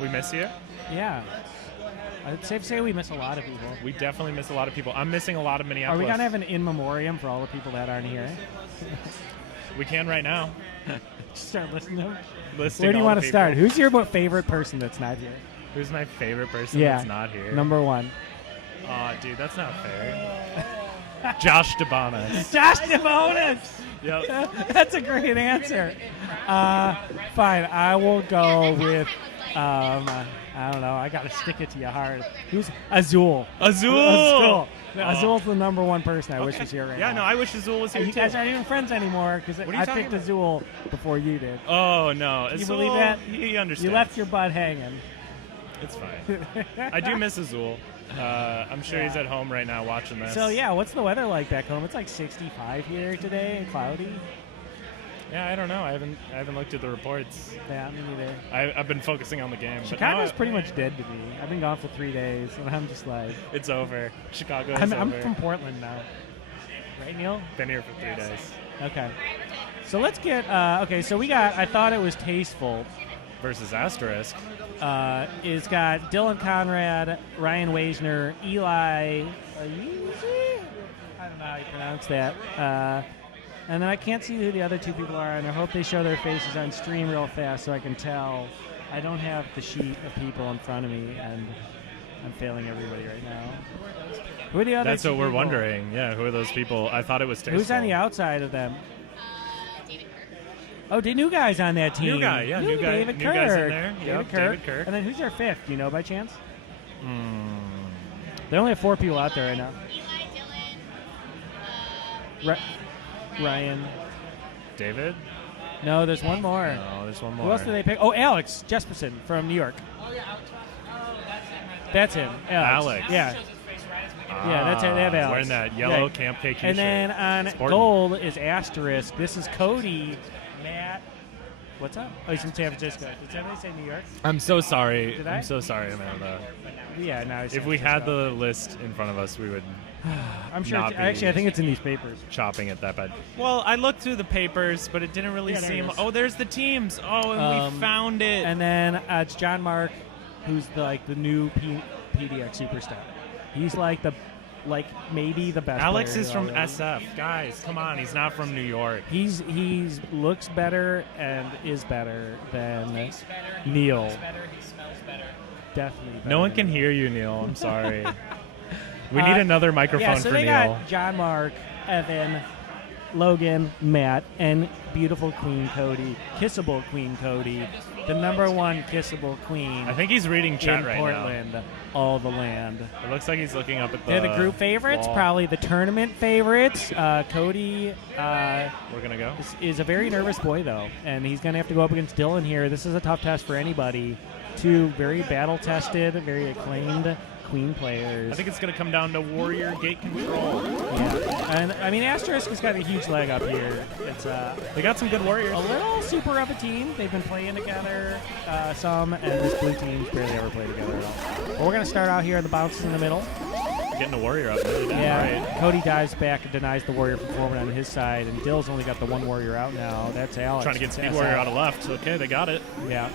We miss you. Yeah. It's safe to say we miss a lot of people. We definitely miss a lot of people. I'm missing a lot of Minneapolis. Are we going to have an in memoriam for all the people that aren't here? We can right now. Start listening to them? Listing Where do you all want the to people. start? Who's your favorite person that's not here? Who's my favorite person Yeah. that's not here? Number one. Aw, dude, that's not fair. Josh DeBonis. Josh DeBonis! Yep. That's a great answer. Fine, I will go with, I don't know, I got to stick it to you hard. Who's Azul? Azul! Azul's the number one person I wish was here right now. Yeah, no, I wish Azul was here You too. guys aren't even friends anymore because What are you I talking picked about? Azul before you did. Oh, no. Can you Azul, believe that? He understands. You left your butt hanging. It's fine. I do miss Azul. I'm sure he's at home right now watching this. So, yeah, what's the weather like back home? It's like 65 here today and cloudy. Yeah, I don't know. I haven't looked at the reports. Yeah, me neither. I've been focusing on the game. but Chicago's now pretty much dead to me. I've been gone for 3 days, and I'm just like... It's over. Chicago is I'm over. from Portland now. Right, Neil? Been here for 3 days. Okay. So let's get... okay, so we got... I thought it was tasteful. Versus Asterisk. It's got Dylan Conrad, Ryan Weisner, Eli... Ayuzi? I don't know how you pronounce that. And then I can't see who the other two people are, and I hope they show their faces on stream real fast so I can tell. I don't have the sheet of people in front of me, and I'm failing everybody right now. Who are the other That's two what we're people? wondering. Yeah, who are those people? I thought it was tasteful. Who's on the outside of them? Oh, the new guy's on that team. New guy, yeah, new guy. David New Kirk. guy's in there. David Yep, Kirk. David Kirk. And then who's their fifth? Do you know by chance? They only have 4 people out there right now. Ryan. David? No, there's one more. No, there's one more. Who else did they pick? Oh, Alex Jesperson from New York. That's him. Alex. Yeah. Yeah, that's it. They have Alex. Wearing that yellow Right. Camp KQ And then shirt. on Sporting. gold is Asterisk. This is Cody, Matt. What's up? Oh, he's from San Francisco. Did somebody say New York? I'm so sorry. Did I? I'm so sorry, Amanda. Yeah, no. he's If San we had Francisco. the list in front of us, we would I'm sure. not Actually, I think it's in these papers. chopping it that bad. Well, I looked through the papers, but it didn't really Yeah, there seem. it is. Oh, there's the teams. Oh, and we found it. And then it's John Mark, who's the new PDX superstar. He's maybe the best. Alex player is from already. SF. Guys, come on. He's not from New York. He's looks better and is better than Neil. Definitely. No one can hear you, Neil. I'm sorry. We need another microphone yeah, so for they Neil. got John Mark, Evan, Logan, Matt, and beautiful Queen Cody, kissable Queen Cody, the number one kissable queen. I think he's reading chat in right Portland, all the land. now. It looks like he's looking up at the. They're the group favorites, wall. probably the tournament favorites. Cody We're gonna go. is a very nervous boy, though, and he's going to have to go up against Dylan here. This is a tough test for anybody. Two very battle-tested, very acclaimed Queen players. I think it's gonna come down to Warrior Gate Control. Yeah, and I mean Asterisk has got a huge leg up here. It's They got some good warriors. a little super of a team. They've been playing together some, and this blue team's barely ever played together at all. But we're gonna start out here. The bounces in the middle. Getting a warrior up. Really down Yeah, right. Cody dives back and denies the warrior from forming on his side, and Dill's only got the one warrior out now. That's Alex. Trying to get Speed That's Warrior Alex. out of left. Okay, they got it. Yeah,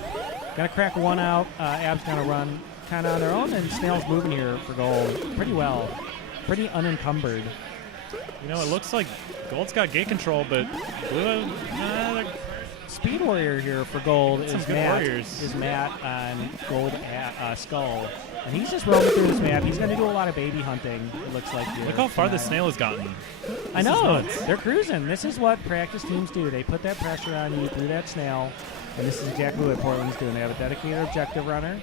gonna crack one out. Ab's gonna run kind of on their own, and Snail's moving here for gold pretty well, pretty unencumbered. You know, it looks like Gold's got gate control, but Blue. Speed Warrior here for gold Some is good Matt. warriors. Is Matt on gold skull, and he's just roaming through this map. He's going to do a lot of baby hunting. It looks like. Here Look how far the tonight. snail has gotten. I This is know nuts. they're cruising. This is what practice teams do. They put that pressure on you through that snail, and this is exactly what Portland's doing. They have a dedicated objective runner.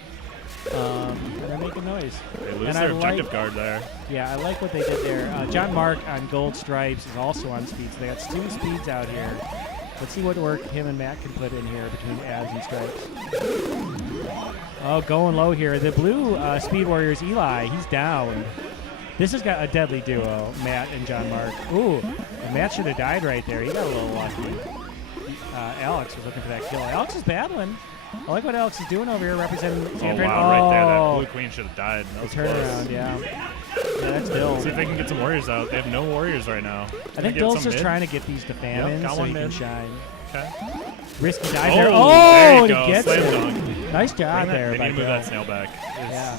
And they're making noise. They lose And their I objective like- guard there. Yeah, I like what they did there. John Mark on gold stripes is also on speed, so they got two speeds out here. Let's see what work him and Matt can put in here between abs and stripes. Oh, going low here. The blue Speed Warriors, Eli, he's down. This has got a deadly duo, Matt and John Mark. Ooh, and Matt should have died right there. He got a little lucky. Alex was looking for that kill. Alex is battling. I like what Alex is doing over here, representing Oh, San Fran. wow, right there. That Oh, Blue Queen should have died. That was the turnaround, close. yeah. Yeah, that's Dill. See if they can get some warriors out. They have no warriors right now. I think Dill's just trying to get these to famine got so one he can mid. shine. Okay. Risky dive there. there Oh, you and go. he gets Slam it. dunk. Nice job Bring that- there They by need to move Bill. that snail back. Yeah.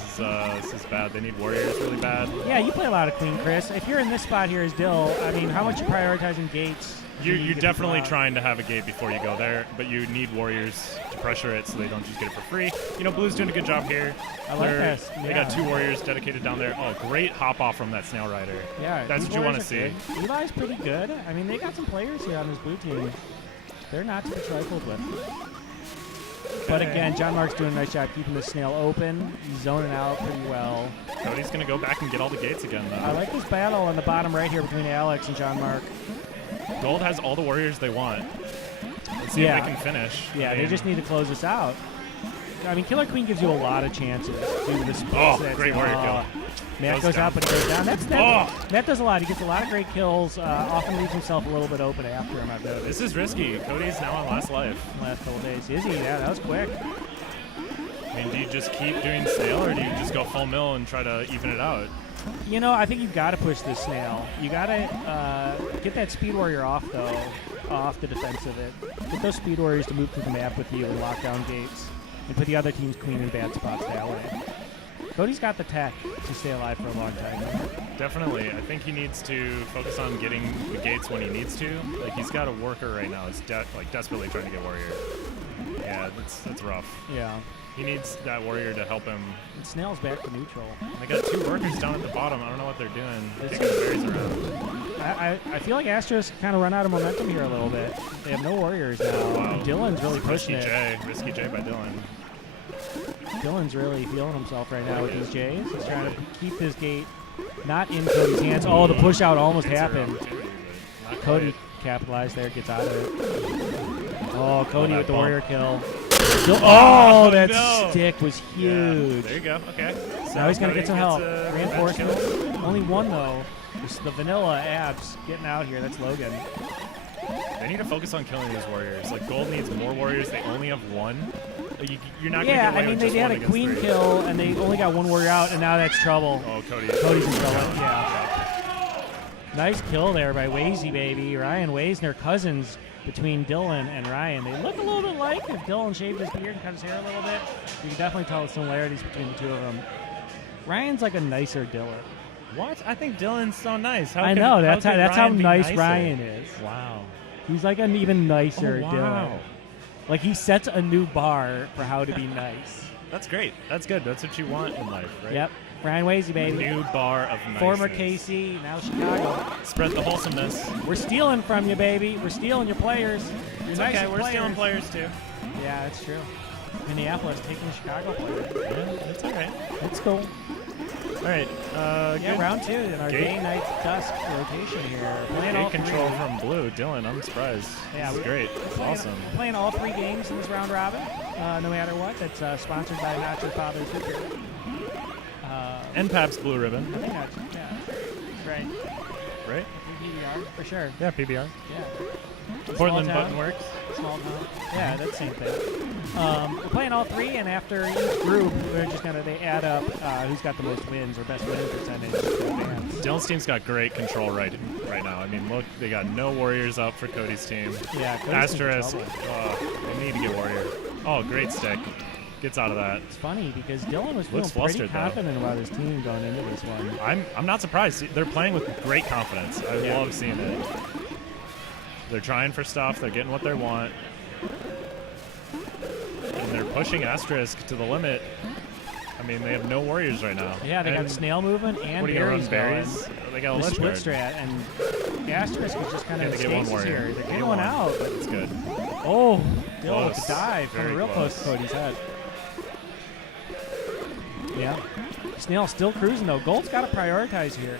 This is bad. They need warriors really bad. Yeah, you play a lot of queen, Chris. If you're in this spot here as Dill, I mean, how much you prioritizing gates? You're You need to definitely go out. trying to have a gate before you go there, but you need warriors to pressure it so they don't just get it for free. You know, Blue's doing a good job here. I like this. They got 2 warriors dedicated down there. Oh, great hop off from that snail rider. Yeah, That's these what you want to warriors see. are good. Eli's pretty good. I mean, they got some players here on this blue team. They're not to be trifled with. But again, John Mark's doing a nice job keeping the snail open. He's zoning out pretty well. Cody's going to go back and get all the gates again, though. I like this battle on the bottom right here between Alex and John Mark. Gold has all the warriors they want. Let's see Yeah. if they can finish. Yeah, I they mean, just need to close this out. I mean, Killer Queen gives you a lot of chances. Due to this great warrior kill. Matt Goes goes down. out, but goes down. Oh. Matt does a lot. He gets a lot of great kills. Often leaves himself a little bit open after him, I've noticed. This is risky. Cody's now on last life. Last couple days. Is he? Yeah, that was quick. I mean, do you just keep doing snail, or do you just go full mill and try to even it out? You know, I think you've got to push this snail. You got to get that speed warrior off, though, off the defense of it. Get those speed warriors to move through the map with you and lock down gates, and put the other team's queen in bad spots that way. Cody's got the tech to stay alive for a long time. Definitely. I think he needs to focus on getting the gates when he needs to. Like, he's got a worker right now. He's desperately trying to get warrior. Yeah, that's rough. Yeah. He needs that warrior to help him. And Snail's back to neutral. They got 2 workers down at the bottom. I don't know what they're doing. Taking the berries around. I feel like Astros kind of run out of momentum here a little bit. They have no warriors now. Wow. Dylan's really pushing Risky it. J. Risky J by Dylan. Dylan's really feeling himself right now with these Jays. He's trying to keep his gate not in Cody's hands. Oh, the push out almost It's their happened. opportunity, but not Cody quite. capitalized there, gets out of it. Oh, Cody that with the bump. warrior kill. Oh, that no. stick was Yeah, huge. there you go. Okay. So Now he's going to Cody get some gets help. a Reinforcements. revenge kill. Only one, though. It's the vanilla abs getting out here. That's Logan. They need to focus on killing these warriors. Like, Gold needs more warriors. They only have 1. Like, you're not Yeah, going to I mean, they had a queen kill. kill, and they only got one warrior out, and now that's trouble. Oh, Cody's Cody's in trouble. Yeah. Nice kill there by Wazy, baby. Ryan Waisner, cousins between Dylan and Ryan. They look a little bit like if Dylan shaved his beard and cut his hair a little bit. You can definitely tell the similarities between the 2 of them. Ryan's like a nicer Dylan. What? I think Dylan's so nice. How I could- know, that's could how Ryan be nice nicer? Ryan is. Wow. He's like an even nicer Oh, Dylan. wow. Like he sets a new bar for how to be nice. That's great. That's good. That's what you want in life, right? Yep. Ryan Wazy, baby. New bar of niceness. Former KC, now Chicago. Spread the wholesomeness. We're stealing from you, baby. We're stealing your players. You're It's nice okay. with We're stealing players. players, too. Yeah, that's true. Minneapolis taking the Chicago players. Yeah, it's all right. That's cool. All right. Yeah, Good. round 2 in our Gate. day, night, dusk rotation here. Playing all Gate control 3. from Blue. Dylan, I'm surprised. Yeah, This is great. It's awesome. We're playing all 3 games in this round robin, no matter what. That's sponsored by Not Your Father's Liquor. And Pabst Blue Ribbon, I think that's, yeah. Right. right? PBR, for sure. Yeah, PBR. Yeah. Portland Small town. Button Works. Small town. Yeah, that's the same thing. We're playing all 3, and after each group, we're just they add up who's got the most wins or best winning percentage to advance. Dylan's team's got great control right now. I mean, look, they got no warriors up for Cody's team. Yeah, Cody's in Asterisk. trouble. They need to get warrior. Oh, great stick. Gets out of that. It's funny because Dylan was feeling Looks pretty flustered, though. confident about his team going into this one. I'm not surprised. They're playing with great confidence. I Yeah. love seeing it. They're trying for stuff. They're getting what they want. And they're pushing Asterisk to the limit. I mean, they have no warriors right now. Yeah, they got And snail movement and what are you gonna run, berries berries? going. They got a The ledge split guard. strat, and Asterisk is just kind Yeah, of they get one stasis warrior. here. They're They getting get one one. out. That's good. Oh, Dylan with Close. the dive Very coming real close to close. Cody's head. Yeah. Snail still cruising, though. Gold's got to prioritize here.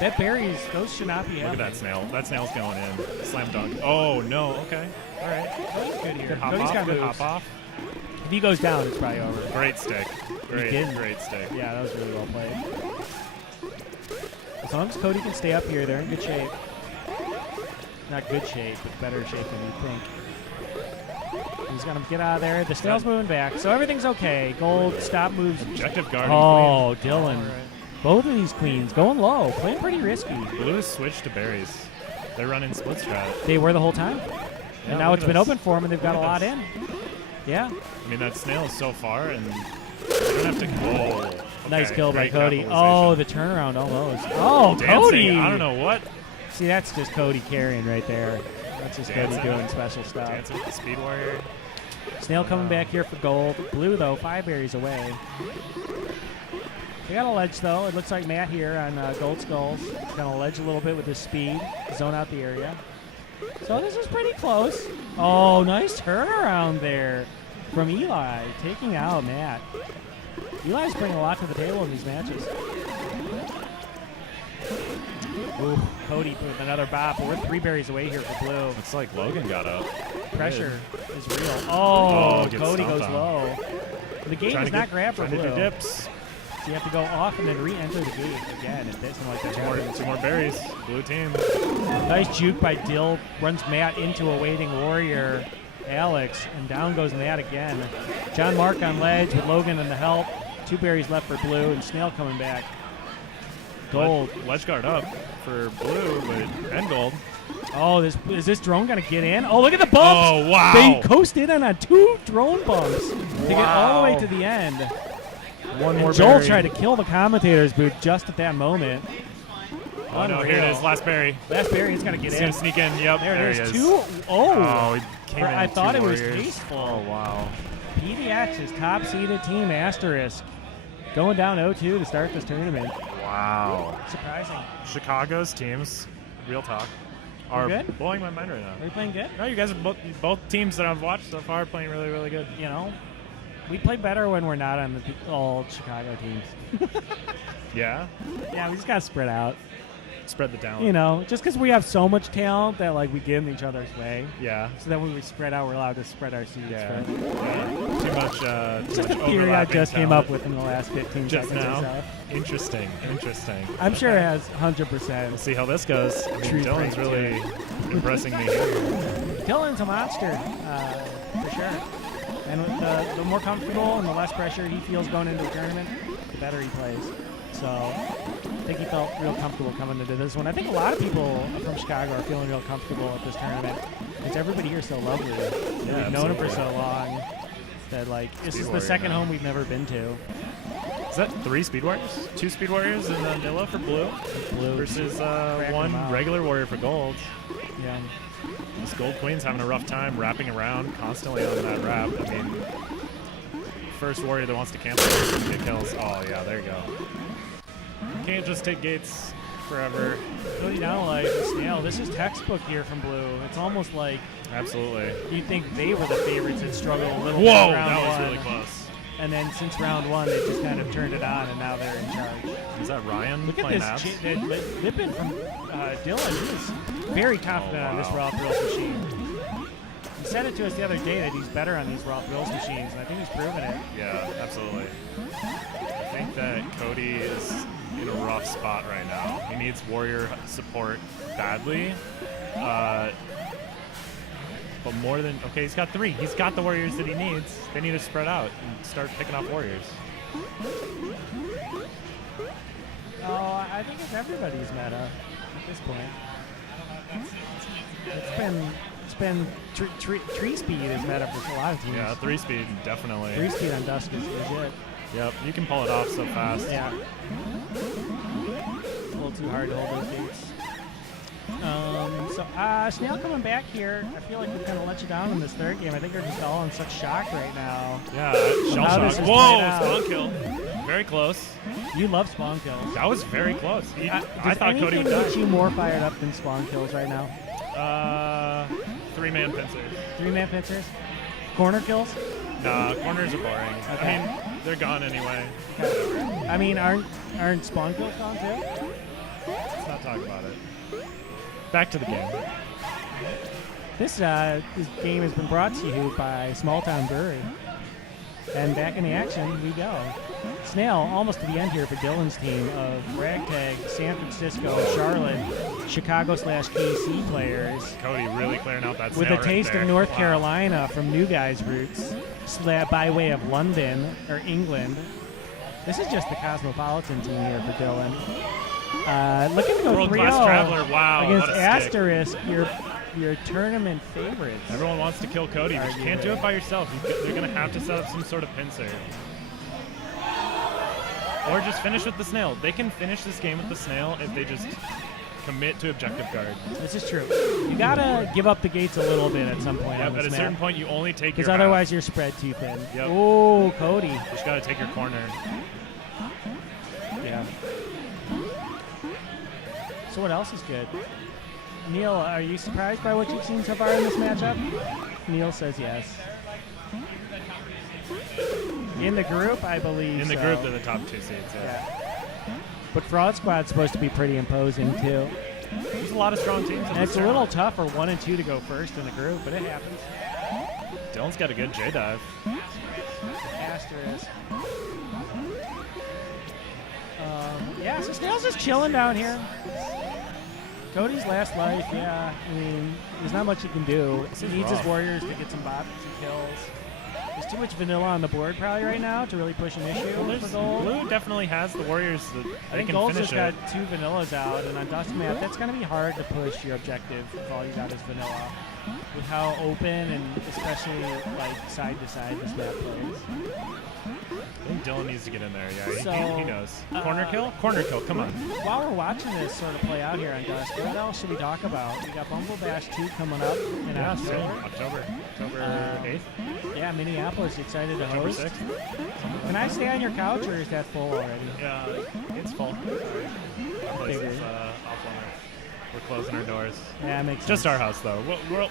That berries, those should not be Look at happening. that snail. That snail's going in. Slam dunk. Oh, no. Okay. All right. Cody's good here. Good hop Cody's off. got Good moves. hop off. If he goes down, it's probably over. Great stick. Great, didn't. great stick. Yeah, that was really well played. As long as Cody can stay up here, they're in good shape. Not good shape, but better shape than you think. He's going to get out of there. The snail's moving back, so everything's okay. Gold, stop moves. Objective guard. Oh, Dylan. Both of these queens going low, playing pretty risky. Blue switched to berries. They're running split strat. They were the whole time. And now look it's at been this. open for them, and they've got a Look lot at in. Yeah. I mean, that snail is so far, and they're gonna have to. Oh, okay. Nice kill by Great Cody. capitalization. Oh, the turnaround almost. Oh, Dancing, Cody! I don't know what. See, that's just Cody carrying right there. That's just Dancing. Cody doing special stuff. Dancing with the Speed Warrior. Snail coming back here for gold. Blue, though, 5 berries away. They got a ledge, though. It looks like Matt here on Gold Skulls. He's going to ledge a little bit with his speed, zone out the area. So this is pretty close. Oh, nice turnaround there from Eli, taking out Matt. Eli's bringing a lot to the table in these matches. Ooh, Cody with another bop. We're 3 berries away here for Blue. It's like Logan got up. Pressure is real. Oh, gets Cody stomped goes on. low. The gate Trying is to not get- grabbed for trying to Blue. do dips. So you have to go off and then re-enter the gate again. If something like that happens. Two more berries. Blue team. Nice juke by Dill. Runs Matt into a waiting warrior, Alex, and down goes Matt again. John Mark on ledge with Logan and the help. 2 berries left for Blue, and Snail coming back. Gold. Ledge guard up for Blue, but and gold. Oh, is this drone going to get in? Oh, look at the bumps. Oh, wow. They coasted in on 2 drone bumps to get all the way Wow. to the end. One more And Joel berry. tried to kill the commentator's booth just at that moment. Oh, no, here it is. Last berry. Last berry, he's got to get He's in. going to sneak in. Yep, There it he is. is. 2. Oh, he came in. I thought 2 it was warriors. tasteful. Oh, wow. PDX's top-seeded team, Asterisk, going down 0-2 to start this tournament. Wow. Surprising. Chicago's teams, real talk, are good? blowing my mind right Are now. you playing good? No, you guys are both teams that I've watched so far are playing really, really good. You know, we play better when we're not on the all Chicago teams. Yeah? Yeah, we just got to spread out. Spread the talent. You know, just because we have so much talent that, like, we get in each other's way. Yeah. So that when we spread out, we're allowed to spread our seeds. Yeah. Right? Too much, It's too just much a theory I overlapping just came talent. up with in the last 15 Just seconds now? or so. Interesting. I'm sure it Okay. has 100%. We'll see how this goes. I mean, Truth Dylan's rate, really impressing me here. Dylan's a monster, for sure. And with the more comfortable and the less pressure he feels going into the tournament, the better he plays. So I think he felt real comfortable coming into this one. I think a lot of people from Chicago are feeling real comfortable at this tournament because everybody here is so lovely. We've known him for so long that, like, this Speed is the Warrior second now. home we've never been to. Is that 3 Speed Warriors? 2 Speed Warriors and Nilla for blue? Blue. Versus them 1 out. regular warrior for gold. Yeah. This gold queen's having a rough time wrapping around constantly on that wrap. I mean, first warrior that wants to cancel and get kills. Oh, yeah, there you go. Can't just take gates forever. Really down like Snail. This is textbook here from Blue. It's almost like Absolutely. you'd think they were the favorites that struggled a little Whoa, bit in round that was one. really close. And then since round 1, they just kind of turned it on, and now they're in charge. Is that Ryan Look at playing this abs? Lippin from Dylan. He is very confident on this wow. Raw Thrills machine. He said it to us the other day that he's better on these Raw Thrills machines, and I think he's proven it. Yeah, absolutely. I think that Cody is in a rough spot right now. He needs warrior support badly. But more than... Okay, he's got 3. He's got the warriors that he needs. They need to spread out and start picking off warriors. Oh, I think it's everybody's meta at this point. It's been tree speed is meta for a lot of teams. Yeah, 3 speed, definitely. 3 speed on Dusk is legit. Yep, you can pull it off so fast. Yeah. It's a little too hard to hold those gates. Snail coming back here. I feel like we kind of let you down in this third game. I think you're just all in such shock right now. Yeah, shell How this shock. is Whoa, played out. spawn kill. Very close. You love spawn kills. That was very close. I Does thought Cody would anything get die. you more fired up than spawn kills right now? 3-man pincers. 3-man pincers? Corner kills? Nah, corners are boring. Okay. I mean, they're gone anyway. I mean, aren't spawn kills gone too? Let's not talk about it. Back to the game. This game has been brought to you by Small Town Brewery. And back in the action we go. Snail almost to the end here for Dylan's team of Ragtag, San Francisco, Charlotte, Chicago/KC players Cody really clearing out that with snail a taste right there. of North Wow. Carolina from New Guys' roots by way of London or England. This is just the Cosmopolitan team here for Dylan. Looking to go World-class 3-0 traveler. Wow, against what a stick. Asterisk. your tournament favorites. Everyone wants to kill Cody, but you can't do it by yourself. They're going to have to set up some sort of pincer. Or just finish with the snail. They can finish this game with the snail if they just commit to objective guard. This is true. You gotta give up the gates a little bit at some point. Yep, at a certain point, you only take your because otherwise you're spread too thin. Yep. Oh, Cody. You just got to take your corner. Yeah. So what else is good? Neil, are you surprised by what you've seen so far in this matchup? Neil says yes. In the group, I believe. In the so. group, they're the top 2 seeds. Yeah. But Fraud Squad's supposed to be pretty imposing too. There's a lot of strong teams. And it's a little tough for 1 and 2 to go first in the group, but it happens. Dylan's got a good J dive. Asterisk. Yeah, so Snail's just chilling down here. Cody's last life, yeah. I mean, there's not much he can do. He needs his warriors to get some bots and kills. There's too much vanilla on the board probably right now to really push an issue for Gold. Blue definitely has the warriors that I they think can Gold's finish just it. got 2 vanillas out, and on Dust Map, that's going to be hard to push your objective if all you got is vanilla. With how open and especially like side to side this map plays. I think Dylan needs to get in there. Yeah, So, he knows. Corner kill? Corner kill, come on. While we're watching this sort of play out here on Dust, what else should we talk about? We got Bumble Bash 2 coming up in October. October 8th? Yeah, Minneapolis, excited to October host. 6th? Can I stay on your couch, or is that full already? Yeah, it's full. Sorry. Our place is off limits. We're closing our doors. Yeah, makes sense. Just our house, though.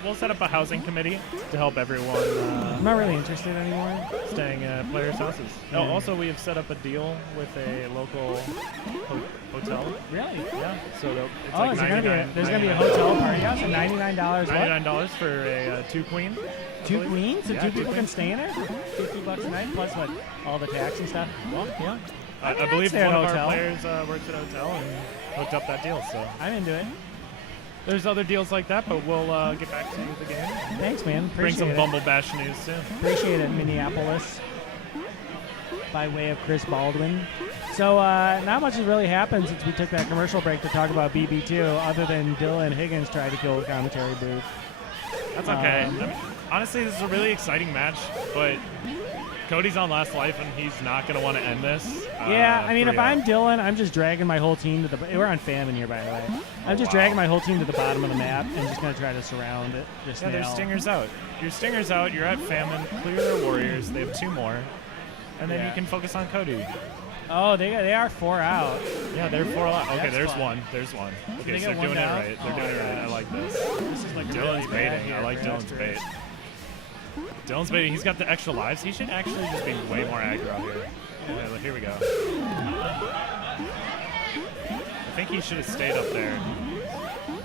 We'll set up a housing committee to help everyone I'm not really interested anymore. staying at players' houses. No, also we have set up a deal with a local hotel. Really? Yeah. So it's Oh, like is there there's gonna be a $99 hotel party house at $99. What? $99 for a 2 queen. 2 queens? So Yeah, 2 2 people can queens. stay in there? $50 a night plus what? All the tax and stuff? Well, yeah. I mean, believe I'd stay at one a of hotel. our players works at a hotel and hooked up that deal. So I'm into it. there's other deals like that, but we'll get back to you with the game. Thanks, man. Bring Appreciate some it. Bumble Bash news soon. Appreciate it, Minneapolis. By way of Chris Baldwin. So not much has really happened since we took that commercial break to talk about BB2, other than Dylan Higgins tried to kill the commentary booth. That's okay. I mean, honestly, this is a really exciting match, but Cody's on last life, and he's not going to want to end this. Yeah, I mean, if 3-0. I'm Dylan, I'm just dragging my whole team to the... We're on famine here, by the way. I'm just dragging my whole team to the bottom of the map and just going to try to surround it. Just Yeah, there's stingers out. Your stingers out, you're at famine, clear their warriors, they have 2 more, and then Yeah. you can focus on Cody. Oh, they are 4 out. Yeah, they're 4 out. Okay, That's there's fun. one. There's one. Okay, They so got they're one doing it down? right. They're Oh, doing it right. yeah. I like this. This is like Dylan's baiting. I like Dylan's bait. Dylan's baiting. He's got the extra lives. He should actually just be way more aggro here. Okay, look, here we go. I think he should have stayed up there.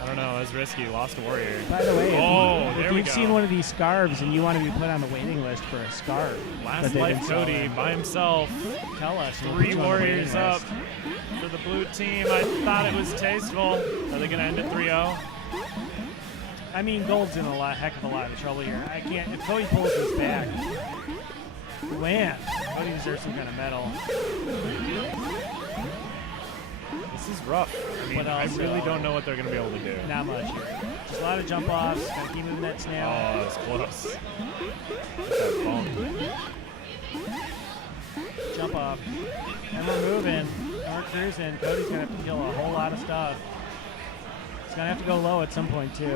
I don't know. It was risky. Lost a warrior. By the way, Oh, if there we you've go. seen one of these scarves and you want to be put on the waiting list for a scarf, Last that they've life been Cody selling, by himself. tell us. We'll put 3 you on the warriors waiting up list. for the blue team. I thought it was tasteful. Are they going to end at 3-0? I mean, Gold's in a heck of a lot of trouble here. I can't. If Cody pulls this back, man, Cody deserves some kind of medal. This is rough. I mean, But I also- really don't know what they're going to be able to do. Not much here. Just a lot of jump offs. Gotta keep moving that snail. Oh, it's close. That bone. Jump off. And we're moving. And we're cruising. Cody's gonna have to kill a whole lot of stuff. He's gonna have to go low at some point too.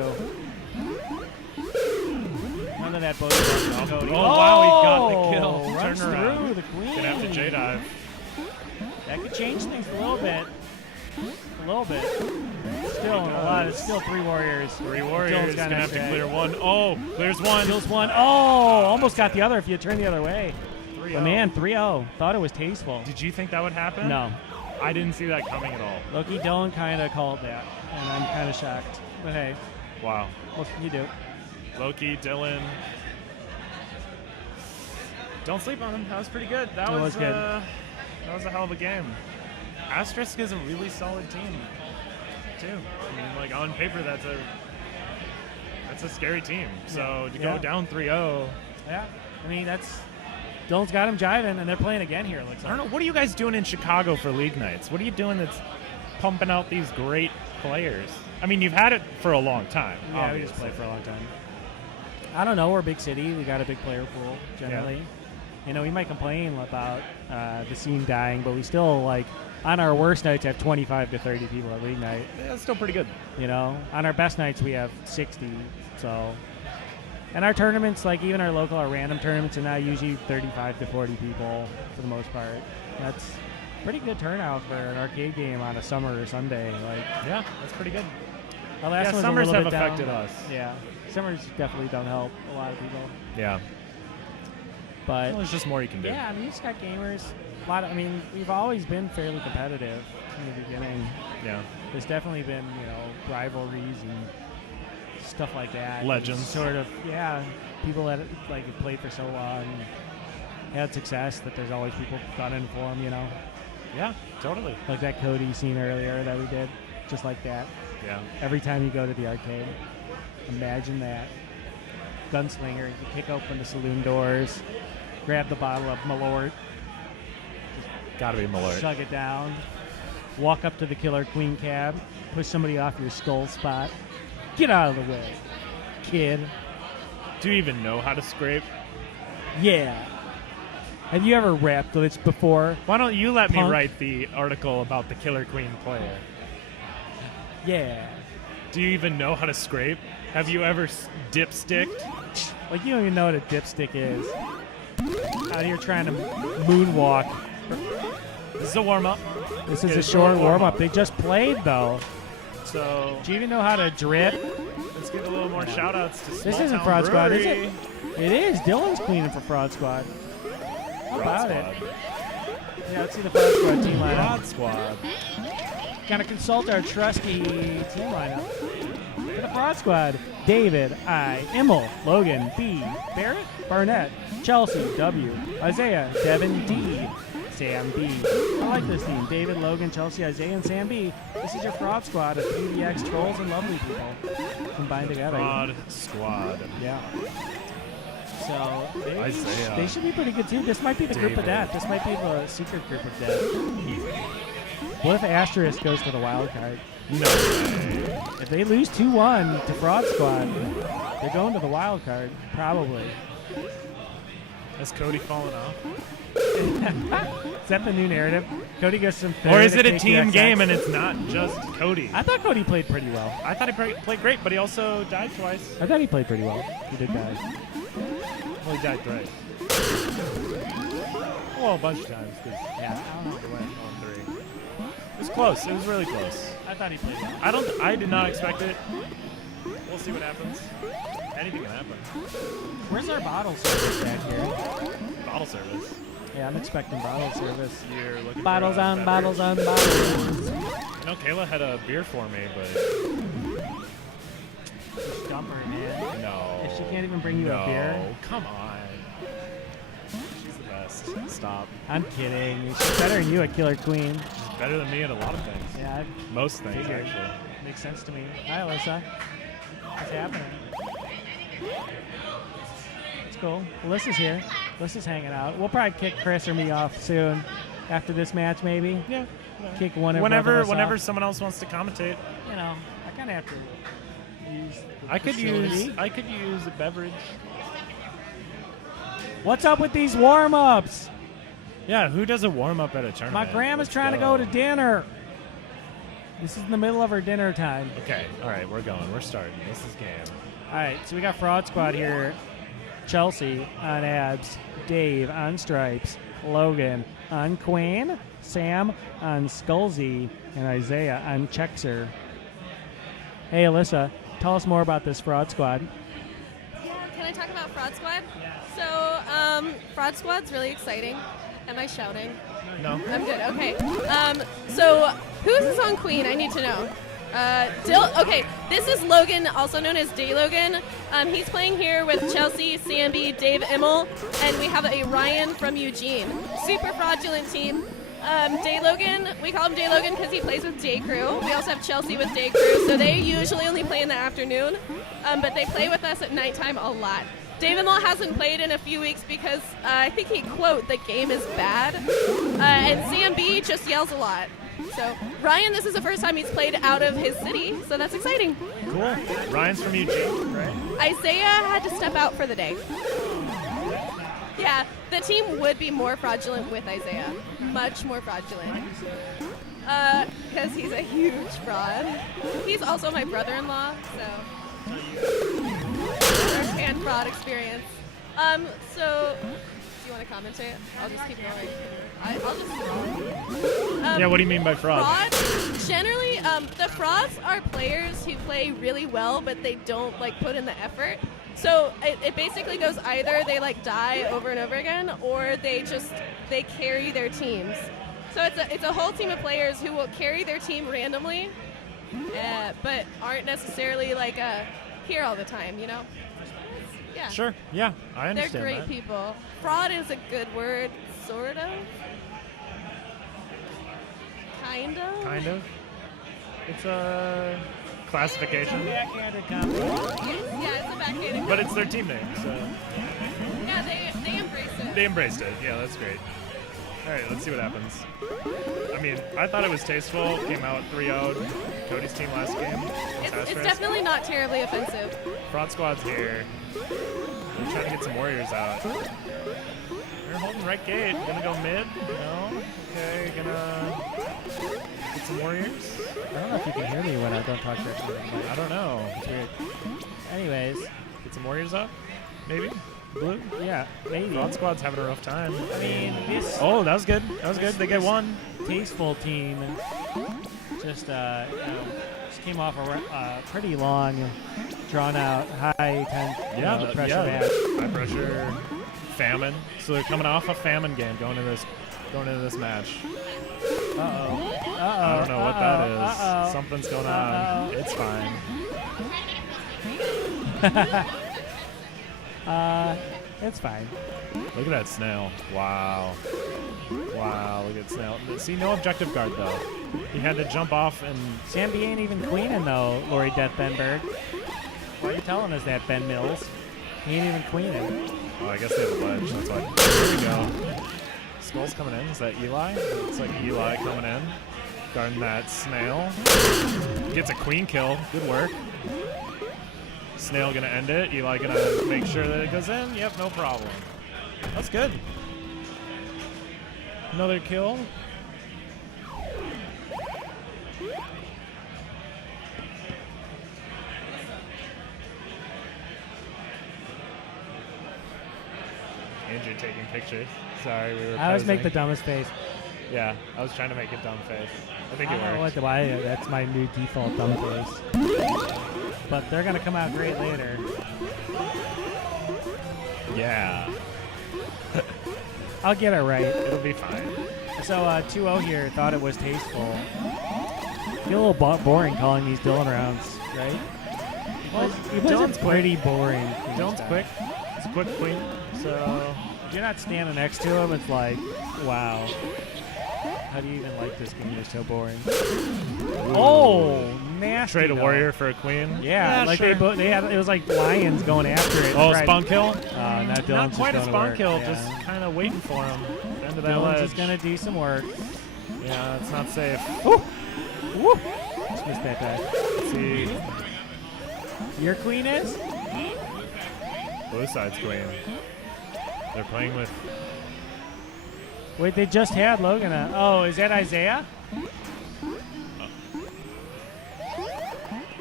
None of that boat from Cody. Oh, wow, he got the kill. Runs Turn around. through the queen. Gonna have to J dive. That could change things a little bit. A little bit. Still a lot. It's still 3 warriors. 3 Dylan's warriors. got Gonna have to J. clear 1. Oh, clears 1. Kills 1. Oh, almost got the other if you turn the other way. 3-0. But man, 3-0. Thought it was tasteful. Did you think that would happen? No. I didn't see that coming at all. Loki Dylan kind of called that, and I'm kind of shocked. But hey, Wow. what can you do? Loki, Dylan. Don't sleep on him. That was pretty good. That That was good. That was a hell of a game. Asterisk is a really solid team, too. I mean, like on paper, that's a scary team. So to Yeah. go down 3-0. Yeah, I mean Dylan's got him jiving, and they're playing again here. It looks I like. don't know. What are you guys doing in Chicago for league nights? What are you doing that's pumping out these great players? I mean, you've had it for a long time. Yeah, we just obviously. played for a long time. I don't know. We're a big city. We got a big player pool generally. You know, we might complain about the scene dying, but we still, like, on our worst nights have 25 to 30 people at league night. Yeah, that's still pretty good. You know, on our best nights we have 60. So, and our tournaments, like even our random tournaments, are now usually 35 to 40 people for the most part. That's pretty good turnout for an arcade game on a summer or Sunday. Like, Yeah, that's pretty good. the last Yeah, one's summers a little have bit down. affected us. Yeah, summers definitely don't help a lot of people. Yeah. But Well, there's just more you can do. yeah, I mean, you just got gamers. I mean, we've always been fairly competitive from the beginning. Yeah. There's definitely been, you know, rivalries and stuff like that. Legends. It's sort of, yeah, people that like have played for so long, had success, that there's always people gunning for them, you know. Yeah, totally. Like that Cody scene earlier that we did, just like that. Yeah. Every time you go to the arcade, imagine that. Gunslinger, you kick open the saloon doors, grab the bottle of Malort, Gotta be Malort. chug it down, walk up to the Killer Queen cab, push somebody off your skull spot, get out of the way, kid. Do you even know how to scrape? Yeah. Have you ever rapped this before? Why don't you let me Punk. write the article about the Killer Queen player? Yeah. Do you even know how to scrape? Have you ever dipsticked? Like, you don't even know what a dipstick is. Out here trying to moonwalk. This is a warm-up. This is Okay, a short warm-up. warm-up. They just played, though. So Do you even know how to drip? let's give a little more shout-outs to Small This isn't Town Fraud Squad, is Brewery. it? It is. Dylan's cleaning for Fraud Squad. How Fraud about it? Squad. Yeah, let's see the Fraud Squad team lineup. Fraud Squad. Gotta consult our trusty team lineup. For the Fraud Squad, David, I, Immel, Logan, B, Barrett, Barnett, Chelsea, W, Isaiah, Devin, D, Sam, B. I like this team. David, Logan, Chelsea, Isaiah, and Sam B. This is your Fraud Squad of 3DX trolls and lovely people combined together. Fraud Squad. Yeah. So Isaiah. they should be pretty good too. This might be the group of David. death. This might be the secret group of death. What if Asterisk goes for the wild card? No way. If they lose 2-1 to Fraud Squad, they're going to the wild card, probably. Has Cody fallen off? Is that the new narrative? Cody goes from third Or is it at a team KQXX. game and it's not just Cody? I thought Cody played pretty well. I thought he played great, but he also died twice. I thought he played pretty well. He did die. Well, he died thrice. Well, a bunch of times. Yeah, I don't know. He went 0-3. It was close. It was really close. I thought he played well. I did not expect it. We'll see what happens. Anything can happen. Where's our bottle service back here? Bottle service. Yeah, I'm expecting bottle service. You're looking Bottles for a on, beverage? bottles on, bottles. You know, Kayla had a beer for me, but Dump her, man. no. If she can't even bring you a beer? No, come on. She's the best. Stop. I'm kidding. She's better than you at Killer Queen. She's better than me at a lot of things. Yeah, Most things, Figured. actually. makes sense to me. Hi, Alyssa. What's happening? It's cool. Alyssa's here. Alyssa's hanging out. We'll probably kick Chris or me off soon after this match, maybe. Yeah. Kick one or both Whenever of us off. someone else wants to commentate, You know, I kind of have to use the I could facility. use a beverage. What's up with these warm-ups? Yeah, who does a warm up at a tournament? My grandma's Let's trying to go to dinner. This is in the middle of her dinner time. Okay, all right, we're going. We're starting. This is game. All right, so we got Fraud Squad here. Chelsea on abs, Dave on stripes, Logan on Queen, Sam on Skullsy, and Isaiah on Chexer. Hey, Alyssa, tell us more about this Fraud Squad. Yeah, can I talk about Fraud Squad? So, Fraud Squad's really exciting. Am I shouting? No. I'm good. Okay. So who's this on Queen? I need to know. Okay, this is Logan, also known as Day Logan. He's playing here with Chelsea, CMB, Dave Immel, and we have a Ryan from Eugene. Super fraudulent team. Day Logan, we call him Day Logan because he plays with Day Crew. We also have Chelsea with Day Crew, so they usually only play in the afternoon, but they play with us at nighttime a lot. Dave Immel hasn't played in a few weeks because I think he quote, the game is bad, and CMB just yells a lot. So Ryan, this is the first time he's played out of his city, so that's exciting. Cool. Ryan's from Eugene, right? Isaiah had to step out for the day. Yeah, the team would be more fraudulent with Isaiah. Much more fraudulent. Because he's a huge fraud. He's also my brother-in-law, so and fraud experience. So do you want to commentate? I'll just keep going. I'll just keep going. Yeah, what do you mean by fraud? Fraud, generally, the frauds are players who play really well, but they don't like put in the effort. So it basically goes either they like die over and over again, or they carry their teams. So it's a whole team of players who will carry their team randomly, but aren't necessarily like here all the time, you know? Yeah. Sure. Yeah, I understand. They're great that. people. Fraud is a good word, sort of. Kind of. Kind of. It's a classification, Backhanded compliment. Yeah, it's a backhanded. but it's their team name, so Yeah, they embrace it. they embraced it. Yeah, that's great. All right, let's see what happens. I mean, I thought it was tasteful. Came out 3-0'd Cody's team last game. It's definitely not terribly offensive. Fraud Squad's here. They're trying to get some warriors out. They're holding right gate. Gonna go mid? No? Okay, gonna get some warriors? I don't know if you can hear me when I don't talk directly. I don't know. It's weird. Anyways, Get some warriors up? Maybe? blue. Yeah, maybe. Fraud Squad's having a rough time. I mean, this Oh, that was good. That was good. They get one. tasteful team just just came off a pretty long, drawn out, high pressure match. High pressure famine. So they're coming off a famine game going into this match. I don't know what that is. Something's going on. It's fine. It's fine. Look at that snail. Wow. Wow, look at snail. See, no objective guard though. He had to jump off and Sambi ain't even queening though, Lori Death Benberg. Why are you telling us that, Ben Mills? He ain't even queening. oh, I guess they have a ledge. That's why. There we go. Skull's coming in. Is that Eli? It's like Eli coming in. Guarding that snail. Gets a queen kill. Good work. Snail gonna end it. Eli gonna make sure that it goes in. Yep, no problem. That's good. Another kill. Andrew taking pictures. Sorry, we were. I always make the posing. dumbest face. Yeah, I was trying to make a dumb face. I think I it don't know worked. why that's my new default dumb face. But they're gonna come out great later. Yeah, I'll get it right. it'll be fine. So 2-0 here, thought it was tasteful. Feel a little boring calling these Dylan rounds, right? Well, It was Dylan's pretty boring. Dylan's quick. It's a quick queen. So If you're not standing next to him, it's like, wow. How do you even like this game? You're so boring. Oh, nasty. trade a though. warrior for a queen. Yeah, like sure. they had it was like lions going after it. Oh, Right. spawn kill. Not Dylan's Not just quite a going to spawn work. kill. Yeah. Just kind of waiting for him. End of that Dylan's ledge. just gonna do some work. Yeah, it's not safe. Woo! Just missed that guy. Let's see, Your queen is? blue side's queen. They're playing with. Wait, they just had Logan. Oh, is that Isaiah?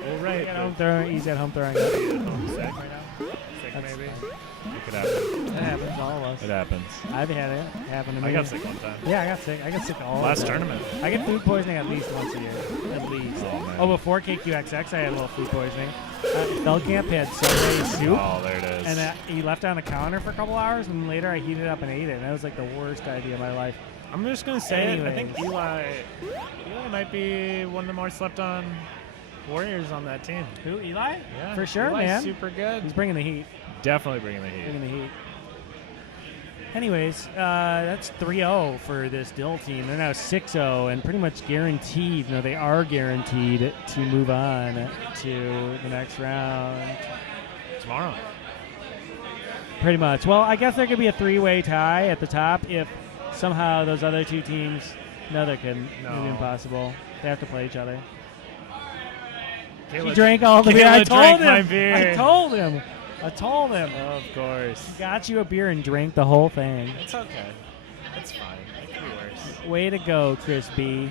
Well, right. He's at home throwing. Sick right now. Sick That's- maybe. It could happen. That happens to all of us. It happens. I've had it happen to me. I got sick one time. Yeah, I got sick. I got sick all Last the time. tournament. I get food poisoning at least once a year. At least. Oh, man. Oh, before KQXX, I had a little food poisoning. Feldkamp had Subway soup, Oh, there it is. and he left it on the counter for a couple hours, and later I heated it up and ate it, and that was like the worst idea of my life. I'm just gonna say it. I think Anyways. Eli might be one of the more slept on warriors on that team. Who, Eli? Yeah, For sure, Eli's man. super good. He's bringing the heat. Definitely bringing the heat. Bringing the heat. Anyways, that's 3-0 for this Dill team. They're now 6-0 and pretty much guaranteed. No, they are guaranteed to move on to the next round. Tomorrow. Pretty much. Well, I guess there could be a three-way tie at the top if somehow those other two teams No, they couldn't. No. It'd be impossible. They have to play each other. Kayla, He drank all the beer. Kayla I told drank him. my beer. I told him. I told him. Of course. Got you a beer and drank the whole thing. It's okay. It's fine. It could be worse. Way to go, Chris B.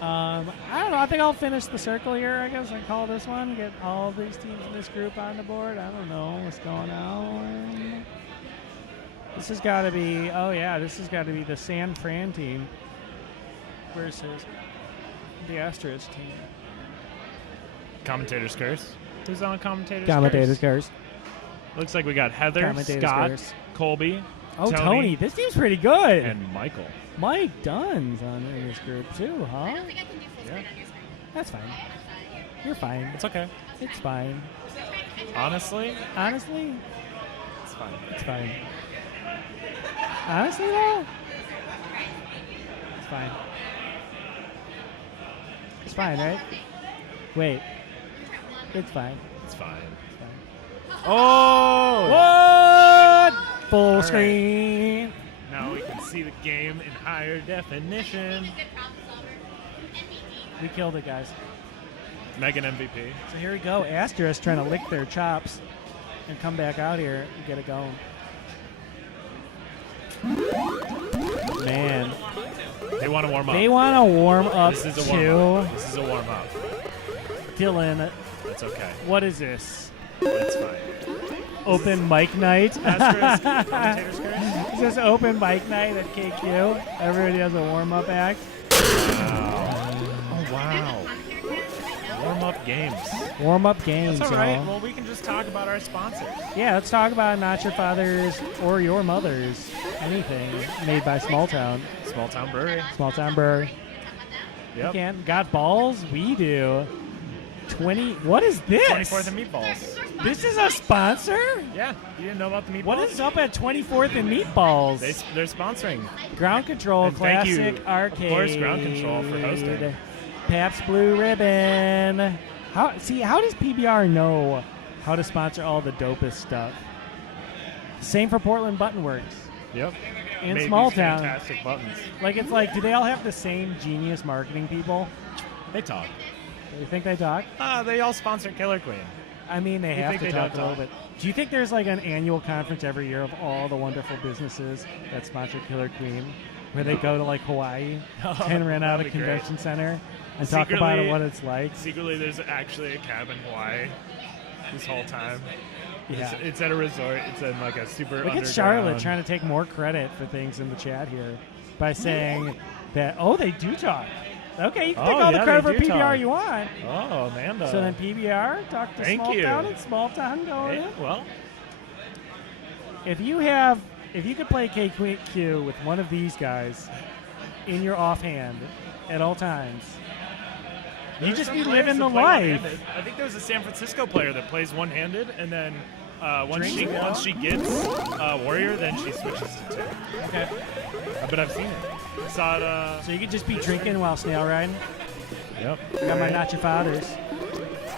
I don't know. I think I'll finish the circle here. I guess I call this one. Get all of these teams in this group on the board. I don't know what's going on. This has got to be. Oh yeah, this has got to be the San Fran team versus the Astros team. Commentator's curse. Who's on commentator's Commentator's curse? curse. Looks like we got Heather, Commentator's Scott, curse. Colby, Oh, Tony. This team's pretty good. and Michael. Mike Dunn's on in this group too, huh? I don't think I can do full screen Yeah. on your screen. That's fine. You're fine. It's okay. It's fine. Honestly, Honestly, it's fine. it's fine. Honestly, though, it's fine. It's fine, right? Wait. It's fine. It's fine. It's fine. Oh! What? Full right. screen. Now we can see the game in higher definition. Good problem solver. MVP. We killed it, guys. Megan MVP. So here we go. Astros trying to lick their chops and come back out here and get it going. Man, They want to warm up. they want to warm up This is a too. warm up. This is a warm up. Dylan, It's okay. what is this? It's fine. Open mic night? Astros commentator's curse. Is this open mic night at KQ? Everybody has a warm up act. Wow. Oh wow. Warm up games. Warm up games, That's all right. y'all. Well, we can just talk about our sponsors. Yeah, let's talk about Not Your Father's or Your Mother's. Anything made by Small Town. Small Town Brewery. Small Town Brewery. Yep. Can't. Got balls? We do. 20. What is this? 24th and Meatballs. This is a sponsor? Yeah. You didn't know about the Meatballs? What is up at 24th and Meatballs? They're sponsoring. Ground Control And thank you, Classic of Arcade. course, Ground Control for hosting. Pabst Blue Ribbon. How does PBR know how to sponsor all the dopest stuff? Same for Portland Button Works. Yep. In Made Small these Town. Fantastic buttons. Like, it's like, do they all have the same genius marketing people? They talk. You think they talk? They all sponsor Killer Queen. I mean, they You have think to they talk don't a little talk? bit. Do you think there's like an annual conference every year of all the wonderful businesses that sponsor Killer Queen, where they go to like Hawaii and rent out a That'd be great. convention center and talk about Secretly- what it's like? Secretly, there's actually a cabin in Hawaii this whole time. Yeah. It's at a resort. It's in like a super Look at underground. Charlotte trying to take more credit for things in the chat here by saying that, oh, they do talk. Okay, you can take Oh, all yeah, the credit they for do PBR talk. you want. Oh, Amanda. So then PBR, talk to Thank Small you. Town and Small Town going Yeah, well, If you could play KQ with one of these guys in your offhand at all times, you there's just some be players living that the play life. one-handed. I think there's a San Francisco player that plays one-handed, and then once Drinks she gets Warrior, then she switches to two. Okay. But I've seen it. I saw it. So you could just be drinking while snail riding. Yep. I got my Not Your Father's.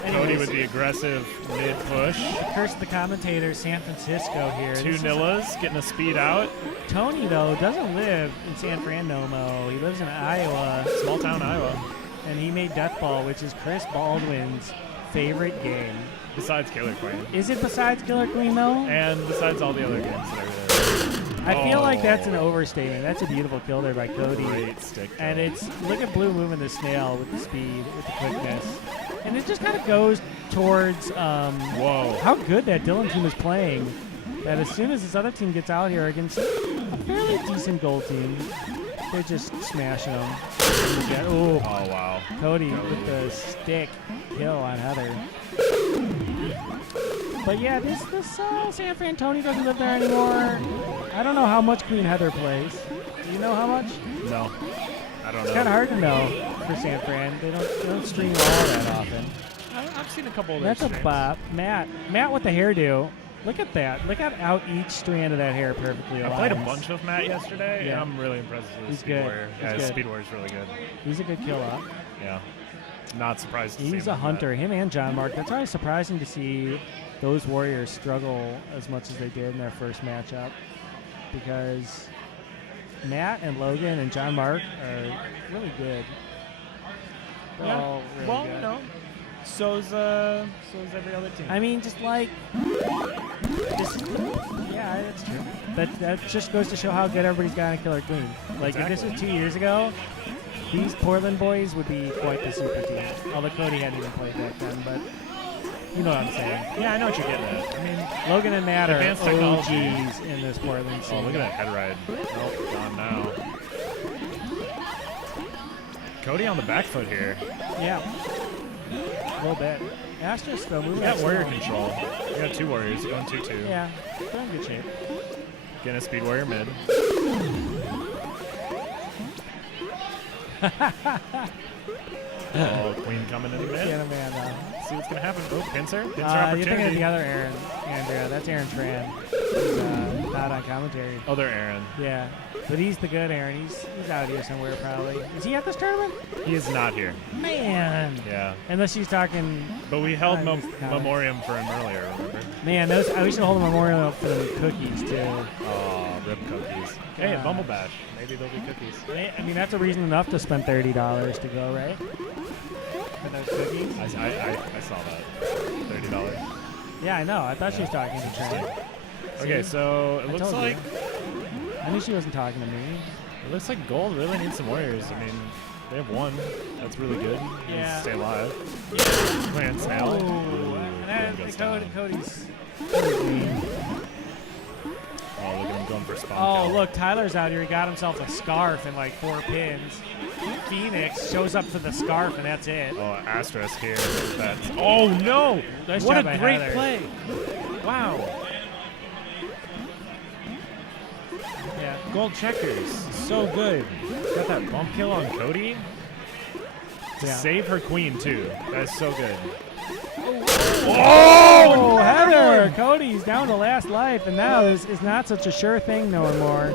Cody Anyways, with the aggressive mid-push. curse of the commentator, San Francisco here. Two This is- Nillas getting a speed out. Tony, though, doesn't live in San Fran no mo. He lives in Iowa, Small town Iowa. and he made Death Ball, which is Chris Baldwin's favorite game. Besides Killer Queen. Is it besides Killer Queen, though? And besides all the other games that are there. I feel like that's an Oh. overstatement. That's a beautiful kill there by Cody. Great stick. And kill. it's, look at Blue moving the snail with the speed, with the quickness. And it just kind of goes towards Whoa. how good that Dylan team is playing. That as soon as this other team gets out here against a fairly decent gold team, they're just smashing them. Oh, Oh, wow. Cody with the stick kill on Heather. But yeah, this San Fran Tony doesn't live there anymore. I don't know how much Queen Heather plays. Do you know how much? No. I don't know. It's kind of hard to know for San Fran. They don't stream all that often. I've seen a couple of their That's a streams. bop. Matt with the hairdo. Look at that. Look at how each strand of that hair perfectly aligns. I played a bunch with Matt yesterday, Yeah. and I'm really impressed with He's Speed good. Warrior. He's Yeah, good. Speed Warrior's really good. He's a good kill up. Yeah. Not surprised to see He's him a do hunter. Him and John Mark. That's always surprising to see those Warriors struggle as much as they did in their first matchup, because Matt and Logan and John Mark are really good. They're Yeah. all really Well, good. no. So's every other team. I mean, just like, yeah, that's true. That just goes to show how good everybody's got in Killer Queen. Like, if this was 2 years ago, these Portland boys would be quite the super team. Although Cody hadn't even played back then, but you know what I'm saying. Yeah, I know what you're getting at. I mean, Logan and Matt are Advanced technology. OGs in this Portland oh, scene. look at that head ride. Nope, gone now. Cody on the back foot here. Yeah, a little bit. Astros though moving. We got that warrior slow. control. We got 2 warriors going 2-2. Yeah, they're in good shape. Getting a speed warrior mid. Oh, Queen coming in mid. Get him, man. See what's gonna happen. Oh, pincer. Pincer You're opportunity. thinking of the other Aaron, Andrea. That's Aaron Tran. He's not on commentary. Other Aaron. Yeah, but he's the good Aaron. He's out here somewhere probably. Is he at this tournament? He is not here. Man. Yeah. Unless she's talking. But we held I missed the comments. memoriam for him earlier, remember? Man, those I wish to hold a memorial for the cookies too. Oh, rib cookies. Hey, God. Bumble Bash. Maybe there'll be cookies. I mean, that's a reason enough to spend $30 to go, right? For those cookies. I saw that. $30. Yeah, I know. I thought she was talking to Trent. Okay, See? so it I looks told you. like I knew she wasn't talking to me. Gold really needs some warriors. I mean, they have 1. That's really good. Yeah. Stay alive. Clan Snail. Ooh, and then goes Cody's. down. Cody's Oh, look at him going for spawn. Oh, kill. look, Tyler's out here. He got himself a scarf and like 4 pins. Phoenix shows up for the scarf, and that's it. Oh, Asterisk here. That's, oh, no! Nice What job a by great Heather. play. Wow. Yeah. Gold checkers. So good. Got that bump kill on Cody. To Yeah. save her queen, too. That's so good. Oh, Heather! Cody's down to last life, and now this is not such a sure thing no more.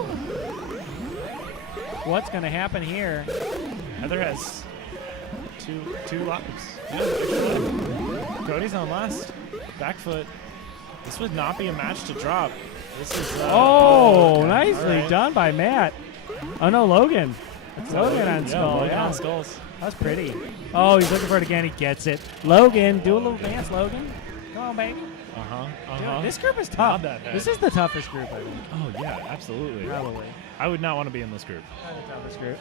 What's going to happen here? Heather has two lives. Yeah, extra life. Cody's on last. Back foot. This would not be a match to drop. This is. Oh, okay. nicely All right. done by Matt. Oh, no, Logan. It's Logan on yeah, skull. Logan Yeah. on skulls. That was pretty. Oh, he's looking for it again. He gets it. Logan, do a little dance, Logan. Come on, baby. Dude, this group is tough. Not that bad. This is the toughest group, I think. Oh yeah, absolutely. Probably. I would not want to be in this group. Not the toughest group.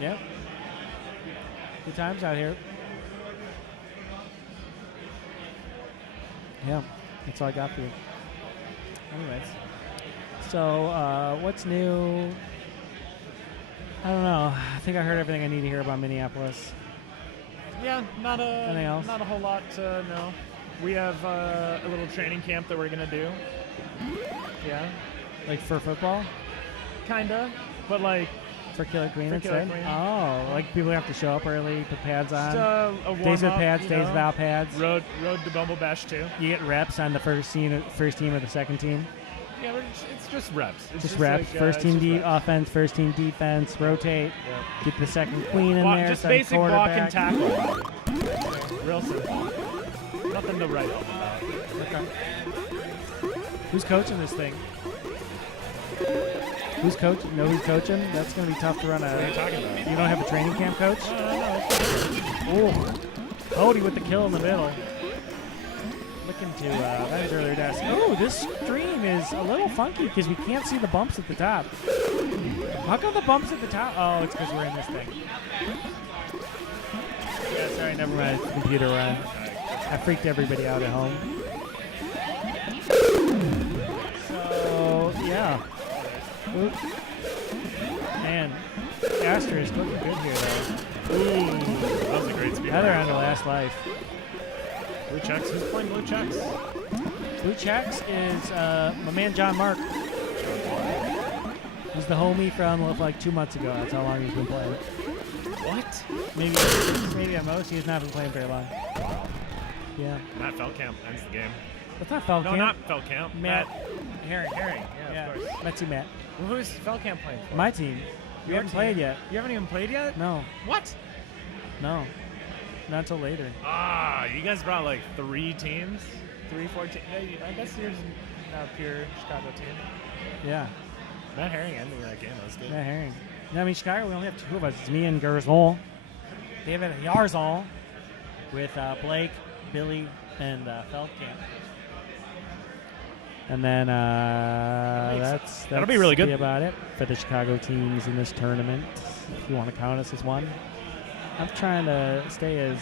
Yep. Good times out here. Yeah, that's all I got for you. Anyways. So, what's new? I don't know. I think I heard everything I need to hear about Minneapolis. Yeah, Anything else? not a whole lot to know. We have a little training camp that we're gonna do. Yeah, Like for football? kinda, but like For Killer Queen For Killer instead? Queen. Oh, like people have to show up early, put pads just on. a warm Days with up, pads, you days know. without pads. Road to Bumble Bash too. You get reps on the first team or the second team. Yeah, it's just reps. It's Just reps. like, First it's team just reps. offense, first team defense, rotate. Yeah. Get the second queen in there. Just then basic block and quarterback. tackle. Real simple. Nothing to write home about. Okay. Who's coaching this thing? Who's coaching? Know who's coaching? That's going to be tough to run What are you a. talking about? You don't have a training camp coach? No. Oh, Cody with the kill in the middle. Looking to that is earlier desk. Oh, this stream is a little funky because we can't see the bumps at the top. How come the bumps at the top? Oh, it's because we're in this thing. Yeah, sorry, never mind. It's computer run. I freaked everybody out at home. So yeah. Oop. Man, Astor is looking good here though. Ooh, that was a great speed. Heather on the last life. Blue checks. Who's playing blue checks? Blue checks is my man John Mark. He's the homie from like 2 months ago. That's how long he's been playing. What? Maybe at most. He has not been playing very long. Yeah. Matt Feldkamp ends the game. That's not Feldkamp. No, not Feldkamp. Matt. Herring. Yeah, of course. Let's see, Matt. Well, who's Feldkamp playing for? My team. You Your haven't team. played yet. You haven't even played yet? No. What? No. Not until later. Ah, you guys brought like 3 teams? 3, 4 teams? I guess yours. Now pure Chicago team. Yeah. Matt Herring ending that game. That was good. Matt Herring. No, I mean, Chicago, we only have two of us. It's me and Gersol. David Yarzal with Blake, Billy, and Feldkamp. And then that's That'll be really good. about it for the Chicago teams in this tournament. If you want to count us as one, I'm trying to stay as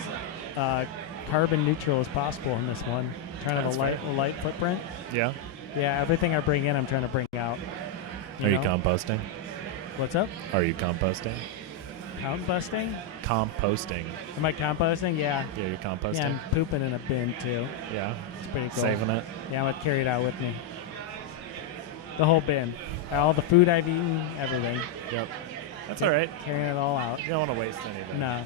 carbon neutral as possible in this one. Trying to have a light footprint. Yeah. Yeah, everything I bring in, I'm trying to bring out. Are you know? composting? What's up? Are you composting? Composting? Composting. Am I composting? Yeah. Yeah, you're composting. Yeah, I'm pooping in a bin too. Yeah. It's pretty cool. Saving it. Yeah, I'm gonna carry it out with me. The whole bin, all the food I've eaten, everything. Yep. That's all right. Carrying it all out. You don't want to waste anything. No.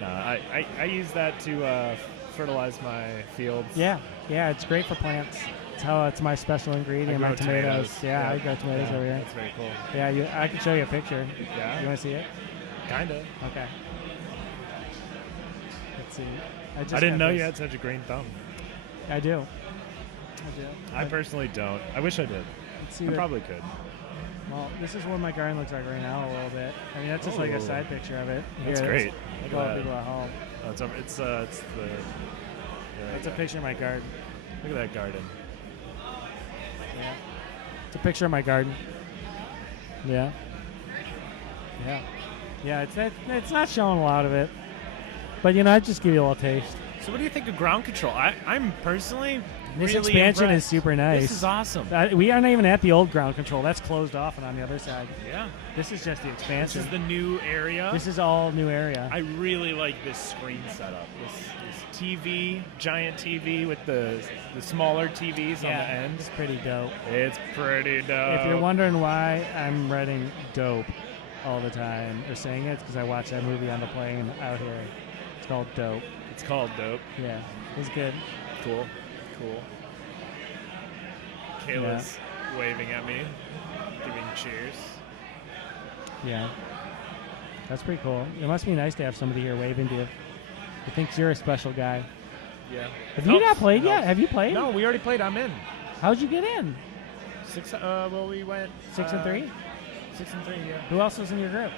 No, I use that to fertilize my fields. Yeah, yeah, it's great for plants. It's my special ingredient. I My grow tomatoes. tomatoes. Yeah, Yeah. I grow tomatoes Yeah, over here. That's very cool. Yeah, I can show you a picture. Yeah. You want to see it? Kinda. Okay. Let's see. I just didn't got know this. you had such a green thumb. I do. I personally don't. I wish I did. Let's see I what- probably could. Well, this is what my garden looks like right now a little bit. I mean, that's just like a Oh. side picture of it. That's Here, great. Look Look at at people that. at home. Oh, it's the. There That's you a go. picture of my garden. Look at that garden. Yeah. It's a picture of my garden. Yeah. Yeah. Yeah, it's not showing a lot of it. But, I just give you a little taste. So, what do you think of ground control? I'm personally This really expansion impressed. is super nice. This is awesome. We aren't even at the old ground control. That's closed off and on the other side. Yeah. This is just the This expansion. is the new area. This is all new area. I really like this screen setup. This TV, giant TV with the smaller TVs on the yeah, ends. it's pretty dope. It's pretty dope. If you're wondering why I'm writing dope all the time or saying it, it's because I watched that movie on the plane out here. It's called Dope. It's called dope. Yeah, it was good. Cool. Kayla's waving at me, giving cheers. Yeah. That's pretty cool. It must be nice to have somebody here waving to you. Who thinks you're a special guy. Yeah. Have you not played yet? Have you played? No, we already played. I'm in. How'd you get in? Well, we went 6 and 3? 6 and 3. Yeah. Who else was in your group?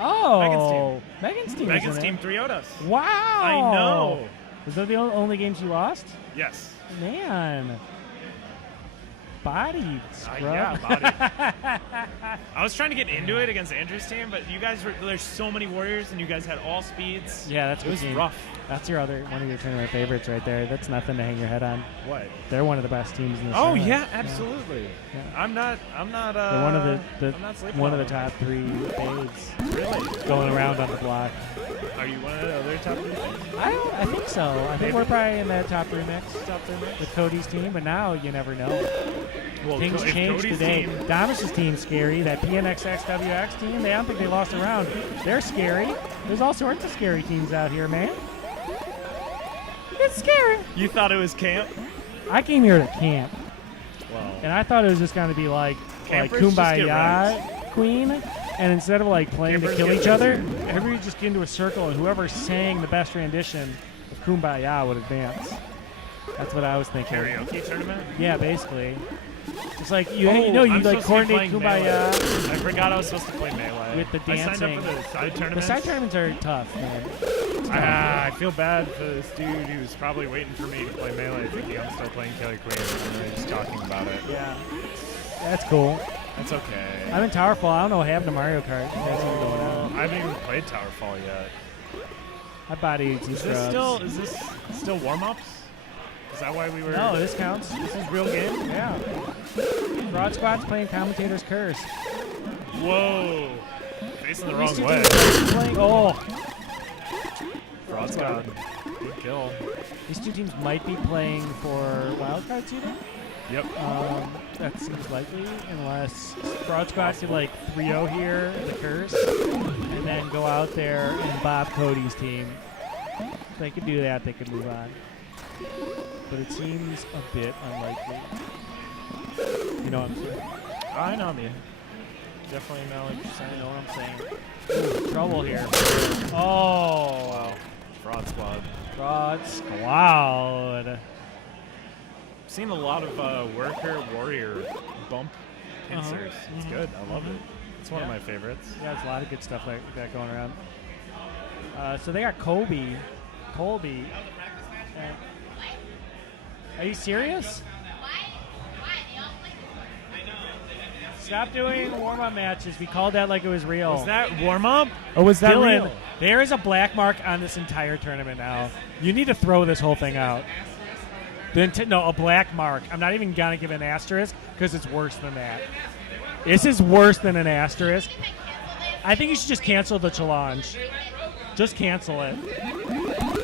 Megan's Megan's team. Megan's was in team it. 3-0'd us. Wow. I know. Was that the only games you lost? Yes. Man. Bodied, Yeah, scrub. body. I was trying to get into it against Andrew's team, but you guys there's so many warriors, and you guys had all speeds. Yeah, that's it was good team. rough. That's one of your tournament favorites right there. That's nothing to hang your head on. What? They're one of the best teams in this Oh tournament. yeah, absolutely. Yeah. I'm not. They're one of I'm not sleeping one on of the them. top 3 fades Really? going around on the block. Are you one of the other top 3? I think so. I think we're probably in that top 3 mix Top 3 mix? with Cody's team, but now you never know. Well, Things if changed Cody's today. team- Damas's team's scary. That PNXXWX team, I don't think they lost a round. They're scary. There's all sorts of scary teams out here, man. It's scary. You thought it was camp? I came here to camp, Well, and I thought it was just going to be like Campers just get Kumbaya Queen, and instead of like playing Campers to kill get each other, wizard. everybody just get into a circle, and whoever sang the best rendition of Kumbaya would advance. That's what I was thinking. karaoke tournament? Yeah, basically. It's like you I'm like supposed to be coordinate playing Kumbaya. Melee. I forgot I was supposed to play Melee. With the I signed dancing. up for the side The tournaments. side tournaments are tough, man. I feel bad for this dude who's probably waiting for me to play Melee thinking I'm still playing Kelly Queen and we're just talking about it. Yeah. That's cool. That's okay. I'm in Towerfall. I don't know what happened to Mario Kart. That's what's going on. I haven't even played Towerfall yet. I bodied some Is this scrubs. still warm-ups? Is that why we were... No, this counts. This is real game? Yeah. Broad Squad's playing Commentator's Curse. Whoa. Facing the These wrong two way. teams are playing, Broad Squad. Good kill. these two teams might be playing for wildcards even. Yep. That seems likely, unless Broad Squad could like 3-0 here, the Curse, and then go out there and bob Cody's team. If they could do that, they could move on. But it seems a bit unlikely. You know what I'm saying? I know me. Definitely know what you're saying. I know what I'm saying. Ooh, trouble here. Oh, Wow. Fraud Squad. Broad Squad. seen a lot of worker warrior bump pincers. It's good. I love it. It's one of Yeah. my favorites. Yeah, there's a lot of good stuff like that going around. So they got Colby. Are you serious? Stop doing warm-up matches. We called that like it was real. Was that warm up? Oh, was that Dylan, real? There is a black mark on this entire tournament now. You need to throw this whole thing out. No, a black mark. I'm not even going to give an asterisk because it's worse than that. This is worse than an asterisk. I think you should just cancel the challenge. Just cancel it.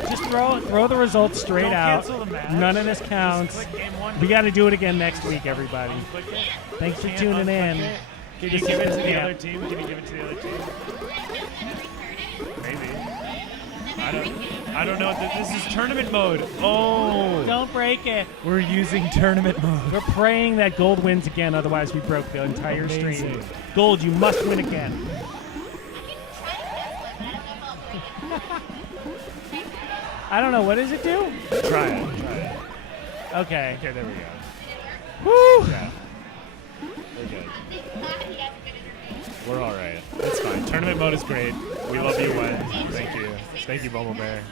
Just throw the results straight Don't out. cancel the match. None of this Just counts. click game one. We got to do it again next week, everybody. Click it. Thanks for Can't tuning unclick in. it. Can you give it to the Yeah. other team? Can you give it to the other team? Maybe. I don't know. This is tournament mode. Oh. Don't break it. We're using tournament mode. We're praying that Gold wins again, otherwise we broke the entire stream. Amazing. Gold, you must win again. I don't know. What does it do? Try it. Okay. Okay, there we go. Woo! Yeah. We're good. We're all right. It's fine. Tournament mode is great. We love you, Wen. Thank you. Thank you, Bubble Bear.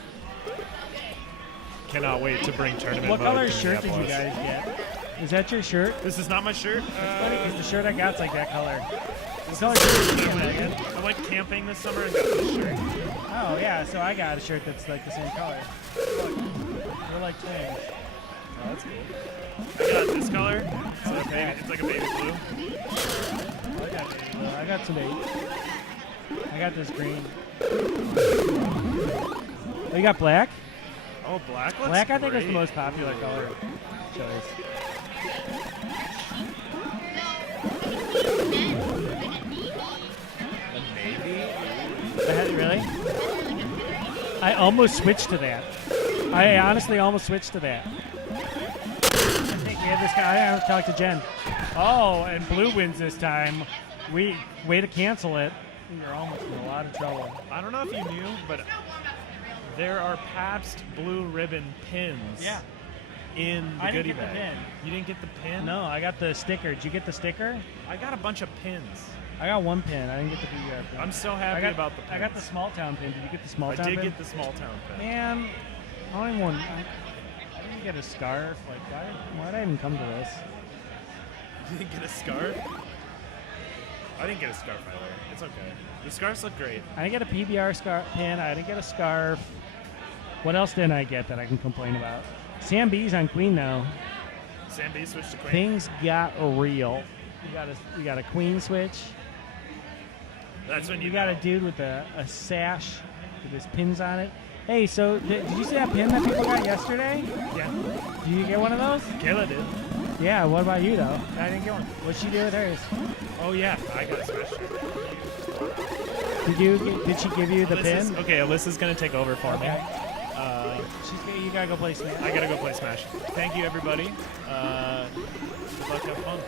Cannot wait to bring tournament What mode color to shirt did you Minneapolis. guys get? Is that your shirt? This is not my shirt. Funny, 'cause the shirt I got's like that color. This color is- shirt did you I get, went- Megan? I went camping this summer and got this shirt. Oh yeah, so I got a shirt that's like the same color. Look, we're like twins. Oh, that's cool. I got this color. It's like a baby blue. I got some eight. I got this green. Oh, you got black? Oh, black looks Black, I think, is great. the most popular color choice. Really? I almost switched to that. I honestly almost switched to that. I think we have this guy. I have to talk to Jen. Oh, and blue wins this time. Way to cancel it. You're almost in a lot of trouble. I don't know if you knew, but there are Pabst Blue Ribbon pins. Yeah. In the I didn't goodie get the bag. pin. You didn't get the pin? No, I got the sticker. Did you get the sticker? I got a bunch of pins. I got one pin. I didn't get the PBR pin. I'm so happy about the pins. I got the small town pin. Did you get the small I town did pin? get the small town pin. Man, I don't even want. I didn't get a scarf. Like, why did I even come to this? You didn't get a scarf? I didn't get a scarf either. It's okay. The scarves look great. I didn't get a PBR pin. I didn't get a scarf. What else didn't I get that I can complain about? Sam B's on Queen now. Sam B switched to Queen. Things got real. You got a Queen switch. That's when You you got a know. dude with a sash with his pins on it. Hey, so did you see that pin that people got yesterday? Yeah. Did you get one of those? Kayla did. Yeah, what about you, though? I didn't get one. What'd she do with hers? Oh, yeah. I got a smash. Did she give you the pin? Okay, Alyssa's going to take over for me. Okay. You gotta go play Smash. I got to go play Smash. Thank you, everybody. Good luck. Have fun.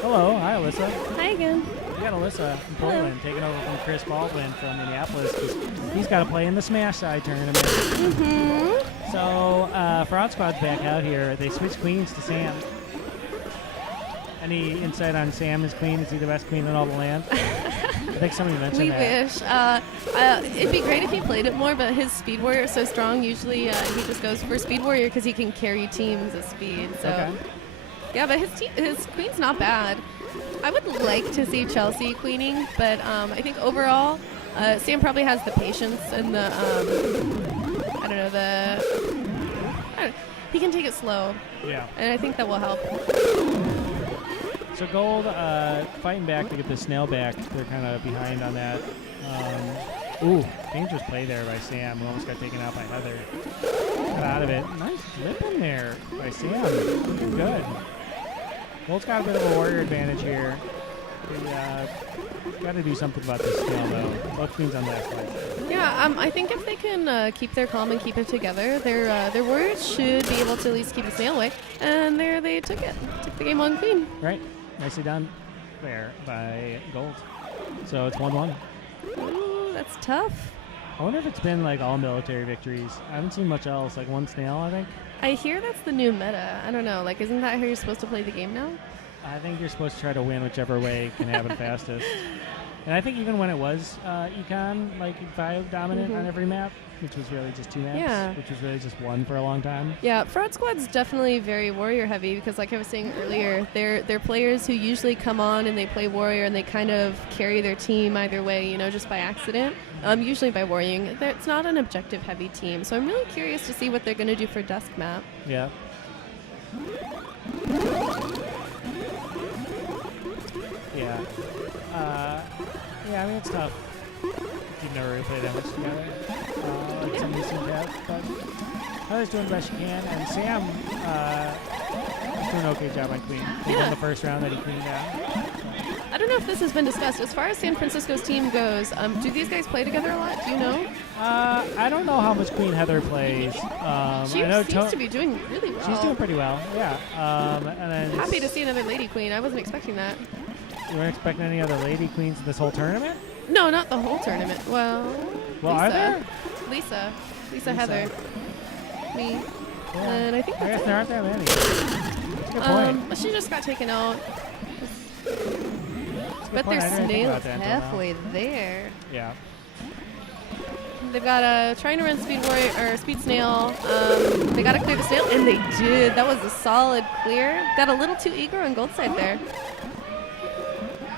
Hello, hi Alyssa. Hi again. We got Alyssa from Portland taking over from Chris Baldwin from Minneapolis because he's got to play in the Smash Side tournament. So Fraud Squad's back out here. They switched queens to Sam. Any insight on Sam as queen? Is he the best queen in all the land? I think somebody mentioned We that. wish. It'd be great if he played it more, but his Speed Warrior is so strong. Usually he just goes for Speed Warrior because he can carry teams of speed. So Okay. yeah, but his queen's not bad. I would like to see Chelsea queening, but I think overall Sam probably has the patience and the he can take it slow, Yeah. and I think that will help. So Gold fighting back to get the snail back. They're kind of behind on that. Ooh, dangerous play there by Sam. Who almost got taken out by Heather. Got out of it. Nice flip in there by Sam. Good. Gold's got a bit of a warrior advantage here. They got to do something about this snail, though. Both queens on last life. Yeah, I think if they can keep their calm and keep it together, their warriors should be able to at least keep the snail away. And there they took it. Took the game on queen. Right. Nicely done there by Gold. So it's 1-1. Ooh, that's tough. I wonder if it's been like all military victories. I haven't seen much else. Like one snail, I think. I hear that's the new meta. I don't know. Like, isn't that how you're supposed to play the game now? I think you're supposed to try to win whichever way can happen fastest. And I think even when it was Econ, like 5 dominant on every map, which was really just 2 maps, Yeah. which was really just 1 for a long time. Yeah, Fraud Squad's definitely very warrior heavy because, like I was saying earlier, they're players who usually come on and they play warrior and they kind of carry their team either way, just by accident. Usually by warring. It's not an objective heavy team, so I'm really curious to see what they're going to do for Dusk map. Yeah. Yeah. Yeah, I mean, it's tough. You've never really played that much together. It's a decent death, but Heather's doing the best she can, and Sam is doing an okay job on Queen. He won the first round that he queened out. I don't know if this has been discussed. As far as San Francisco's team goes, do these guys play together a lot? Do you know? I don't know how much Queen Heather plays. She I know seems to be doing really well. she's doing pretty well, yeah. And then Happy to see another lady queen. I wasn't expecting that. You weren't expecting any other lady queens in this whole tournament? No, not the whole tournament. Well, Are there? Lisa, Heather, me, and I think I guess that's there aren't that many. That's a good point. She just got taken out. That's a good But point. their I didn't think about snail's that until now. halfway there. Yeah. They've got trying to run speed warrior or speed snail. They got to clear the snail, and they did. That was a solid clear. Got a little too eager on gold side there.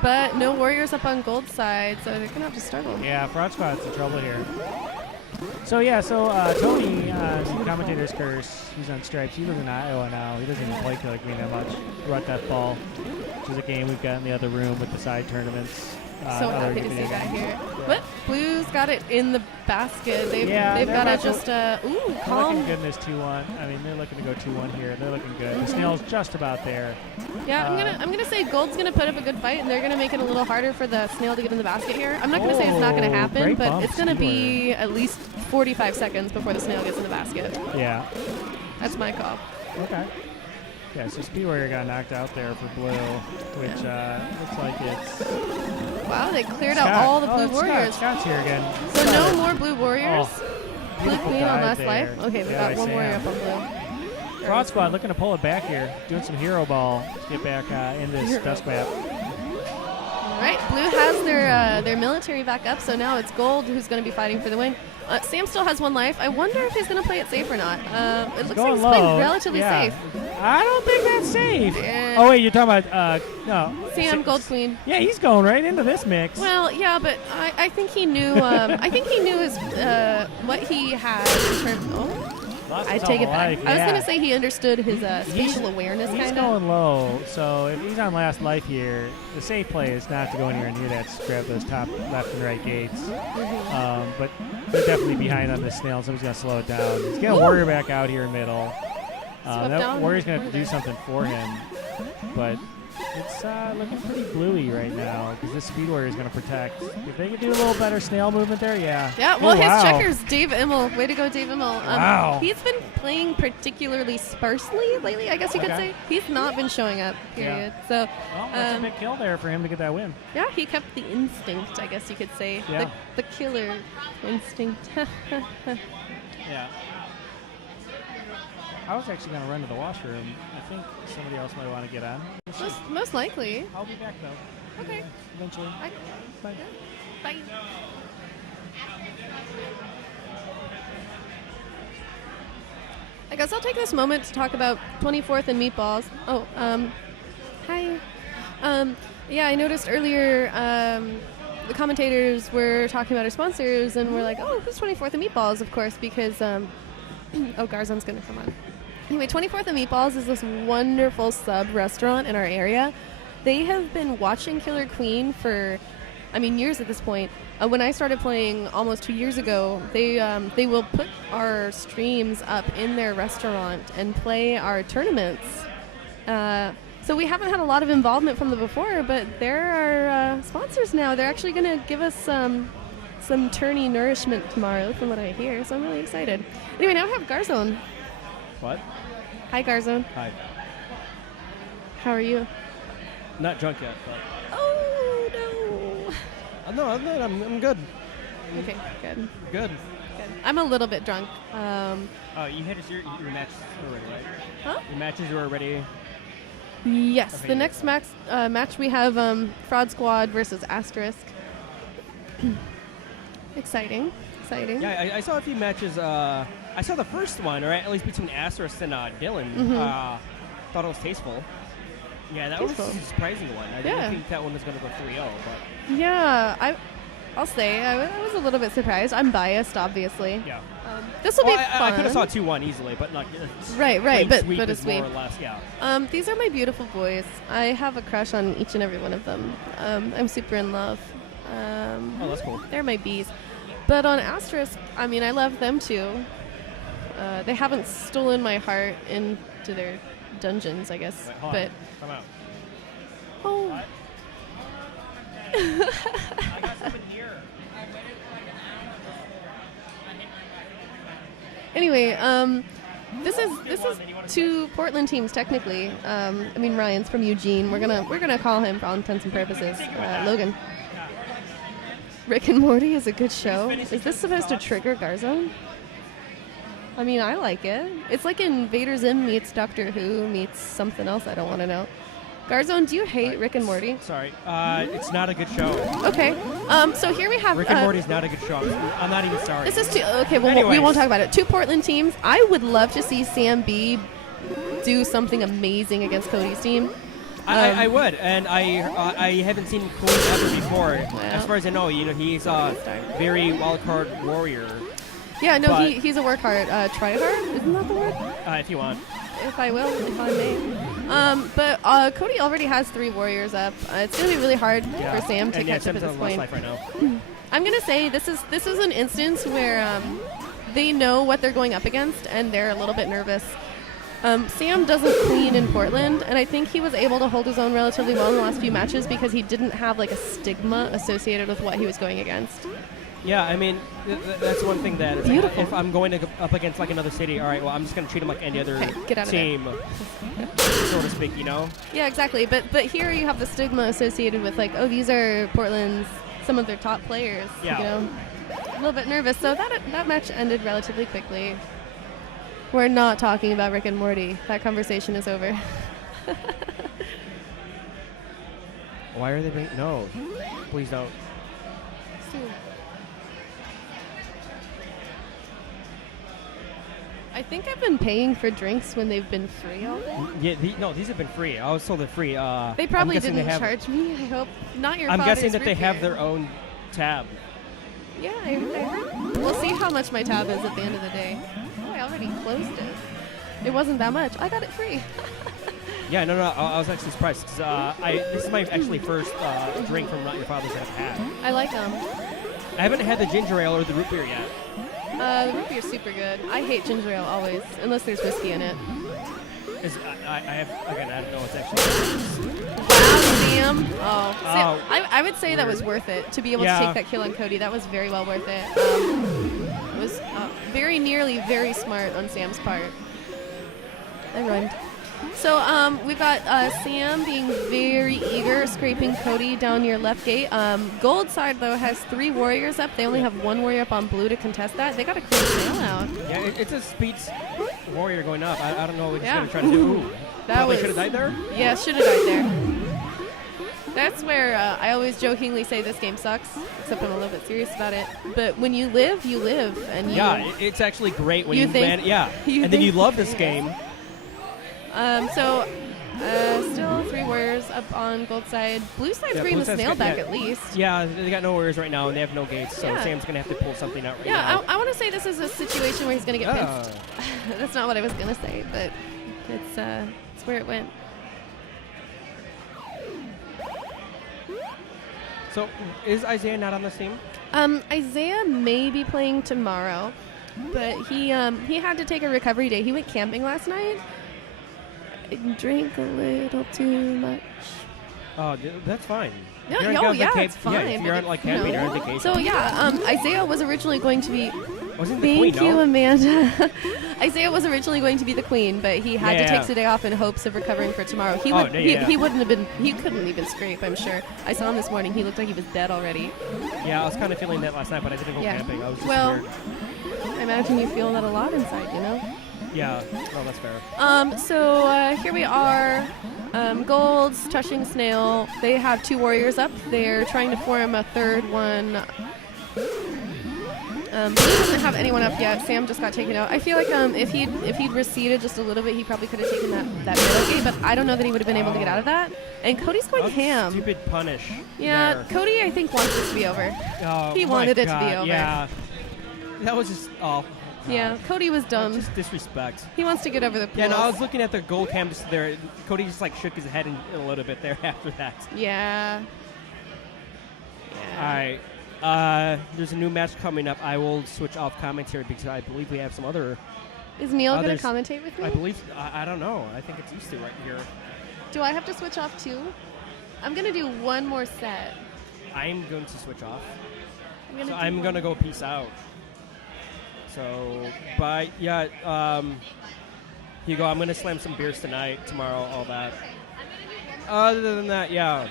But no warriors up on gold side, so they're gonna have to struggle. Yeah, Fraud Squad's in trouble here. So Tony, the commentator's curse, he's on Stripes. He lives in Iowa now. He doesn't even play Killer Queen that much. He brought that ball, which is a game we've got in the other room with the side tournaments. So happy to see that here. But Blue's got it in the basket. They've they're got to about to- just They're calm. looking good in this 2-1. I mean, they're looking to go 2-1 here. They're looking good. The snail's just about there. Yeah, I'm gonna say Gold's gonna put up a good fight, and they're gonna make it a little harder for the snail to get in the basket here. I'm not gonna say it's not gonna happen, great but bump, it's gonna Speed be at least 45 seconds before the snail gets in the basket. Yeah. That's my call. Okay. Yeah, so Speed Warrior got knocked out there for Blue, which looks like it's Wow, they cleared Scott. out all the blue it's warriors. Scott's here again. So no more blue warriors. Blue beautiful queen on dive last there. life. Okay, we Yeah, got one Sam. warrior up on blue. Fraud Squad looking to pull it back here, doing some hero ball to get back in this Hero Dusk map. All right, blue has their military back up, so now it's Gold who's going to be fighting for the win. Sam still has 1 life. I wonder if he's going to play it safe or not. It looks like Going he's low. playing relatively Yeah. safe. I don't think that's safe. Yeah. Oh wait, you're talking about no. Sam, Gold Queen. Yeah, he's going right into this mix. Well, yeah, but I think he knew. I think he knew his what he had in terms. Oh, Lost I his take it whole back. life, I was yeah. gonna say he understood his spatial awareness, He's kind of. going low, so if he's on last life here, the safe play is not to go anywhere near that. Just grab those top left and right gates. But they're definitely behind on this snail. Somebody's gonna slow it down. He's getting a warrior back out here in middle. Swept That down warrior's gonna have to further. do something for him, but it's looking pretty bluey right now because this speed warrior is gonna protect. If they could do a little better snail movement there, yeah. Yeah, well, Oh, his wow. checkers, Dave Immel. Way to go, Dave Immel. Wow. He's been playing particularly sparsely lately, I guess you could Okay. say. He's not been showing up, period. So, Well, that's a big kill there for him to get that win. yeah, he kept the instinct, I guess you could say. Yeah. The killer instinct. Yeah. I was actually going to run to the washroom. I think somebody else might want to get on. most likely. I'll be back, though. Okay. Eventually. Bye. Bye. Bye. I guess I'll take this moment to talk about 24th and Meatballs. Oh, hi. Yeah, I noticed earlier the commentators were talking about our sponsors, and we're like, oh, who's 24th and Meatballs, of course, because, oh, Garzon's going to come on. Anyway, 24th and Meatballs is this wonderful sub restaurant in our area. They have been watching Killer Queen for, years at this point. When I started playing almost 2 years ago, they will put our streams up in their restaurant and play our tournaments. So we haven't had a lot of involvement from the before, but there are sponsors now. They're actually going to give us some tourney nourishment tomorrow, from what I hear. So I'm really excited. Anyway, now I have Garzone. What? Hi, Garzone. Hi. How are you? Not drunk yet, but. Oh no. No, I'm good. Okay, good. Good. Good. I'm a little bit drunk. Oh, you had your matches already, right? Huh? Your matches were already. Yes, Okay, the yeah. next match we have Fraud Squad versus Asterisk. Exciting. Yeah, I saw a few matches. I saw the first one, or at least between Asterisk and Dylan. Mhm. Thought it was tasteful. Yeah, that was Tasteful. a surprising one. I Yeah. didn't think that one was going to go 3-0, but Yeah, I'll say I was a little bit surprised. I'm biased, obviously. yeah. This will be I fun. could have saw 2-1 easily, but like Right, clean but sweep a is more sweep. or less, yeah. These are my beautiful boys. I have a crush on each and every one of them. I'm super in love. Oh, that's cool. They're my bees. But on Asterisk, I mean, I love them too. They haven't stolen my heart into their dungeons, I guess. Wait, hold but on. Come out. oh, What? I got some in here. anyway, this is two Portland teams technically. I mean, Ryan's from Eugene. We're gonna call him for all intents and purposes Logan. Rick and Morty is a good show. Is this supposed to trigger Garzone? I mean, I like it. It's like Invader Zim meets Doctor Who meets something else I don't want to know. Garzone, do you hate Rick and Morty? Sorry, it's not a good show. Okay. So here we have Rick and Morty's not a good show. I'm not even sorry. This is two. Okay, well, we Anyways. won't talk about it. Two Portland teams. I would love to see Sam B do something amazing against Cody's team. I would, and I haven't seen Cody ever before. As far as I know, he's a very wild card warrior. Yeah, no, But- he's a workhard. Tryhard? Isn't that the word? If you want. If I may. But Cody already has 3 warriors up. It's going to be really hard for Sam to and catch up Sam's at this on point. Life right now. I'm going to say this is an instance where they know what they're going up against, and they're a little bit nervous. Sam doesn't clean in Portland, and I think he was able to hold his own relatively well in the last few matches because he didn't have like a stigma associated with what he was going against. Yeah, I mean, that's one thing that it's like, Beautiful. if I'm going to go up against like another city, all right, well, I'm just going to treat them like any other Okay, get out of team, so to speak, Yeah, exactly. But here you have the stigma associated with like, oh, these are Portland's some of their top players. Yeah. A little bit nervous. So that match ended relatively quickly. We're not talking about Rick and Morty. That conversation is over. Why are they being... No. Please don't. I think I've been paying for drinks when they've been free all day. Yeah, these have been free. I was told they're free. They probably didn't charge me. I hope not your I'm father's guessing that they root have beer. their own tab. Yeah, I heard. We'll see how much my tab is at the end of the day. Oh, I already closed it. It wasn't that much. I got it free. Yeah, no, I was actually surprised. 'Cause, this is my actually first drink from Not Your Father's that I've had. I like them. I haven't had the ginger ale or the root beer yet. The root beer's super good. I hate ginger ale always, unless there's whiskey in it. I have, again, I don't know what's actually... Wow, Sam. Oh, Oh, I would say that was worth it to be able Yeah. to take that kill on Cody. That was very well worth it. It was very nearly very smart on Sam's part. I rhymed. So we've got Sam being very eager, scraping Cody down your left gate. Gold side, though, has 3 warriors up. They only have 1 warrior up on blue to contest that. They got a clear sail out. Yeah, it's a speed warrior going up. I don't know what he's Yeah. going to try to do. Ooh, That probably was- should have died there. Yeah, should have died there. That's where I always jokingly say this game sucks, except I'm a little bit serious about it. But when you live, and you. Yeah, it's actually great when You you, think- yeah. you And then you think- love this game. So still 3 warriors up on gold side. Blue side's Yeah, bringing blue the side's snail got- back yeah. at least. Yeah, they got no warriors right now, and they have no gates, so Yeah. Sam's going to have to pull something out right Yeah, now. I want to say this is a situation where he's going to get Ah. pinched. That's not what I was going to say, but it's where it went. So, is Isaiah not on this team? Isaiah may be playing tomorrow, but he had to take a recovery day. He went camping last night, I drank a little too much. Oh, that's fine. No, If you're yo, on yeah, vaca- it's fine. Yeah, if you're on like camping or on vacation. So yeah, Isaiah was originally going to be. Wasn't the queen, Thank you, no? Amanda. Isaiah was originally going to be the queen, but he had to Yeah. take today off in hopes of recovering for tomorrow. He Oh, would. yeah. He wouldn't have been. He couldn't even scrape. I'm sure. I saw him this morning. He looked like he was dead already. Yeah, I was kind of feeling that last night, but I didn't go Yeah. camping. I was just Well, weird. I imagine you feel that a lot inside. You know. Yeah, no, that's fair. So here we are. Golds, Tushing Snail. They have 2 warriors up. They're trying to form a third one. He doesn't have anyone up yet. Sam just got taken out. I feel like if he'd receded just a little bit, he probably could have taken that middle gate. But I don't know that he would have been able to get out of that. And Cody's going That was a ham. Stupid punish. Yeah, there. Cody, I think wants this to be over. Oh, He my wanted it to be God, over. Yeah. That was just Yeah, Cody was dumb. just disrespect. He wants to get over the pool. Yeah, no, I was looking at the gold cam just there. Cody just like shook his head in a little bit there after that. Yeah. All right. There's a new match coming up. I will switch off commentary because I believe we have some other. Is Neil going to Others- commentate with me? I believe. I don't know. I think it's used to right here. Do I have to switch off too? I'm going to do one more set. I'm going to switch off. I'm So I'm going to go peace out. So, but yeah, here you go. I'm going to slam some beers tonight, tomorrow, all that. Other than that, yeah.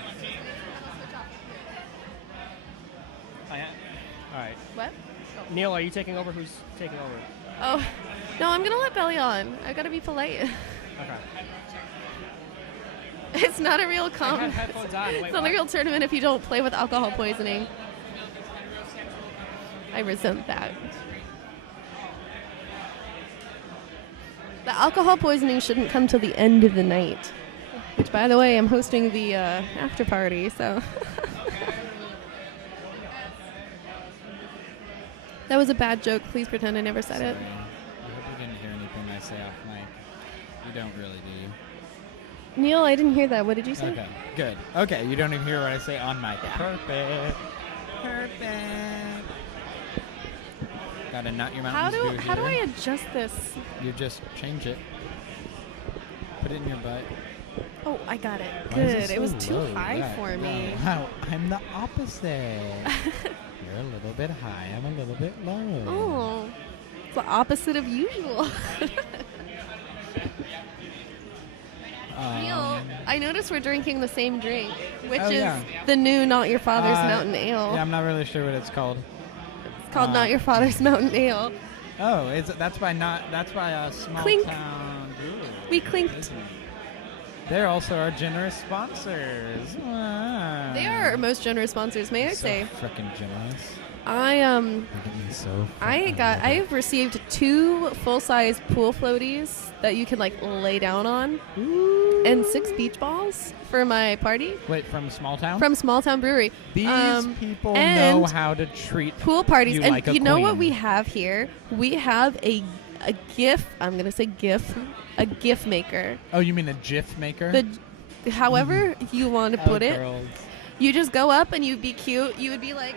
All right. What? Neil, are you taking over? Who's taking over? Oh, no, I'm going to let Belly on. I've got to be polite. Okay. It's not a real I had comp. headphones on. Wait, It's not what? a real tournament if you don't play with alcohol poisoning. I resent that. The alcohol poisoning shouldn't come till the end of the night. Which, by the way, I'm hosting the after party, so. That was a bad joke. Please pretend I never said it. Sorry. I hope you didn't hear anything I say off mic. You don't really, do you? Neil, I didn't hear that. What did you say? Okay, good. Okay, you don't even hear what I say on mic. Perfect. Perfect. Gotta nut your How mountains. do I adjust this? You just change it. Put it in your butt. Oh, I got it. Why is Good. It was so too low? high Yeah, for me. Wow, I'm the opposite. You're a little bit high. I'm a little bit low. Oh, it's the opposite of usual. Neil, I noticed we're drinking the same drink, which Oh, is yeah. the new Not Your Father's Uh, Mountain Ale. Yeah, I'm not really sure what it's called. It's called Not Your Father's Mountain Ale. Oh, that's by Small Clink. Town Brewery. We clinked. They're also our generous sponsors. Wow. They are our most generous sponsors, may I so say. freaking generous. I So I've received 2 full-size pool floaties that you can like lay down on, and 6 beach balls for my party Wait, from Small Town? from Small Town Brewery. These people and know how to treat pool parties. you And like a you know what queen. we have here? We have a GIF. I'm gonna say GIF. A GIF maker. Oh, you mean a GIF maker? However you want to put it, Girls. you just go up and you'd be cute. You would be like,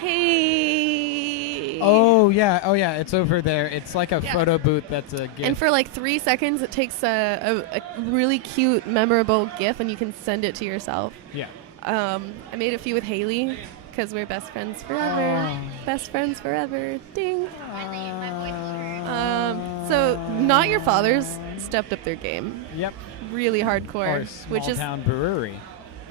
hey. Oh yeah, it's over there. It's like a Yeah. photo booth that's a GIF. And for like 3 seconds, it takes a really cute, memorable GIF, and you can send it to yourself. yeah. I made a few with Haley because we're best friends forever. Oh. Best friends forever. Ding. So Not Your Father's stepped up their game. Yep. Really Or hardcore, Small which is Town Brewery.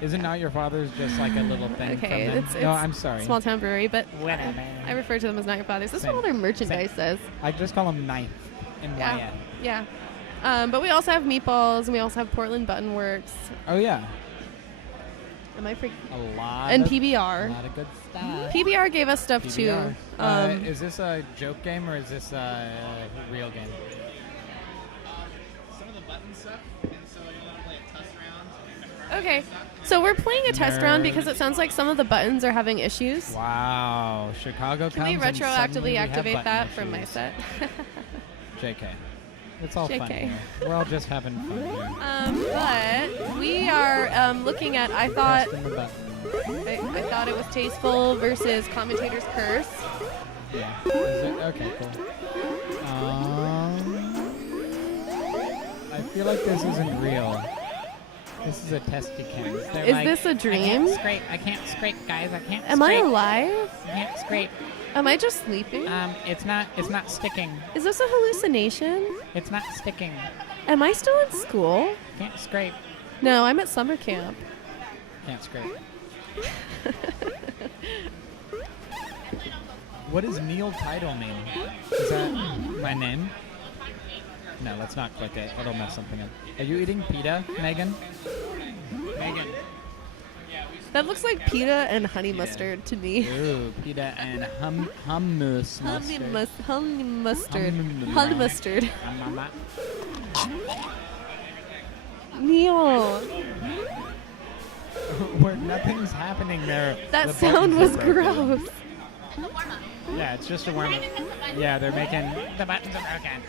Isn't Not Your Father's just like a little thing okay. from them? It's no, I'm sorry. Small Town Brewery, but Whatever. I refer to them as Not Your Father's. This is Same. what all their merchandise Same. says. I just call them Knife and Yeah. YN. Yeah. But we also have Meatballs, and we also have Portland Button Works. Oh yeah. Am I freaking? A lot And of, PBR. A lot of good stuff. PBR gave us stuff PBR. too. Is this a joke game or is this a real game? Okay, so we're playing a test round Nerd. because it sounds like some of the buttons are having issues. Wow, Chicago Can we comes and suddenly we retroactively have activate button that from my issues. set? JK. It's all fun JK. here. We're all just having fun here. But we are looking at. I thought Pressing the button. I thought it was Tasteful versus Commentator's Curse. Yeah. Is it? Okay, cool. I feel like this isn't real. This is a testy cam. Is this a dream? I can't scrape, guys. I can't Am I alive? I can't scrape. Am I just sleeping? It's not sticking. Is this a hallucination? It's not sticking. Am I still in school? Can't scrape. No, I'm at summer camp. Can't scrape. What does Neil Title mean? Is that my name? No, let's not click it. It'll mess something up. Are you eating pita, Megan? Megan. That looks like pita and honey mustard to me. Ooh, pita and hummus Honey mustard. honey mustard. Hum- Honey mustard. Mama. Neil, Where nothing's happening there. that The sound buttons was are broken. gross. Yeah, it's just a warm up. Yeah, they're making the buttons are broken.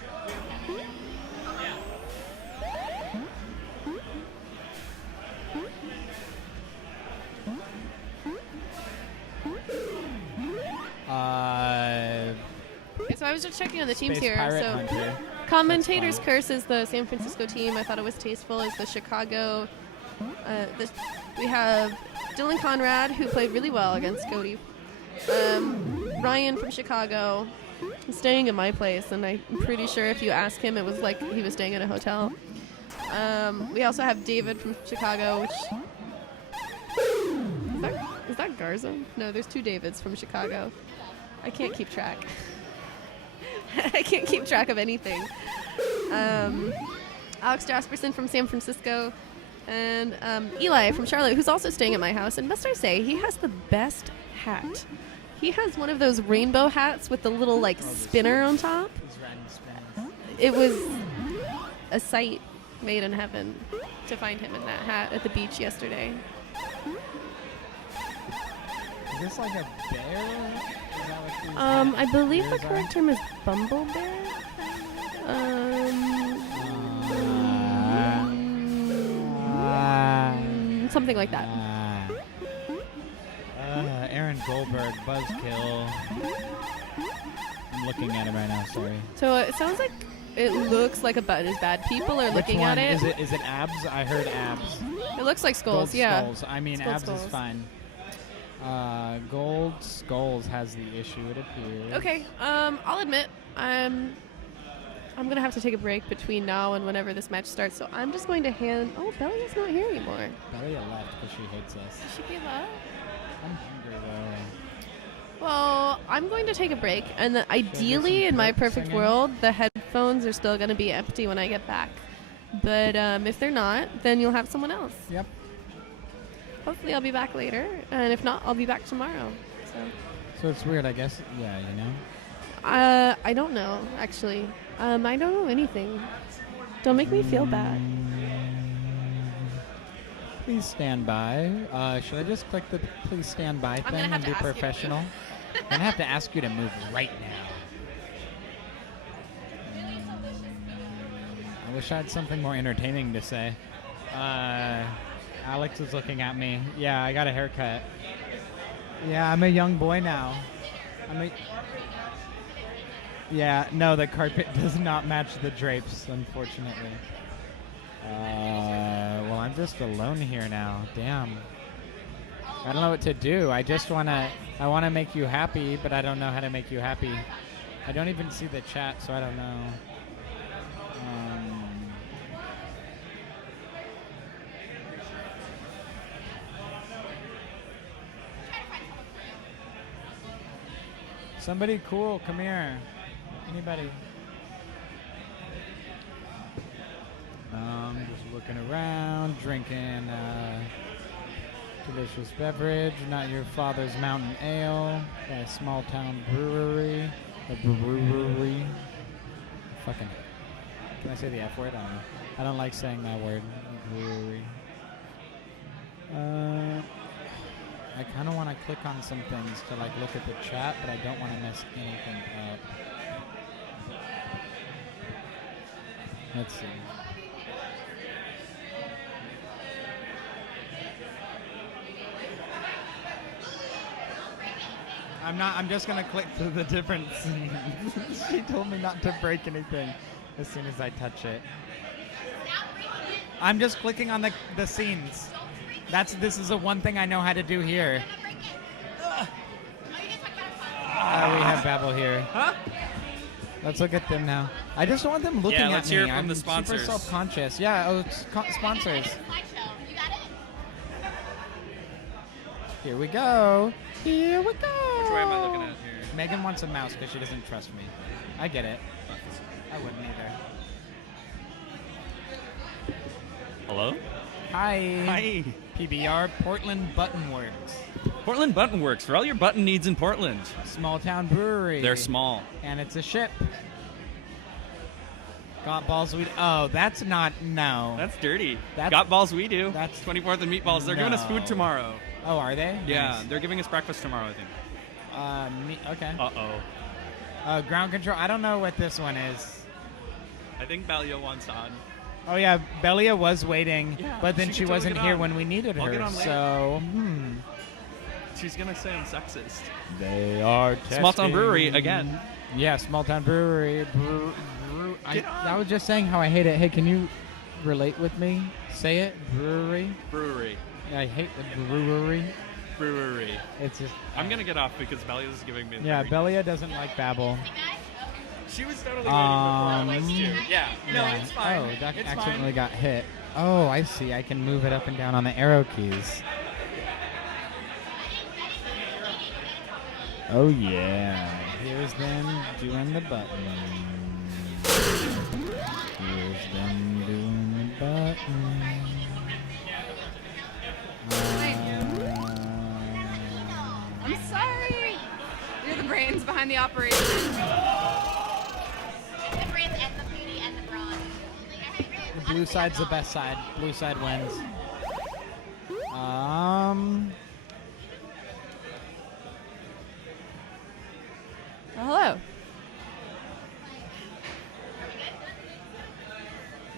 So I was just checking on the teams Space here. Pirate So Hunter. Commentator's That's Curse is the San Francisco team. I thought it was tasteful. Is the Chicago. We have Dylan Conrad, who played really well against Cody. Ryan from Chicago, is staying at my place, and I'm pretty sure if you ask him, it was like he was staying at a hotel. We also have David from Chicago, which is that Garza? No, there's two Davids from Chicago. I can't keep track. I can't keep track of anything. Alex Jasperson from San Francisco, and Eli from Charlotte, who's also staying at my house. And must I say, he has the best hat. He has one of those rainbow hats with the little like spinner on top. It was a sight made in heaven to find him in that hat at the beach yesterday. Is this like a bear? Is that what these I believe the bears correct are? term is bumble bear. Something like that. Aaron Goldberg, buzzkill. I'm looking at it right now. Sorry. So it sounds like it looks like a button is bad. People are Which looking one? at it. Is it abs? I heard abs. It looks like skulls, Gold yeah. Skulls. I mean, It's gold abs skulls. is fine. Gold Skulls has the issue, it appears. Okay, I'll admit I'm gonna have to take a break between now and whenever this match starts. So I'm just going to hand. Oh, Bellia's not here anymore. Belia left because she hates us. Did she give up? I'm hungry though. Well, I'm going to take a break, and then ideally, in my perfect singing? world, the headphones are still gonna be empty when I get back. But if they're not, then you'll have someone else. Yep. Hopefully, I'll be back later, and if not, I'll be back tomorrow. So it's weird, I guess. Yeah, you know. I don't know, actually. I don't know anything. Don't make me feel bad. Please stand by. Should I just click the please stand by gonna thing have and to be ask you to professional? I'm gonna have to ask you to move right now. I wish I had something more entertaining to say. Alex is looking at me. Yeah, I got a haircut. Yeah, I'm a young boy now. Yeah, no, the carpet does not match the drapes, unfortunately. Well, I'm just alone here now. Damn. I don't know what to do. I want to make you happy, but I don't know how to make you happy. I don't even see the chat, so I don't know. Somebody cool, come here. Anybody? Just looking around, drinking delicious beverage, not your father's mountain ale, at a small town brewery. A brewery. Fucking. Can I say the F word? I don't know. I don't like saying that word. Brewery. I kind of want to click on some things to like look at the chat, but I don't want to mess anything up. Let's see. I'm just gonna click through the different scenes. She told me not to break anything as soon as I touch it. I'm just clicking on the scenes. This is the one thing I know how to do here. We have Babel here. Huh? Let's look at them now. I just want them looking at let's me. hear it from I'm the sponsors. super self-conscious. Yeah, sponsors. You got it? Here we go. Here we go. Which way am I looking at here? Megan wants a mouse because she doesn't trust me. I get it. I wouldn't either. Hello? Hi. Hi. PBR, Portland Button Works. Portland Button Works for all your button needs in Portland. Small town brewery. They're small. And it's a ship. Got balls we... Oh, that's not... No. That's dirty. That's- Got balls we do. that's- 24th and Meatballs. They're giving us food No. tomorrow. Oh, are they? Yeah, Nice. they're giving us breakfast tomorrow, I think. Okay. Uh-oh. Ground control. I don't know what this one is. I think Balio wants on. Oh, yeah. Belia was waiting, Yeah, but then she she could totally wasn't get here on. when we needed I'll her. get on later. So, She's gonna say I'm sexist. They are Small Town Brewery again. Yeah, Small Town Brewery. I was just saying how I hate it. Hey, can you relate with me? Say it. Brewery. Brewery. I hate the brewery. Brewery. It's just... I'm gonna get off because Balio's giving me. Yeah, Belia doesn't like Babel. She was totally waiting before I was too. Yeah. No, Yeah. it's fine. Oh, that it's accidentally fine. got hit. Oh, I see. I can move it up and down on the arrow keys. Oh, yeah. Here's them doing the button. Here's them doing the button. I'm sorry. You're the brains behind the operation. The brains and the beauty and the brawn. The blue side's the best side. Blue side wins. Hello.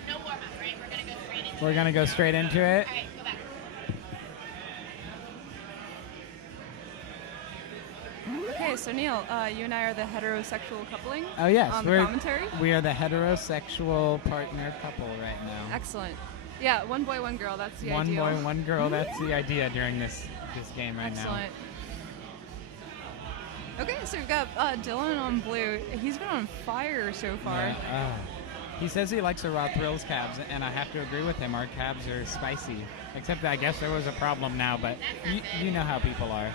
No warm up, right? We're gonna go straight into We're going to go straight into it. All right, go back. Okay, so Neil, you and I are the heterosexual coupling. Oh, yes. On the commentary. We are the heterosexual partner couple right now. Excellent. Yeah, one boy, one girl. That's the One ideal. boy, one girl. That's the idea during this game right Excellent. Okay, so we've got Dylan on blue. He's been on fire so now. far. Yeah. He says he likes the Raw Thrills cabs, and I have to agree with him. Our cabs are spicy. Except I guess there was a problem now, but you know how people are.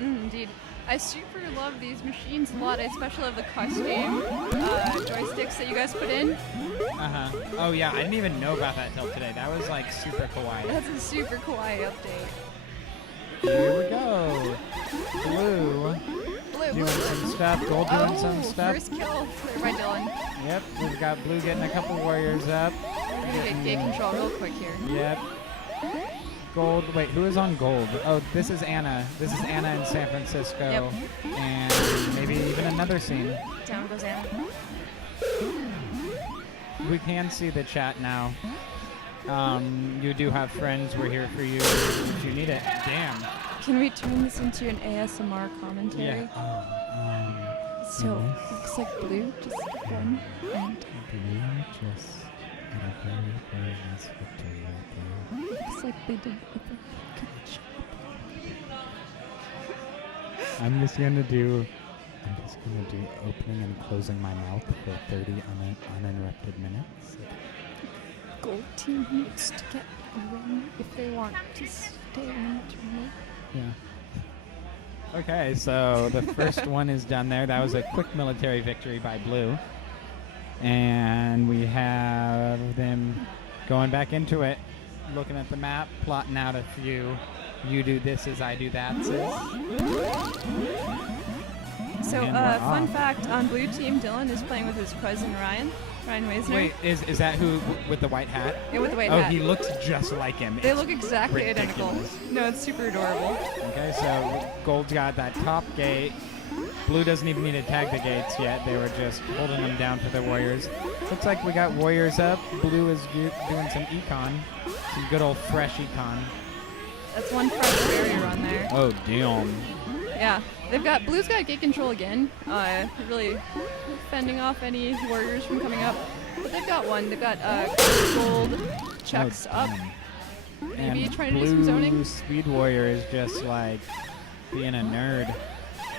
Indeed. I super love these machines a lot. I especially love the custom joysticks that you guys put in. Uh-huh. Oh, yeah. I didn't even know about that till today. That was, like, super kawaii. That's a super kawaii update. Here we go. Blue Blue, doing some stuff. Gold doing some stuff. First kill clear by Dylan. Yep. We've got Blue getting a couple warriors up. We're gonna get gate control real quick here. Yep. Gold. Wait, who is on gold? Oh, this is Anna. This is Anna in San Francisco. Yep. And maybe even another scene. Down goes Anna. We can see the chat now. You do have friends. We're here for you if you need it. Damn. Can we turn this into an ASMR commentary? Yeah. So, looks like Blue just won. And looks like they did with the catch. I'm just gonna do opening and closing my mouth for 30 uninterrupted minutes. Gold team needs to get a win if they want to stay in the tournament. Yeah. Okay, so the first one is done there. That was a quick military victory by Blue. And we have them going back into it, looking at the map, plotting out a few you do this as I do that. So, And we're fun off. fact, on Blue Team, Dylan is playing with his cousin Ryan Weisner. Wait, is that who with the white hat? Yeah, with the white Oh, hat. he looks just like him. They It's look exactly identical. ridiculous. No, it's super adorable. Okay, so Gold's got that top gate. Blue doesn't even need to tag the gates yet. They were just holding them down for the Warriors. Looks like we got Warriors up. Blue is doing some econ. Some good old fresh econ. That's one fresh barrier on there. Oh, damn. Yeah, Blue's got gate control again. Really fending off any warriors from coming up. But they've got one. They've got gold checks Oh, up. damn. Maybe And trying to do blue some zoning. Speed Warrior is just like being a nerd.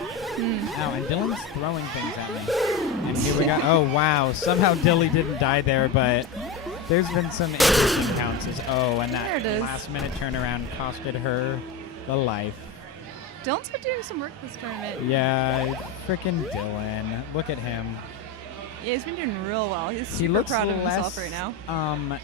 Ow, and Dylan's throwing things at me. And here we go. Oh, wow. Somehow Dilly didn't die there, but there's been some interesting pounces. Oh, and There it that is. last-minute turnaround costed her the life. Dylan's been doing some work this tournament. Yeah, freaking Dylan. Look at him. Yeah, he's been doing real well. He's He super looks proud of less, himself right now.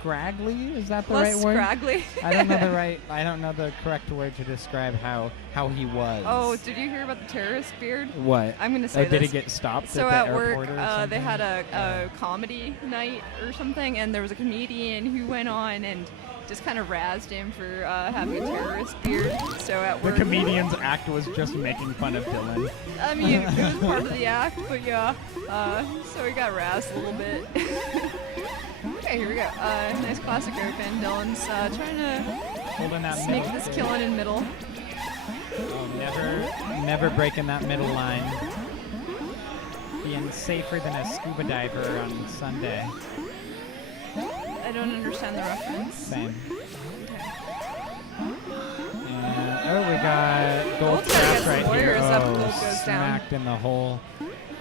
Scraggly? Is that the Less right word? scraggly. I don't know the correct word to describe how he was. Oh, did you hear about the terrorist beard? What? I'm gonna say Did this. he get stopped So at at the work, airport or they something? had a comedy night or something, and there was a comedian who went on and just kind of razzed him for having a terrorist beard. So at The work, comedian's act was just making fun of Dylan. I mean, it was part of the act, but yeah. So he got razzed a little bit. Okay, here we go. Nice classic open. Dylan's trying to Holding that sneak middle this kick. kill in middle. Oh, never breaking that middle line. Being safer than a scuba diver on Sunday. I don't understand the reference. Same. And, we got gold Gold's gotta trap get some right here. warriors up, Oh, gold goes down. smacked in the hole.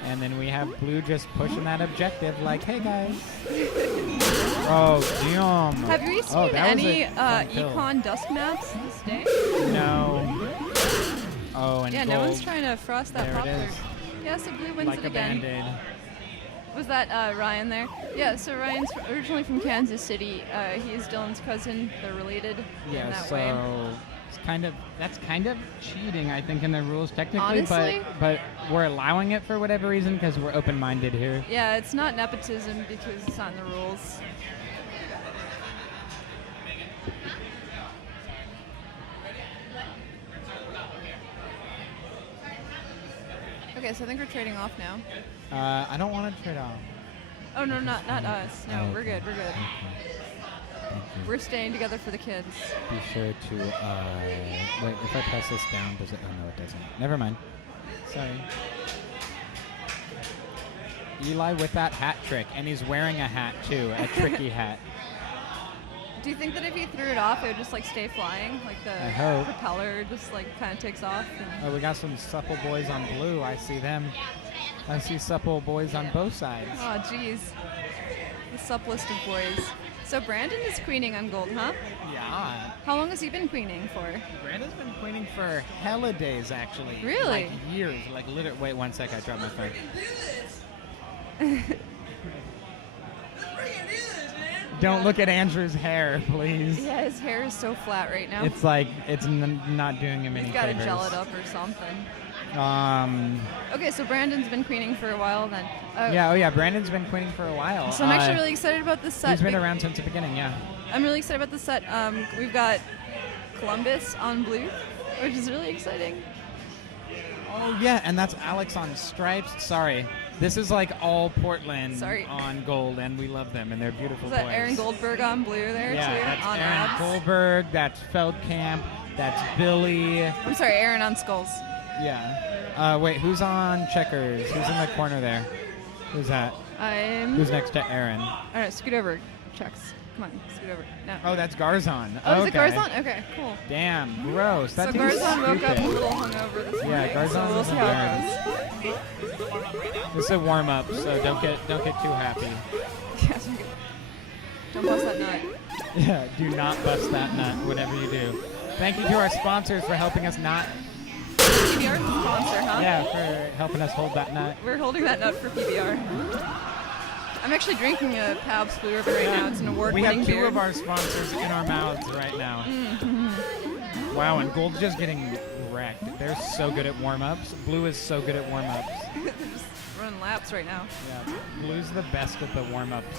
And then we have blue just pushing that objective like, hey guys. Oh, damn. Have you seen that was any a fun kill. econ dusk maps this day? No. Oh, and Yeah, gold. no one's trying to frost that There it poplar. is. Yeah, so blue wins Like it a again. Band-Aid. Was that Ryan there? Yeah, so Ryan's originally from Kansas City. He's Dylan's cousin. They're related in Yeah, that so way. that's kind of cheating, I think, in the rules technically. Honestly? But we're allowing it for whatever reason because we're open-minded here. Yeah, it's not nepotism because it's not in the rules. Okay, so I think we're trading off now. I don't want to trade off. Oh no, not us. No, we're good. We're good. Okay. Thank you. We're staying together for the kids. Be sure to wait. If I press this down, does it? Oh no, it doesn't. Never mind. Sorry. Eli with that hat trick, and he's wearing a hat too, a tricky hat. Do you think that if you threw it off, it would just like stay flying, like the I hope. propeller just like kind of takes off? And Oh, we got some supple boys on blue. I see them. I see supple boys on both sides. oh, jeez, the supplest of boys. So Brandon is queening on gold, huh? Yeah. How long has he been queening for? Brandon's been queening for hella days, actually. Really? Like years. Like literally. Wait 1 sec. I dropped my phone. Don't look at Andrew's hair, please. Yeah, his hair is so flat right now. It's like it's not doing him any He's got to favors. gel it up or something. Okay, so Brandon's been queening for a while then. Yeah. Oh yeah. Brandon's been queening for a while. So I'm actually really excited about this set. He's been around since the beginning. Yeah. I'm really excited about this set. We've got Columbus on blue, which is really exciting. Oh yeah, and that's Alex on stripes. Sorry, this is like all Portland Sorry. on gold, and we love them, and they're beautiful Is that boys. Aaron Goldberg on blue there Yeah, too? that's on Aaron abs? Goldberg. That's Feldkamp. That's Billy. I'm sorry, Aaron on skulls. Yeah. Wait, who's on checkers? Who's in the corner there? Who's that? Who's next to Aaron? All right, scoot over. Checks. Come on, scoot over. No. Oh, that's Garzon. Oh, is it okay. Garzon? Okay, cool. Damn, gross. That So team's Garzon woke up a stupid. little hungover this morning. Garzon so we'll is see a how it goes. This is a warm up, so don't get too happy. Yes, I'm good. Don't bust that nut. Yeah, do not bust that nut, whatever you do. Thank you to our sponsors for helping us not. PBR sponsor, huh? Yeah, for helping us hold that nut. We're holding that nut for PBR. I'm actually drinking a Pabst Blue Ribbon right now. It's an We award-winning have two beer. of our sponsors in our mouths right now. Wow, and Gold's just getting wrecked. They're so good at warm-ups. Blue is so good at warm-ups. They're just running laps right now. Yeah, Blue's the best at the warm-ups.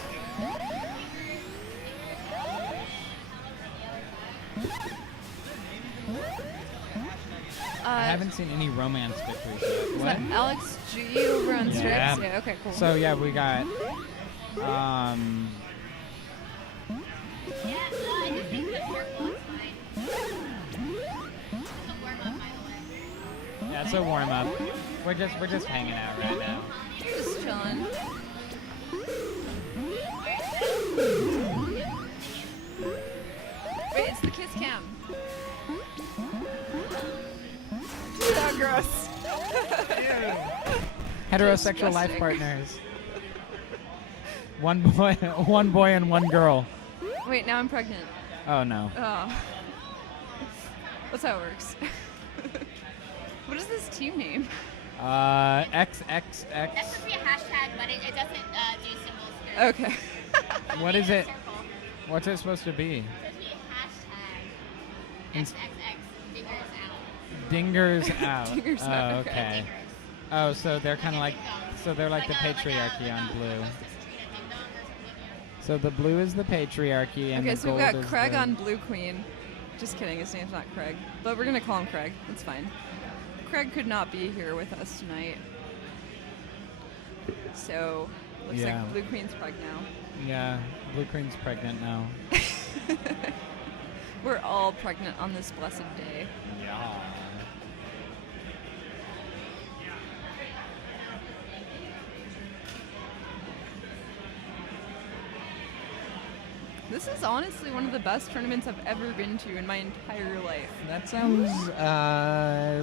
I haven't seen any romance victories yet. Is What? that Alex G over on strips? Yeah. Yeah, okay, cool. So yeah, we got Yeah, I just think that your looks fine. It's a warm-up, by the way. yeah, it's a warm up. We're just hanging out right now. Just chilling. Heterosexual life Disgusting. partners. One boy and one girl. Wait, now I'm pregnant. Oh no. Oh. That's how it works. What is this team name? XXX. That's supposed to be a hashtag, but it doesn't do symbols here. Okay. What is it? Circle. What's it supposed to be? It's supposed to be a hashtag. Ins- XXX Dingers out. Dingers Oh, out, okay. Oh, so they're kind of like, so they're like the patriarchy on blue. So the blue is the patriarchy, and Okay, the so we've gold got is Craig the- on Blue Queen. Just kidding, his name's not Craig. But we're gonna call him Craig. It's fine. Craig could not be here with us tonight. So, looks Yeah. like Blue Queen's pregnant now. Yeah, Blue Queen's pregnant now. We're all pregnant on this blessed day. Yeah. This is honestly one of the best tournaments I've ever been to in my entire life. That sounds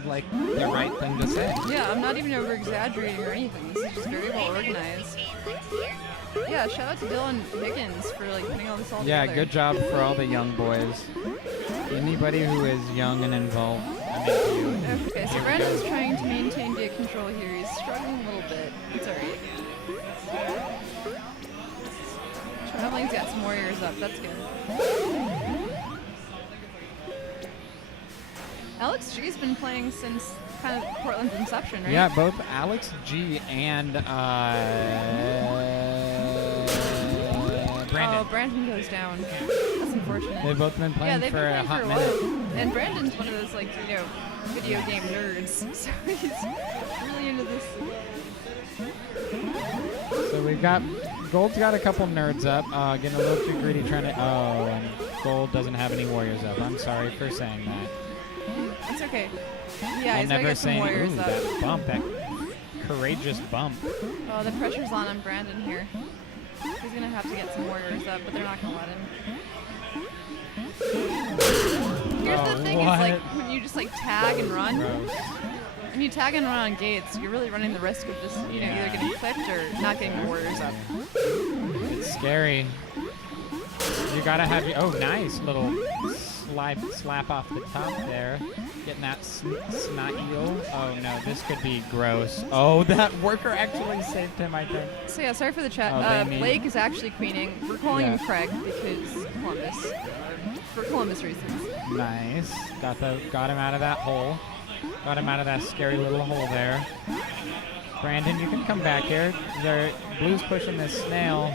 like the right thing to say. Yeah, I'm not even over exaggerating or anything. This is just very well organized. Yeah, shout out to Dylan Higgins for like putting all this all Yeah, together. good job for all the young boys. Anybody who is young and involved, I'm into you. Okay, so Brandon's trying to maintain gate control here. He's struggling a little bit. It's alright. Traveling's got some warriors up. That's good. Alex G's been playing since kind of Portland's inception, right? Yeah, both Alex G and Brandon. Oh, Brandon goes down. That's unfortunate. They've both been Yeah, playing they've for been a playing hot for a minute. while. And Brandon's one of those, like, you know, video game nerds. So he's really into this. So we've got Gold's got a couple nerds up, getting a little too greedy trying to. Oh, and Gold doesn't have any warriors up. I'm sorry for saying that. It's okay. Yeah, I'll he's gonna never get some say warriors ooh, up. that bump, that courageous bump. Oh, the pressure's on Brandon here. He's gonna have to get some warriors up, but they're not gonna let him. Here's the thing: is like what? when you just like tag and run. Gross. When you tag and run on gates, you're really running the risk of just either getting clipped or not getting the warriors up. It's scary. You gotta have your. Oh, nice little slap off the top there. Getting that snot eel. Oh no, this could be gross. Oh, that worker actually saved him, I think. So yeah, sorry for the chat. Oh, they need- Blake is actually queening. We're calling him Yeah. Craig because Columbus, for Columbus reasons. Nice. Got him out of that hole. Got him out of that scary little hole there. Brandon, you can come back here. Blue's pushing this snail.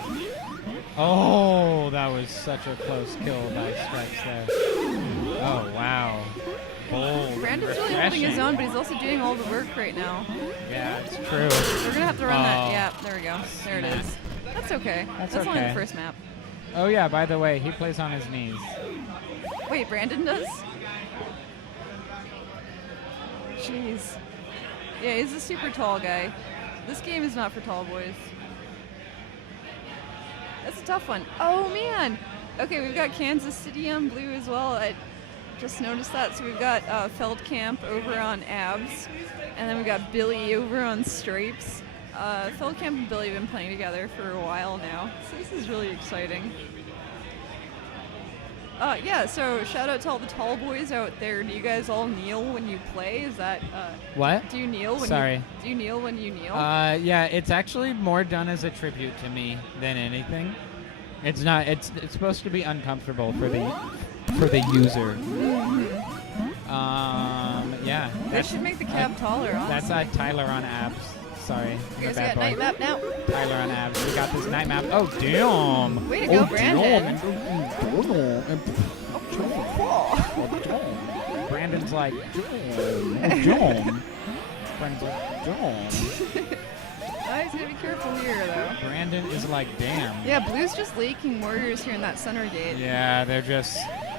Oh, that was such a close kill by Stripes there. Oh, wow. Bold. Brandon's really holding his refreshing. own, but he's also doing all the work right now. Yeah, it's true. We're gonna have to run that. Oh. Yeah, there we go. There it is. That's okay. That's only the okay. first map. Oh, yeah, by the way, he plays on his knees. Wait, Brandon does? Jeez. Yeah, he's a super tall guy. This game is not for tall boys. That's a tough one. Oh, man. Okay, we've got Kansas City on blue as well. I just noticed that. So we've got Feldkamp over on abs. And then we've got Billy over on stripes. Feldkamp and Billy have been playing together for a while now. So this is really exciting. Yeah, so shout out to all the tall boys out there. Do you guys all kneel when you play? Is that What? do you kneel when Sorry. you do you kneel when you kneel? Yeah, it's actually more done as a tribute to me than anything. It's not. It's supposed to be uncomfortable for the user. Yeah. They should make the cab taller, That's honestly. Tyler on abs. Sorry, Okay, I'm a so we got bad night boy. map now. Tyler on abs. We got this night map. Oh damn! Way to go, Brandon. Brandon's like, Brandon's like, Oh, he's gonna be careful here, though. Brandon is like, damn. Yeah, Blue's just leaking warriors here in that center gate. Yeah, they're just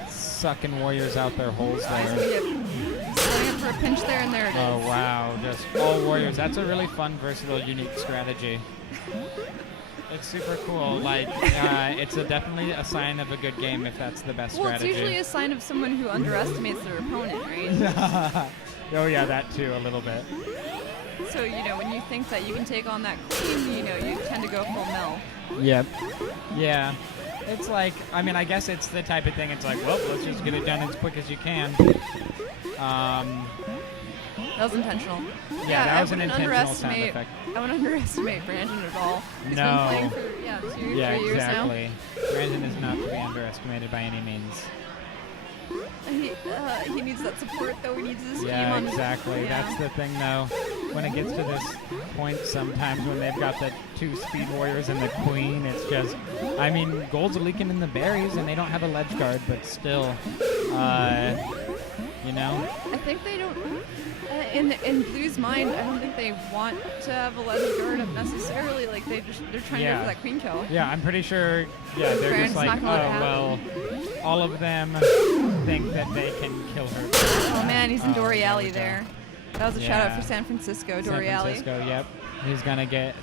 sucking warriors out their holes Oh, he's gonna there. get setting up for a pinch there, and there it is. Oh wow, just all warriors. That's a really fun, versatile, unique strategy. It's super cool. Like, it's definitely a sign of a good game if that's the best Well, strategy. it's usually a sign of someone who underestimates their opponent, right? Oh yeah, that too, a little bit. So, you know, when you think that you can take on that queen, you know, you tend to go full mill. Yep. Yeah. It's like, I mean, I guess it's the type of thing. It's like, well, let's just get it done as quick as you can. That was intentional. Yeah, that I was an wouldn't intentional sound underestimate. effect. I wouldn't underestimate Brandon at all. He's No. been playing for 2 Yeah, 3 years now. exactly. Brandon is not to be underestimated by any means. He needs that support though. He needs this team Yeah, on. exactly. Yeah. That's the thing, though. When it gets to this point, sometimes when they've got the 2 speed warriors and the queen, it's just. I mean, gold's leaking in the berries, and they don't have a ledge guard, but still, you know. I think they don't. In Blue's mind, I don't think they want to have a ledge guard up necessarily. Like they're trying to go Yeah. for that queen kill. Yeah, I'm pretty sure. Yeah, they're Brandon's just like, not oh gonna let it well, all of them think that they can kill her. Oh man, he's in there we Dory go. there. That was a shout out Yeah. for San Francisco, San Dory Francisco, yep. He's gonna get.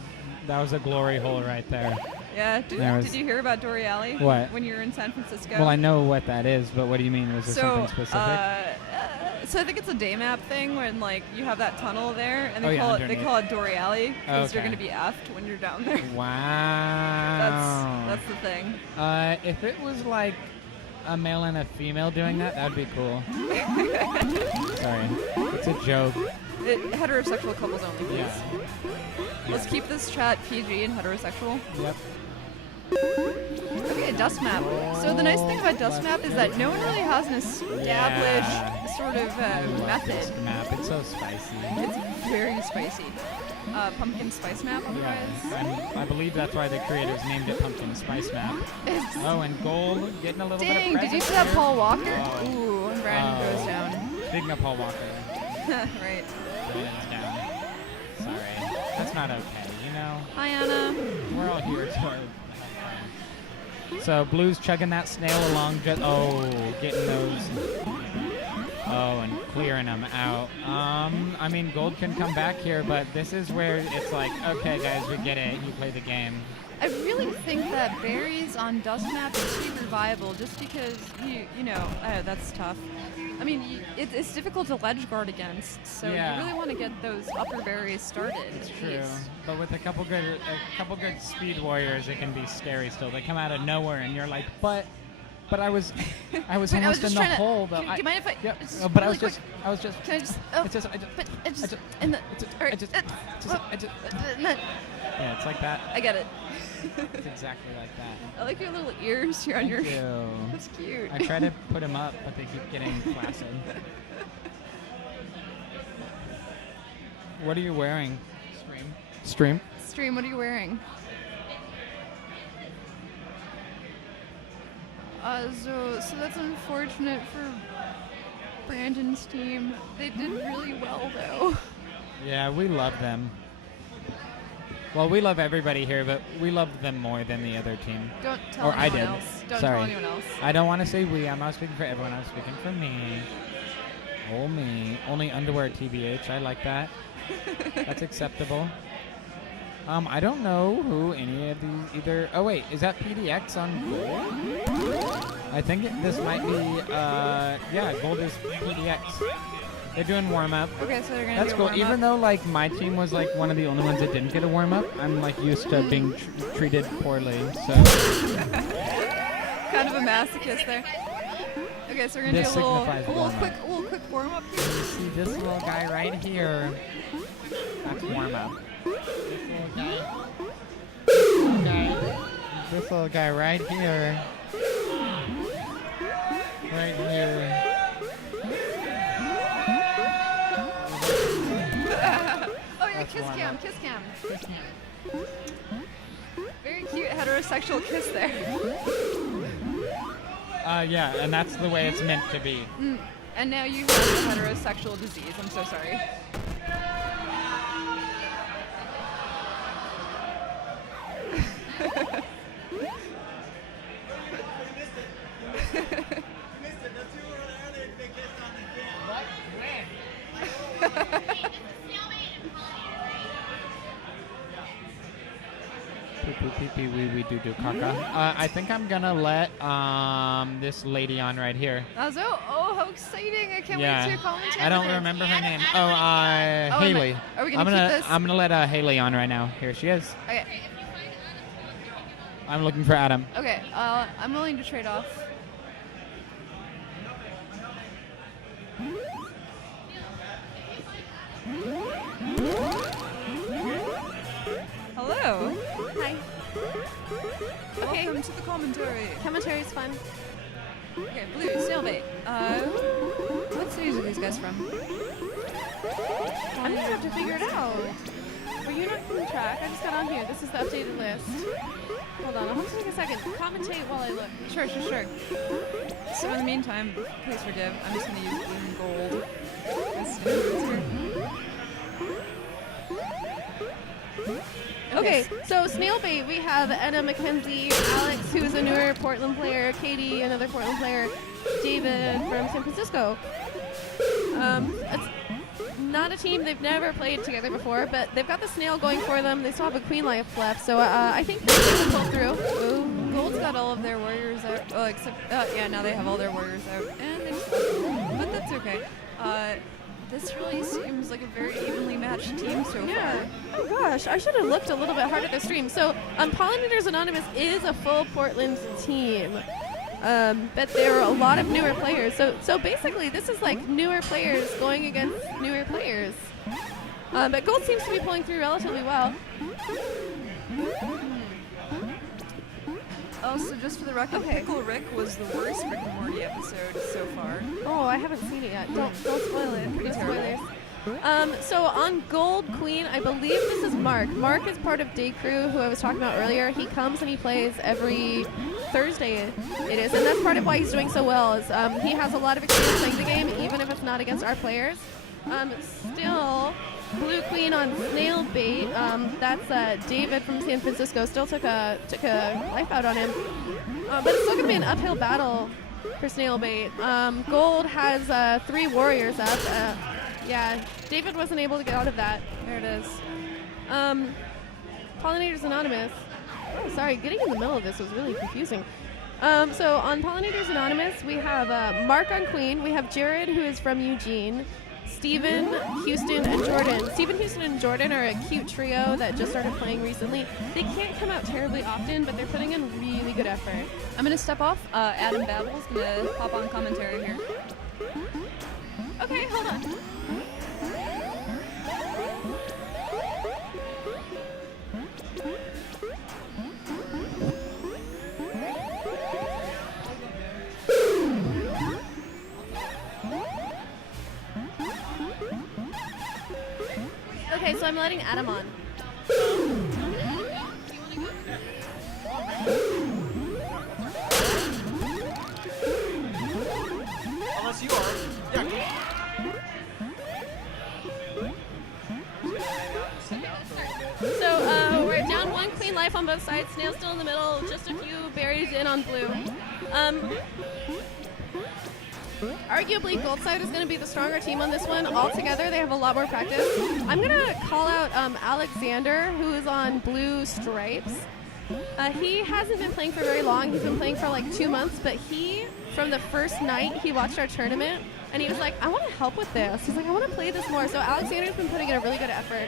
That was a glory hole right there. Yeah. There was- Did you hear about Dory Alley? What? When you were in San Francisco? Well, I know what that is, but what do you mean? Was there something specific? So I think it's a day map thing when like you have that tunnel there, and Oh, they yeah, call it underneath. Dory Alley because you're Okay. going to be effed when you're down there. Wow. That's the thing. If it was like a male and a female doing that, that'd be cool. Sorry, it's a joke. Heterosexual couples only, please. Yeah. Let's keep this chat PG and heterosexual. Yep. Okay, dust map. So the nice thing about dust map is that no one really has an established Yeah. sort of I love method. this map. It's so spicy. It's very spicy. Pumpkin spice map, otherwise. Yeah, I believe that's why the creators named it Pumpkin Spice Map. Oh, and gold getting a little bit of Dang, did you presence see that here. Paul Walker? Oh. Ooh, and Brandon Oh. goes down. Big up Paul Walker. Right. Brandon's down. Sorry. That's not okay, you know? Hi, Anna. We're all here to have fun. So Blue's chugging that snail along, just getting those. Oh, and clearing them out. I mean, gold can come back here, but this is where it's like, okay, guys, we get it. You play the game. I really think that berries on dust map is super viable just because you know that's tough. I mean, it's difficult to ledge guard against, so Yeah. you really want to get those upper berries started. It's at true, least. but with a couple good speed warriors, it can be scary still. They come out of nowhere, and you're like, but I was Wait, almost just in the trying to- hole though. Do you mind if I? Yep. just But really I was just. Can I just? Oh, It's just. I just. but it's just just- in the. It's just. all right, I just. no, Yeah, it's like that. I get it. It's exactly like that. I like your little ears here on Thank your. you. That's cute. I try to put them up, but they keep getting flaccid. What are you wearing? Stream. Stream, what are you wearing? So that's unfortunate for Brandon's team. They did really well though. Yeah, we love them. Well, we love everybody here, but we love them more than the other team. Don't tell Or I anyone did. else. Don't Sorry. tell anyone else. I don't want to say we. I'm not speaking for everyone. I'm speaking for me. Oh, me. Only underwear TBH. I like that. That's acceptable. I don't know who any of these either. Oh, wait. Is that PDX on gold? I think this might be, yeah, gold is PDX. They're doing warm-up. Okay, so they're gonna That's do a cool. warm-up. Even though, like, my team was, like, one of the only ones that didn't get a warm-up, I'm, like, used to being treated poorly, so... Kind of a masochist there. Okay, so we're gonna This do a little signifies quick warm-up here. You see this little guy right here? That's warm-up. This little guy right here. Right here. Oh yeah, That's kiss warm cam, up. kiss cam. Very cute heterosexual kiss there. Yeah, and that's the way it's meant to be. And now you have the heterosexual disease. I'm so sorry. Poo poo pee pee wee wee doo doo caca. I think I'm gonna let this lady on right here. Oh, how exciting! I can't wait Yeah. to commentate. I don't with her. remember her name. Oh, Haley. are we gonna keep this? I'm gonna let Haley on right now. Here she is. Okay. I'm looking for Adam. Okay. I'm willing to trade off. Hello. Hi. Okay. Welcome to the commentary. Commentary's fun. Okay, Blue, Snailbait. What cities are these guys from? I'm gonna have to figure it out. Were you not keeping track? I just got on here. This is the updated list. Hold on, I'll have to take a second. Commentate while I look. Sure. So in the meantime, please forgive. I'm just gonna use blue and gold. as standards here. Okay, so Snailbait, we have Anna McKenzie, Alex, who's a newer Portland player, Katie, another Portland player, David from San Francisco. It's not a team they've never played together before, but they've got the snail going for them. They still have a queen life left, so I think they will pull through. Oh, Gold's got all of their warriors out. Oh, except, yeah, now they have all their warriors out. And they just, but that's okay. This really seems like a very evenly matched team so Yeah. far. Oh gosh, I should have looked a little bit harder this stream. So, Pollinators Anonymous is a full Portland team, but there are a lot of newer players. So basically, this is like newer players going against newer players. But Gold seems to be pulling through relatively well. Also, just for the record, Pickle Rick was the worst Rick and Morty episode so far. Oh, I haven't seen it yet. Don't spoil it. Pretty No terrible. spoilers. So on Gold Queen, I believe this is Mark. Mark is part of Day Crew, who I was talking about earlier. He comes and he plays every Thursday, it is, and that's part of why he's doing so well. Is he has a lot of experience playing the game, even if it's not against our players. Still, Blue Queen on Snailbait. That's David from San Francisco. Still took a life out on him, but it's still gonna be an uphill battle for Snailbait. Gold has 3 warriors up. Yeah, David wasn't able to get out of that. There it is. Pollinators Anonymous. Oh, sorry, getting in the middle of this was really confusing. So on Pollinators Anonymous, we have Mark on Queen. We have Jared, who is from Eugene. Steven, Houston, and Jordan. Steven, Houston, and Jordan are a cute trio that just started playing recently. They can't come out terribly often, but they're putting in really good effort. I'm gonna step off. Adam Babel's gonna hop on commentary here. Okay, hold on. Okay, so I'm letting Adam on. Unless you are. Yeah. So we're down 1 queen life on both sides. Snail's still in the middle. Just a few berries in on blue. Arguably, Gold side is going to be the stronger team on this one. Altogether, they have a lot more practice. I'm going to call out Alexander, who is on blue stripes. He hasn't been playing for very long. He's been playing for like 2 months, but from the first night, he watched our tournament, and he was like, I want to help with this. He's like, I want to play this more. So Alexander's been putting in a really good effort.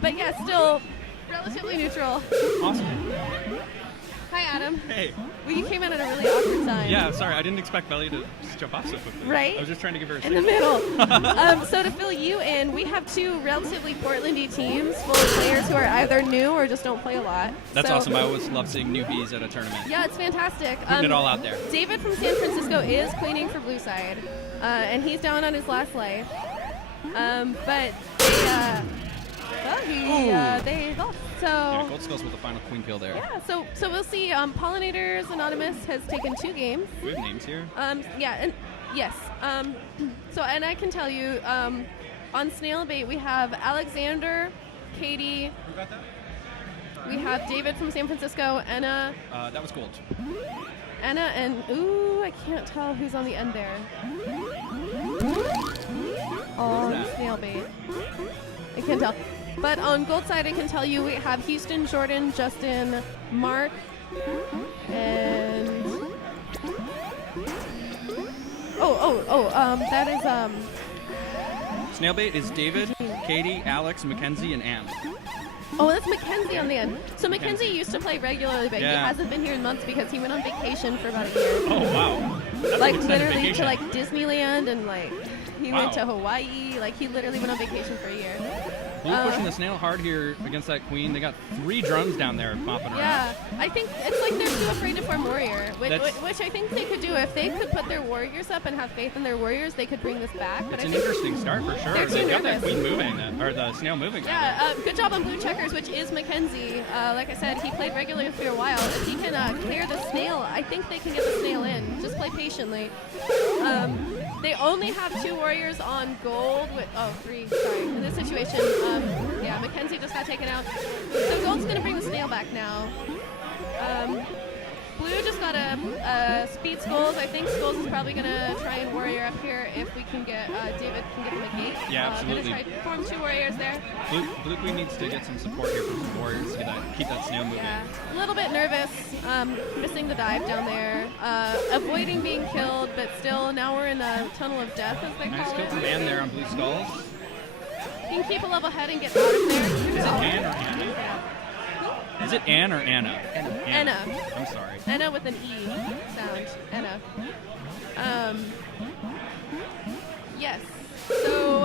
But yeah, still relatively neutral. Awesome. Hi, Adam. Hey. Well, you came in at a really awkward time. Yeah, sorry, I didn't expect Belly to just jump off so quickly. Right? I was just trying to give her a In the seat. middle. So to fill you in, we have 2 relatively Portlandy teams full of players who are either new or just don't play a lot. That's So- awesome. I always love seeing newbies at a tournament. Yeah, it's fantastic. Putting it all out there. David from San Francisco is queening for blue side, and he's down on his last life. But they lost. Yeah, So Gold Skulls with the final queen kill there. yeah, so we'll see. Pollinators Anonymous has taken 2 games. We have names here. Yeah, and yes. So, and I can tell you, on Snailbait, we have Alexander, Katie. Who got that? We have David from San Francisco, Anna, That was Gold. and ooh, I can't tell who's on the end there. On Snailbait. I can't tell. But on gold side, I can tell you we have Houston, Jordan, Justin, Mark, and that is Snailbait is David, Katie, Alex, Mackenzie, and Ann. Oh, that's Mackenzie on the end. So Mackenzie used to play regularly, but he Yeah. hasn't been here in months because he went on vacation for about a year. Oh, wow. That's Like an extended literally vacation. to like Disneyland and like he went Wow. to Hawaii. Like he literally went on vacation for a year. Blue pushing the snail hard here against that queen. They got 3 drums down there mopping around. Yeah, I think it's like they're too afraid to form warrior, That's- which I think they could do if they could put their warriors up and have faith in their warriors. They could bring this back. But It's I an think interesting start for sure. They're too They've got that nervous. queen moving, or the snail moving. yeah, good job on blue checkers, which is Mackenzie. Like I said, he played regularly for a while. If he can clear the snail, I think they can get the snail in. Just play patiently. They only have 2 warriors on gold. 3. Sorry. In this situation, yeah, Mackenzie just got taken out. So gold's gonna bring the snail back now. Blue just got a speed Skulls. I think Skulls is probably gonna try and warrior up here if we can get David can get him a gate. Yeah, absolutely. Gonna try to form 2 warriors there. Blue queen needs to get some support here from some warriors to keep that snail moving. Yeah, a little bit nervous, missing the dive down there, avoiding being killed, but still now we're in the tunnel of death as they Nice call kill it. from Ann there on blue skulls. You can keep a level head and get out of there. Is it Ann or Anna? Is it Ann or Anna? Anna. I'm sorry. Anna with an E sound. Anna. Yes. So,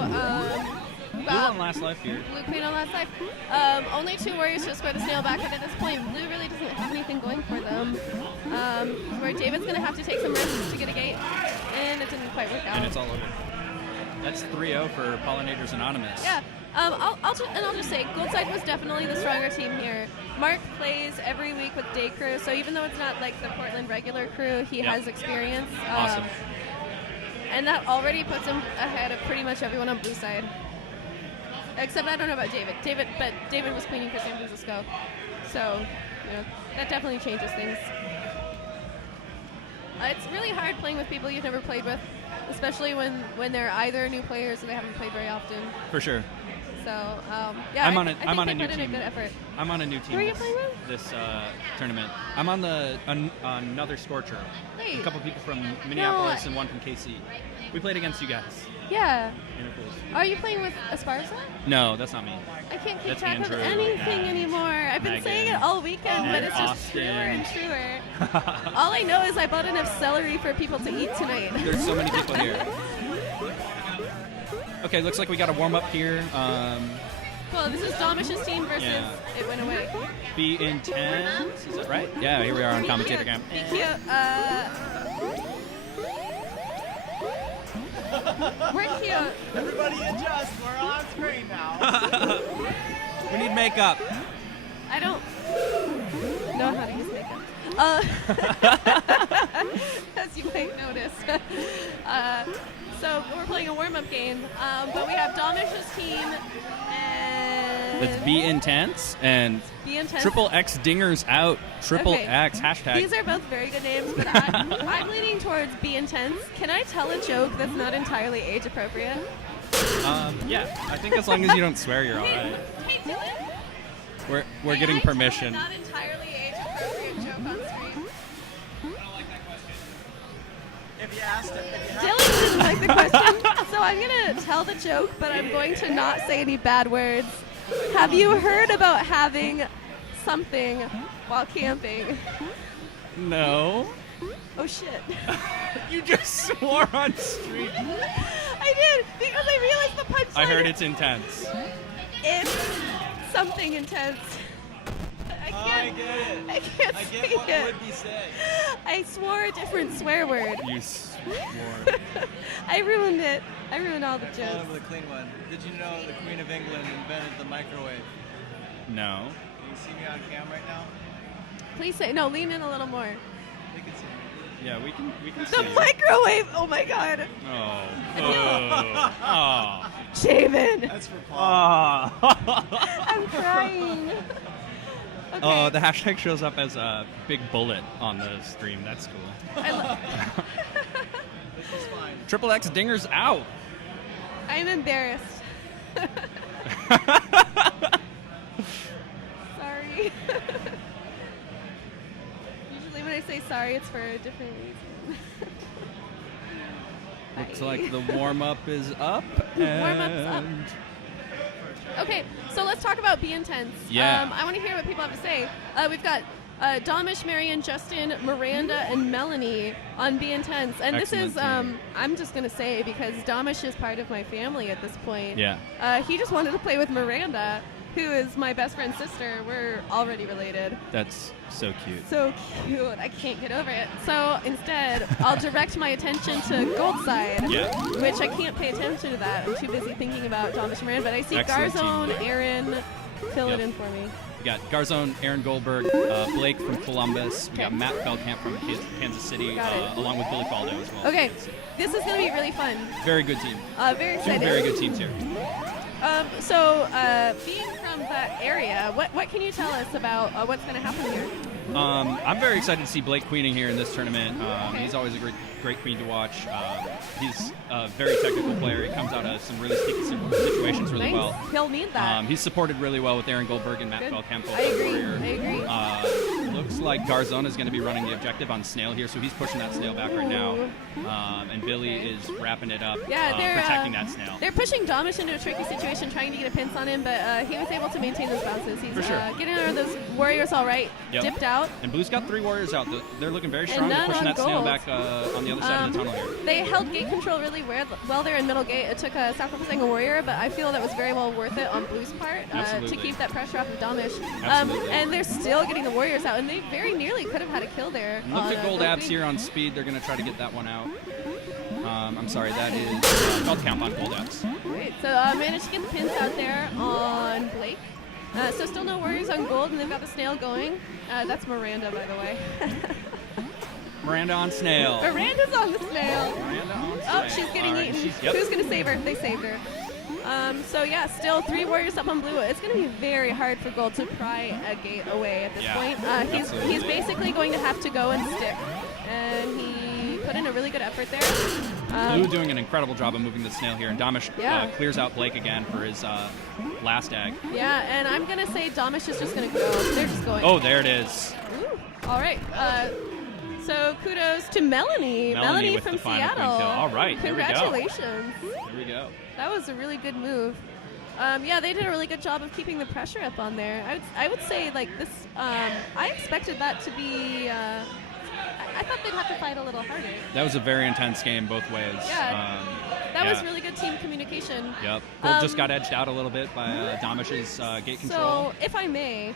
Blue on last life here. Blue Queen on last life. Only 2 warriors to square the snail back, and at this point, Blue really doesn't have anything going for them. Where David's going to have to take some risks to get a gate, and it didn't quite work out. And it's all over. That's 3-0 for Pollinators Anonymous. Yeah. I'll just say, Goldside was definitely the stronger team here. Mark plays every week with Day Crew, so even though it's not like the Portland regular crew, he Yep. has experience. Awesome. And that already puts him ahead of pretty much everyone on blue side. Except I don't know about David. But David was queening for San Francisco. So, that definitely changes things. It's really hard playing with people you've never played with, especially when they're either new players or they haven't played very often. For sure. So, yeah, I'm on I think a they new put in team. a good effort. I'm on a new team. Who are you playing with? This tournament. I'm on another Scorcher. Wait. A couple people from Minneapolis and one from KC. We played against you guys. Yeah. In a pools. Are you playing with Esparza? No, that's not me. I can't keep That's track Andrew, of anything Nag. anymore. I've been Megan. saying it all weekend, but it's just Austin. truer and truer. All I know is I bought enough celery for people to eat tonight. There's so many people here. Okay, looks like we got a warm up here. Well, this is Domish's team versus Yeah. It Went Away. Be intense. Is that right? Yeah, here we are on commentator cam. Be cute. We're cute. Everybody adjust. We're on screen now. We need makeup. I don't know how to use makeup. As you might notice. So we're playing a warm-up game, but we have Domish's team and Let's be intense and Be Intense. Triple X Dingers out. Triple Okay. X hashtag. These are both very good names, but I'm leaning towards Be Intense. Can I tell a joke that's not entirely age appropriate? Yeah, I think as long as you don't swear, you're all right. Hey, Dylan. We're Can getting I tell a permission. not entirely age appropriate joke on stream. If you asked it, if you had Dylan didn't like the question, so I'm gonna tell the joke, but I'm going to not say any bad words. Have you heard about having something while camping? No. Oh shit. You just swore on stream. I did, because I realized the punchline. I heard it's intense. It's something intense. I can't I get speak what it. would be said. I swore a different swear word. You swore. I ruined it. I ruined all the Call jokes. it with a clean one. Did you know the Queen of England invented the microwave? No. Can you see me on cam right now? Please say no. Lean in a little more. You can see me. Yeah, we can see The you. microwave. Oh my god. Oh. Oh. Shaven. That's for Paul. I'm crying. Okay. Oh, the hashtag shows up as a big bullet on the stream. That's cool. This is fine. Triple X Dingers out. I'm embarrassed. Sorry. Usually when I say sorry, it's for a different reason. Looks Bye. like the warm-up is up. Warm-up's up. and- Okay, so let's talk about Be Intense. Yeah. I want to hear what people have to say. We've got Domish, Marion, Justin, Miranda, and Melanie on Be Intense. And Excellent this is, team. I'm just going to say, because Domish is part of my family at this point. Yeah. He just wanted to play with Miranda, who is my best friend's sister. We're already related. That's so cute. So cute. I can't get over it. So instead, I'll direct my attention to Goldside, Yeah. which I can't pay attention to that. I'm too busy thinking about Domish Moran. But I see Excellent Garzone, team. Aaron, fill Yep. it in for me. We got Garzone, Aaron Goldberg, Blake from Columbus. We got Okay. Matt Feldkamp from Kansas City, Got it. along with Billy Faldo as well. Okay, this is going to be really fun. Very good team. Very Two excited. very good teams here. So, being from that area, what can you tell us about what's going to happen here? I'm very excited to see Blake queening here in this tournament. Okay. He's always a great queen to watch. He's a very technical player. He comes out of some really sticky situations really Nice. well. He'll need that. He's supported really well with Aaron Goldberg and Matt Good. Feldkamp. both I on agree. Warrior. I agree. Looks like Garzone is going to be running the objective on Snail here, so he's pushing that Snail back right now. And Billy Okay. is wrapping it up, Yeah, they're protecting that Snail. They're pushing Domish into a tricky situation, trying to get a pinch on him, but he was able to maintain those bounces. He's For sure. getting around those warriors all right. Yep. Dipped out. And Blue's got 3 warriors out. They're looking very And strong. They're none pushing on that Snail gold. back on the other side of the tunnel here. They held gate control really well there in middle gate. It took sacrificing a warrior, but I feel that was very well worth it on Blue's part to Absolutely. keep that pressure off of Domish. Absolutely. And they're still getting the warriors out, and they very nearly could have had a kill there. Look on, at Gold Gold Abs Queen. here on speed. They're going to try to get that one out. I'm sorry, that is Feldkamp on Gold Abs. Great. So managed to get the pins out there on Blake. So still no warriors on gold, and they've got the snail going. That's Miranda, by the way. Miranda on Snail. Miranda's on the snail. Miranda on Snail. Oh, she's getting All right, eaten. yep. Who's going to save her? They saved her. So yeah, still 3 warriors up on blue. It's going to be very hard for gold to pry a gate away at this Yeah, point. He's absolutely. basically going to have to go and stick, and he put in a really good effort there. Blue doing an incredible job of moving the Snail here, and Domish Yeah. clears out Blake again for his last egg. Yeah, and I'm going to say Domish is just going to go. They're just going. Oh, there it is. Ooh. All right. So kudos to Melanie. Melanie with from the final Seattle. queen kill. All right, there we go. Congratulations. There we go. That was a really good move. Yeah, they did a really good job of keeping the pressure up on there. I would say like this. I expected that to be. I thought they'd have to fight a little harder. That was a very intense game both ways. Yeah. That was yeah. really good team communication. Yep. Gold just got edged out a little bit by Domish's gate control. So, if I may,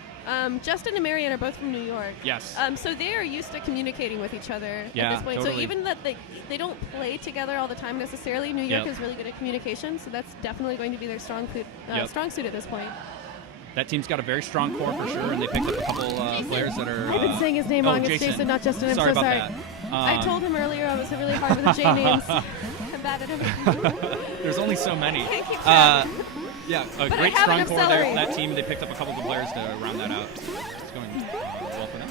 Justin and Marion are both from New York. Yes. So they are used to communicating with each other Yeah, at this point. totally. So even that they don't play together all the time necessarily, New York Yep. is really good at communication. So that's definitely going to be their strong Yep. suit at this point. That team's got a very strong core for sure, and they picked up a couple players that are. I've been saying his name oh, wrong. It's Jason, not Justin. I'm sorry so about sorry. that. I told him earlier I was really hard with the J names. I'm bad at everything. There's only so many. Can't keep track. Yeah, a But I great have strong enough core there celery. for that team. They picked up a couple of players to round that out. It's going well for them.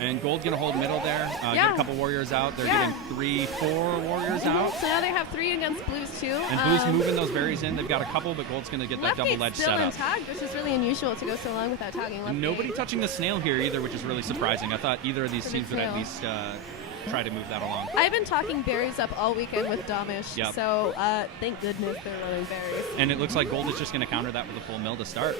And Gold's going to hold middle there. Get Yeah. a couple warriors out. They're Yeah. getting 3-4 warriors out. So now they have 3 against Blues too. And Blue's moving those berries in. They've got a couple, but Gold's going to get that Left double gate's ledge still setup. intact, which is really unusual to go so long without tagging left And nobody gate. touching the snail here either, which is really surprising. I thought either of these For teams would at mid-snail. least try to move that along. I've been talking berries up all weekend with Domish, Yep. so thank goodness they're running berries. And it looks like Gold is just going to counter that with a full mill to start.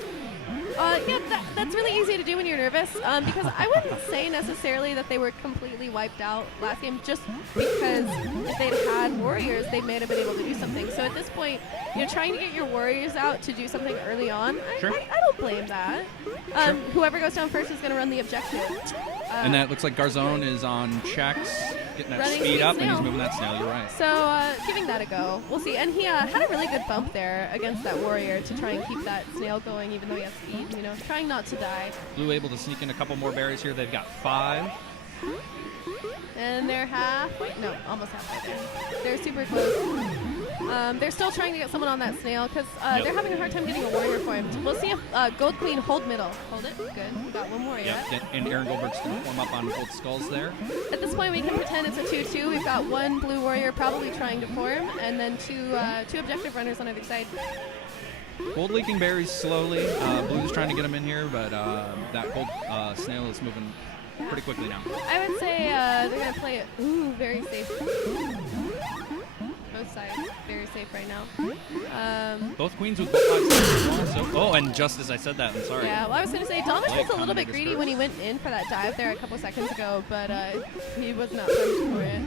Yeah, that's really easy to do when you're nervous, because I wouldn't say necessarily that they were completely wiped out last game, just because if they'd had warriors, they may have been able to do something. So at this point, you're trying to get your warriors out to do something early on. Sure. I don't blame that. Whoever goes down first is going to run the objective. And that looks like Garzone is on checks, getting that Running speed speed up, and he's snail. moving that snail. You're right. So giving that a go. We'll see. And he had a really good bump there against that warrior to try and keep that snail going, even though he has speed. You know, trying not to die. Blue able to sneak in a couple more berries here. They've got 5. And they're halfway. No, almost halfway there. They're super close. They're still trying to get someone on that snail because Yep. they're having a hard time getting a warrior for him. We'll see if Gold Queen hold middle. Hold it. Good. We got one warrior. Yep. And Aaron Goldberg's going to form up on both skulls there. At this point, we can pretend it's a 2-2. We've got one blue warrior probably trying to form, and then two objective runners on either side. Gold leaking berries slowly. Blue's trying to get him in here, but that gold snail is moving pretty quickly now. I would say they're going to play it, very safe. Both sides, very safe right now. Both queens with both sides as well. So, oh, and just as I said that, I'm sorry. Yeah, well, I was going to say, Domish Blake was a little bit commented greedy his when he went in for that dive there a couple seconds ago, but he was not punished for it.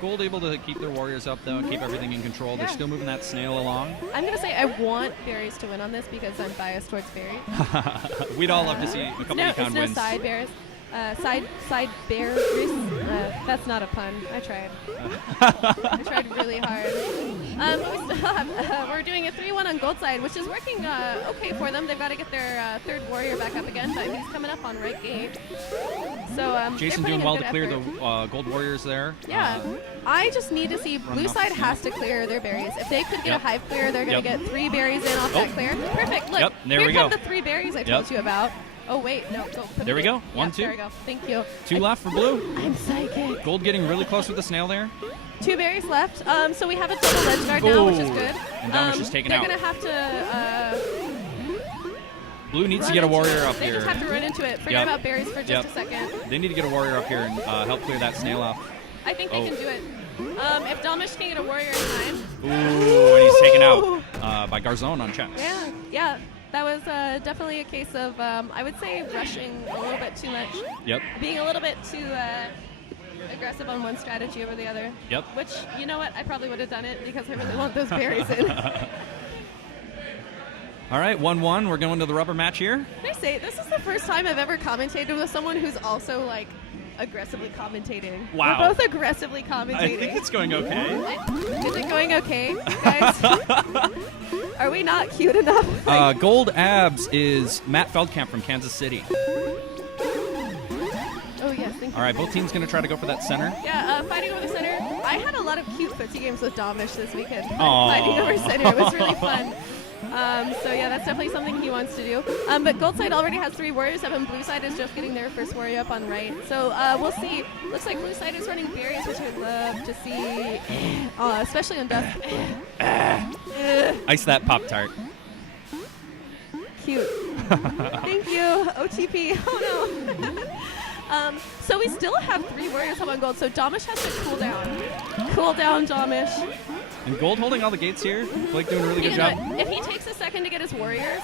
Gold able to keep their warriors up, though, and keep everything in control. They're still moving that snail along. I'm going to say I want Berries to win on this because I'm biased towards Berries. We'd all love to see a couple No, econ it's no wins. side Bears. Side Bears. That's not a pun. I tried. I tried really hard. We still have, we're doing a 3-1 on gold side, which is working okay for them. They've got to get their third warrior back up again, but he's coming up on right gate. So Jason they're putting doing a well good to clear effort. the gold warriors there. Yeah, I just need to see blue off side the has to clear their berries. If they could get Yep. a hive clear, they're going to Yep. get 3 berries in off Oh. that clear. Perfect. Look, Yep, there here we come go. the 3 berries I Yep. told you about. Oh wait, no. Go put There we it go. in. 1, Yep, 2. There we go. Thank you. 2 left for blue. I'm psychic. Gold getting really close with the snail there. 2 berries left. So we have a double ledge guard now, which is Ooh. good. And Domish is taken they're out. They're gonna have to. Blue needs to run get a into warrior it. up They here. just have to run into it. Forget Yep. about berries for just Yep. a second. They need to get a warrior up here and help clear that snail off. I think they Oh. can do it. If Domish can get a warrior in time. Ooh, and he's taken out by Garzon on checks. Yeah. That was definitely a case of, I would say, rushing a little bit too much. Yep. Being a little bit too aggressive on one strategy over the other. Yep. Which, you know what? I probably would have done it because I really want those berries in. All right, 1-1. We're going to the rubber match here. Can I say, this is the first time I've ever commentated with someone who's also, like, aggressively commentating. Wow. We're both aggressively commentating. I think it's going okay. Is it going okay, guys? Are we not cute enough? Gold abs is Matt Feldkamp from Kansas City. Oh, yes, thank you. All right, both teams going to try to go for that center. Yeah, fighting over center. I had a lot of cute footsie games with Domish this weekend. Aw. Fighting over center. It was really fun. So yeah, that's definitely something he wants to do. But gold side already has 3 warriors up, and blue side is just getting their first warrior up on right. So we'll see. Looks like blue side is running berries, which I'd love to see, especially on dusk. Ice that Pop-Tart. Cute. Thank you. OTP. Oh no. So we still have 3 warriors up on gold. So Domish has to cool down. Cool down, Domish. And Gold holding all the gates here. Blake doing a really He good can job. do it. If he takes a second to get his warriors,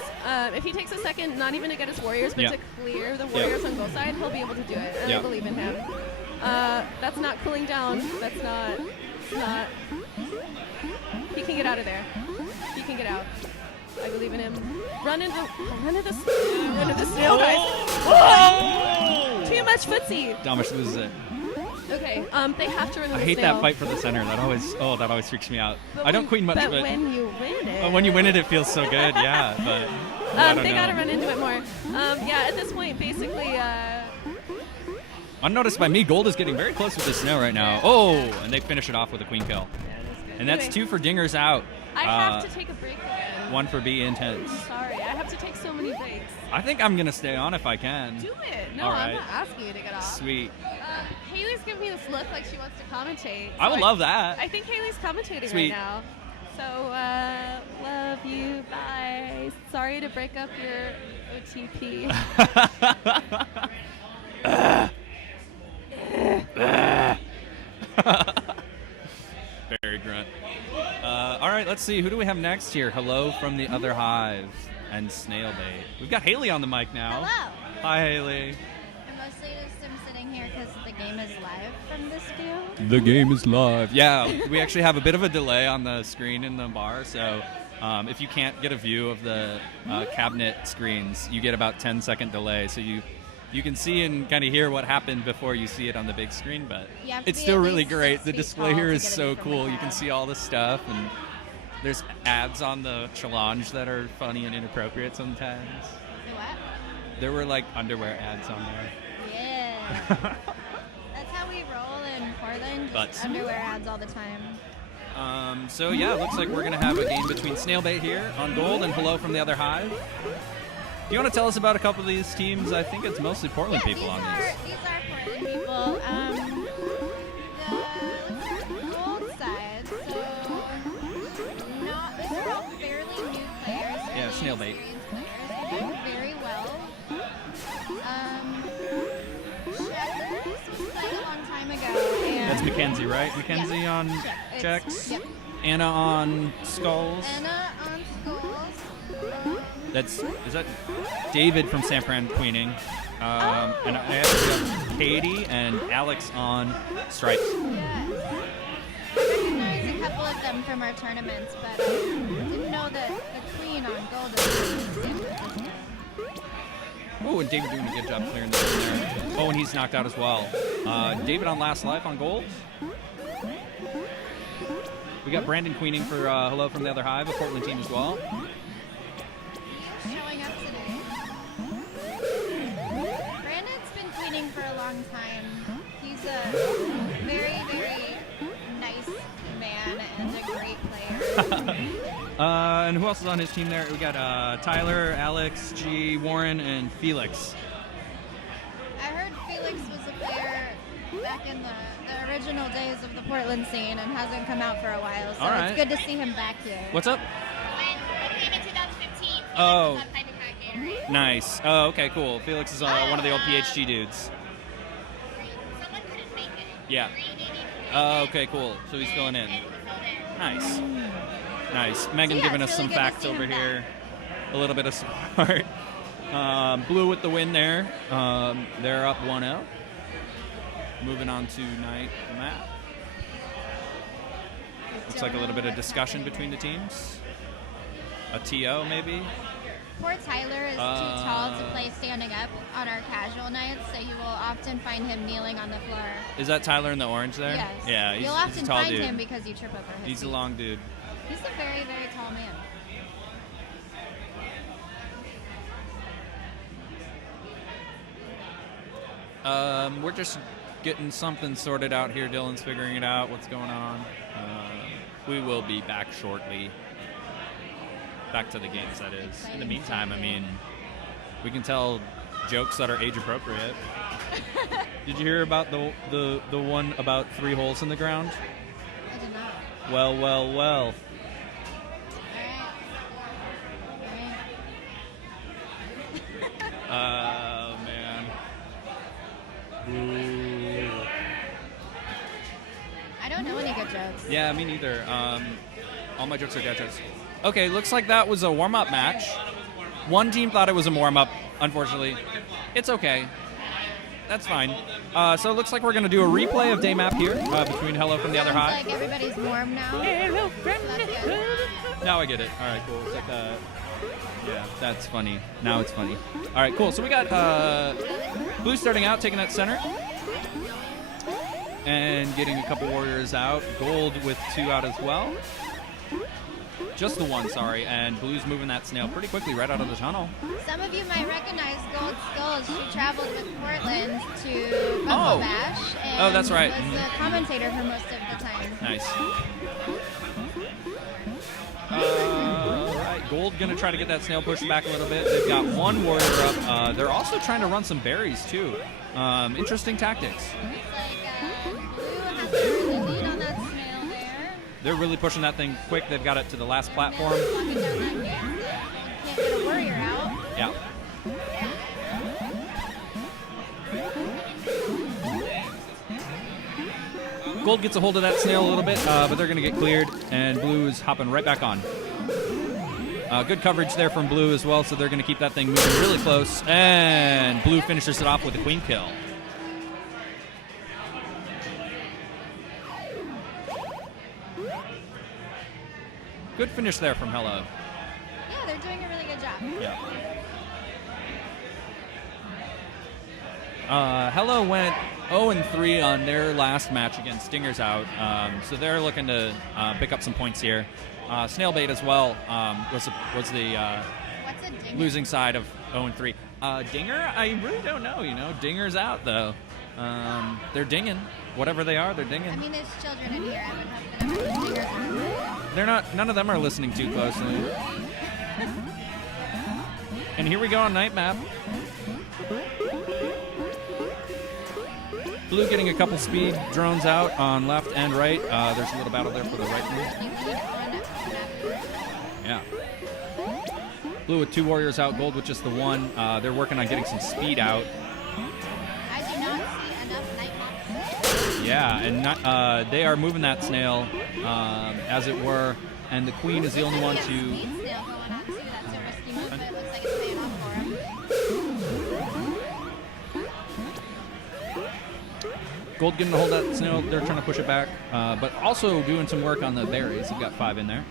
if he takes a second, not even to get his warriors, but Yeah. to clear the warriors on both sides, he'll be able to do it. And Yeah. I believe in him. That's not cooling down. That's not. It's not. He can get out of there. He can get out. I believe in him. Run into the snail, guys. Oh! Too much footsie. Domish loses it. Okay. They have to run into I the hate snail. that fight for the center. That always freaks me out. But I don't when- queen much, but but when you win it. when you win it, it feels so good. Yeah, but I don't they know. gotta run into it more. Yeah, at this point, basically, Unnoticed by me, Gold is getting very close with the snow right now. Oh, and they finish it off with a queen kill. And that's Anyway. 2 for Dingers out. I have to take a break again. 1 for B Intense. Sorry, I have to take so many breaks. I think I'm gonna stay on if I can. Do it. No, All I'm right. not asking you to get off. Sweet. Haley's giving me this look like she wants to commentate. I would love that. I think Haley's commentating Sweet. right now. So, love you. Bye. Sorry to break up your OTP. Very grunt. All right, let's see. Who do we have next here? Hello from the other hive and Snail Bait. We've got Haley on the mic now. Hello. Hi, Haley. And mostly just I'm sitting here because the game is live from this view. The game is live. Yeah, we actually have a bit of a delay on the screen in the bar, so if you can't get a view of the cabinet screens, you get about 10-second delay, so you can see and kind of hear what happened before you see it on the big screen, but You have to it's be still at really least great. 6 The feet display tall here to is get a so view from cool. the You can crowd. see all the stuff, and there's ads on the challenge that are funny and inappropriate sometimes. The what? There were like underwear ads on there. Yeah. That's how we roll in Portland. Butts. Just underwear ads all the time. So yeah, it looks like we're gonna have a game between Snailbait here on gold and Hello from the other hive. Do you want to tell us about a couple of these teams? I think it's mostly Portland people on these. These are Portland people. The gold side, so these are all fairly snail bait. Players doing very well. Checkers was played a long time ago. And That's Mackenzie, right? Mackenzie Yeah. on It's- checks. Yep. Anna on skulls. Anna on schools. Is that David from San Fran Queening? And I actually got Katie and Alex on stripes. Yes. I recognize a couple of them from our tournaments, but I didn't know that the queen on gold is Oh, and David doing a good job clearing this in there. Oh, and he's knocked out as well. David on last life on gold. We got Brandon Queening for hello from the other Hive, a Portland team as well. showing up today. Brandon's been queening for a long time. He's a very, very nice man and a great player. And who else is on his team there? We got Tyler, Alex, G, Warren, and Felix. I heard Felix was a player back in the original days of the Portland scene and hasn't come out for a while, so All right. it's good to see him back here. What's up? When we came in 2015, Oh. was on Fight Attack Gatorade. Nice. Oh, okay, cool. Felix is one of the old PhD dudes. Someone couldn't make it. Yeah. Oh, Okay, cool. So he's filling in. Nice. Nice. So Megan yeah, giving it's us really some good to facts see him over back. here. A little bit of support. Blue with the win there. They're up 1-0. Moving on to night map. Looks like a little bit of discussion between the teams. A TO maybe. Poor Tyler is too tall to play standing up on our casual nights, so you will often find him kneeling on the floor. Is that Tyler in the orange there? Yes. Yeah, he's, You'll he's often a tall find dude. him because you trip over his He's a feet. long dude. He's a very, very tall man. We're just getting something sorted out here. Dylan's figuring it out, what's going on. We will be back shortly. Back to the games, that is. In the meantime, I mean, we can tell jokes that are age appropriate. Did you hear about the one about 3 holes in the ground? I did not. Well, well, well. Oh, man. Ooh. I don't know any good jokes. Yeah, me neither. All my jokes are dad jokes. Okay, looks like that was a warm-up match. One team thought it was a warm-up, unfortunately. It's okay. That's fine. So it looks like we're going to do a replay of day map here between Hello from the other Sounds Hive. like everybody's warm now. Hello from That's good. Now I get it. All right, cool. It's like yeah, that's funny. Now it's funny. All right, cool. So we got Blue starting out, taking that center. And getting a couple warriors out. Gold with 2 out as well. Just the 1, sorry. And Blue's moving that snail pretty quickly right out of the tunnel. Some of you might recognize Gold Skulls. She traveled with Portland to Buffalo Bash. And Oh, that's right. was the commentator for most of the time. Nice. All right, Gold gonna try to get that snail pushed back a little bit. They've got 1 warrior up. They're also trying to run some berries too. Interesting tactics. Blue has the early lead on that snail there. They're really pushing that thing quick. They've got it to the last platform. Walking down that gate, can't get a warrior out. Yeah. Gold gets a hold of that snail a little bit, but they're going to get cleared, and Blue is hopping right back on. Good coverage there from Blue as well, so they're going to keep that thing moving really close, and Blue finishes it off with a queen kill. Good finish there from Hello. Yeah, they're doing a really good job. Yeah. Hello went 0-3 on their last match against Stingers out, so they're looking to pick up some points here. Snailbait as well was the What's a dinger? losing side of 0-3. Dinger, I really don't know. Dinger's out though. They're dinging, whatever they are. They're dinging. I mean, there's children in here. I would hope that everyone's dingers. They're not. None of them are listening too closely. And here we go on night map. Blue getting a couple speed drones out on left and right. There's a little battle there for the right one. Yeah. Blue with 2 warriors out, gold with just the 1. They're working on getting some speed out. I do not see enough Nighthawks. Yeah, and they are moving that snail, as it were, and the queen is the only one to... Speed snail going on too. That's a risky move, but it looks like it's paying off for him. Gold getting a hold of that snail. They're trying to push it back, but also doing some work on the berries. You've got 5 in there.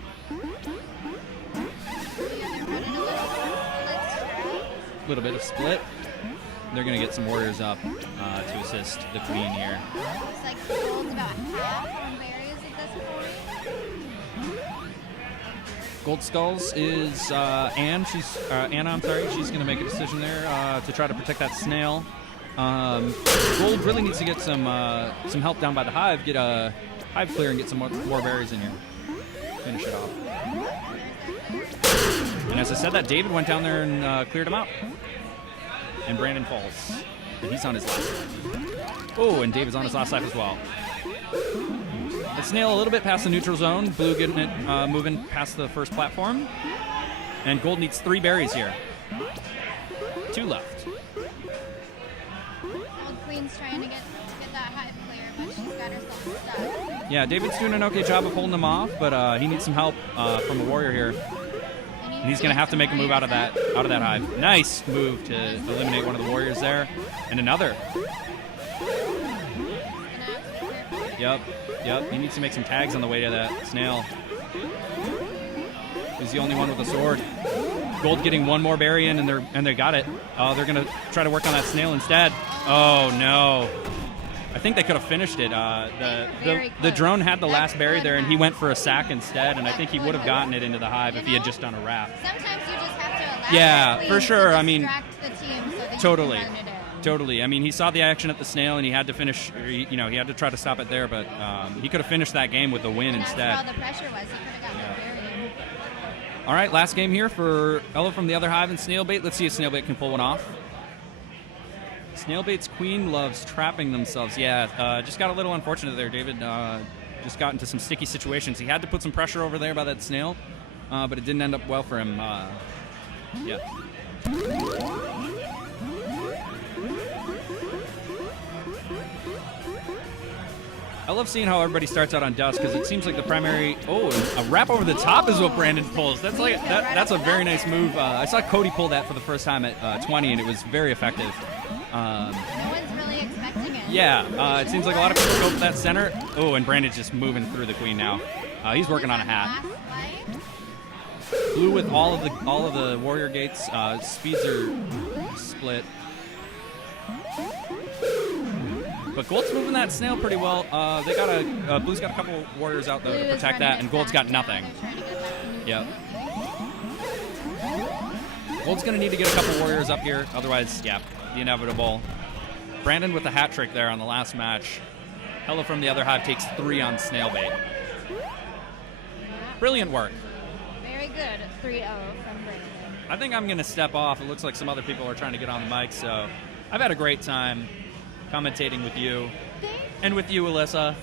A little bit of split. They're going to get some warriors up to assist the queen here. Looks like gold's about half on berries at this point. Gold Skulls is Anna. I'm sorry. She's going to make a decision there to try to protect that snail. Gold really needs to get some help down by the hive. Get a hive clear and get some more berries in here. Finish it off. And as I said, that David went down there and cleared him out. And Brandon falls. And he's on his last life. Oh, and David's on his last life as well. The snail a little bit past the neutral zone. Blue getting it moving past the first platform. And gold needs 3 berries here. 2 left. Old Queen's trying to get that hive clear, but she's got herself stuck. Yeah, David's doing an okay job of holding them off, but he needs some help from a warrior here. And he's going to have to make a move out of that hive. Nice move to eliminate one of the warriors there. And another. Yep. He needs to make some tags on the way to that snail. He's the only one with a sword. Gold getting 1 more berry in, and they got it. They're going to try to work on that snail instead. Oh, no. I think they could have finished it. The drone had the last berry there, and he went for a sack instead, and I think he would have gotten it into the hive if he had just done a wrap. Sometimes you just have to allow Yeah, for sure. I mean, the team so that totally. you can run it in. Totally. I mean, he saw the action at the snail, and he had to finish. He had to try to stop it there, but he could have finished that game with the win And instead. that's where all the pressure was. He could have gotten the berry in. All right, last game here for Ella from the other hive and Snailbait. Let's see if Snailbait can pull one off. Snailbait's queen loves trapping themselves. Yeah, just got a little unfortunate there, David. Just got into some sticky situations. He had to put some pressure over there by that snail, but it didn't end up well for him. Yeah. I love seeing how everybody starts out on Dusk because it seems like the primary. Oh, a wrap over the top is what Brandon pulls. That's like that's a very nice move. I saw Cody pull that for the first time at 20, and it was very effective. No one's really expecting it. Yeah, it seems like a lot of people go for that center. Oh, and Brandon's just moving through the queen now. He's working on a hat. Blue with all of the warrior gates. Speeds are split. But Gold's moving that snail pretty well. They got Blue's got a couple warriors out though to protect that, and Gold's got nothing. Yep. Gold's gonna need to get a couple warriors up here, otherwise, yeah, the inevitable. Brandon with the hat trick there on the last match. Hella from the other hive takes 3 on Snailbait. Brilliant work. Very good. 3-0 from Brandon. I think I'm gonna step off. It looks like some other people are trying to get on the mic, so I've had a great time commentating with you and with you, Alyssa.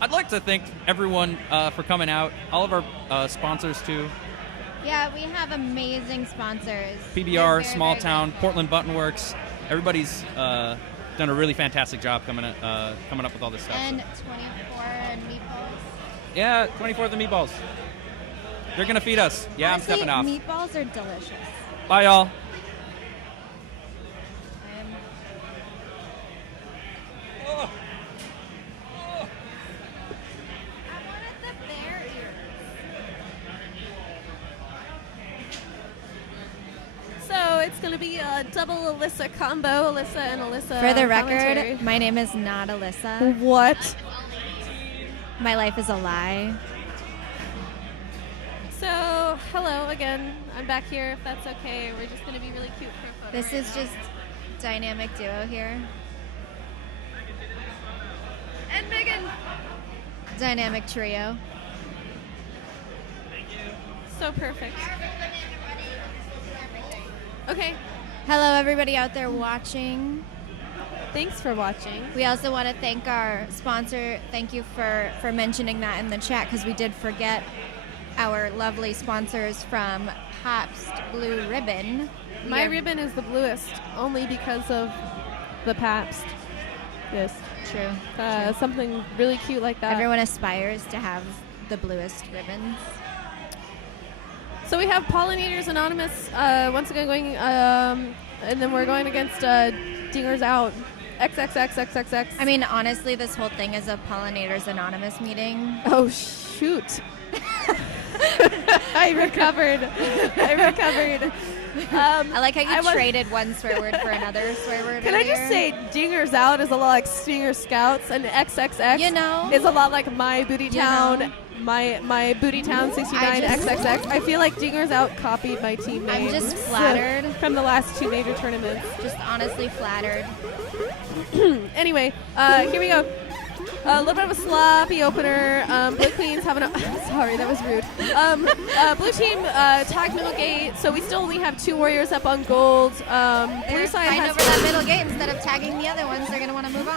I'd like to thank everyone for coming out, all of our sponsors too. Yeah, we have amazing sponsors. PBR, Small Town, Portland Button Works. Everybody's done a really fantastic job coming up with all this stuff. And 24 and meatballs. Yeah, 24th and meatballs. They're gonna feed us. Yeah, Honestly, I'm stepping off. Meatballs are delicious. Bye, y'all. So it's going to be a double Alyssa combo, Alyssa and Alyssa. For the commentary. record, my name is not Alyssa. What? My life is a lie. So, hello again. I'm back here, if that's okay. We're just going to be really cute for a photo. This is just dynamic duo here. And Megan. Dynamic trio. So perfect. Okay. Hello, everybody out there watching. Thanks for watching. We also want to thank our sponsor. Thank you for mentioning that in the chat because we did forget our lovely sponsors from Pabst Blue Ribbon. My ribbon is the bluest, only because of the Pabst. Yes. True. Something really cute like that. Everyone aspires to have the bluest ribbons. So we have Pollinators Anonymous once again going, and then we're going against Dingers Out. XXXXXX. I mean, honestly, this whole thing is a Pollinators Anonymous meeting. Oh, shoot. I recovered. I like how you traded one swear word for another swear word. Can I just say Dingers Out is a lot like Stinger Scouts, and XXX is a lot like My Booty Town. My Booty Town 69 XXX. I feel like Dingers Out copied my team name. I'm just flattered. From the last 2 major tournaments. Just honestly flattered. Anyway, here we go. A little bit of a sloppy opener. Blue Queens having a... Sorry, that was rude. Blue team tagged middle gate, so we still only have 2 warriors up on gold. Blue They're side fighting has... over that middle gate instead of tagging the other ones. They're going to want to move on.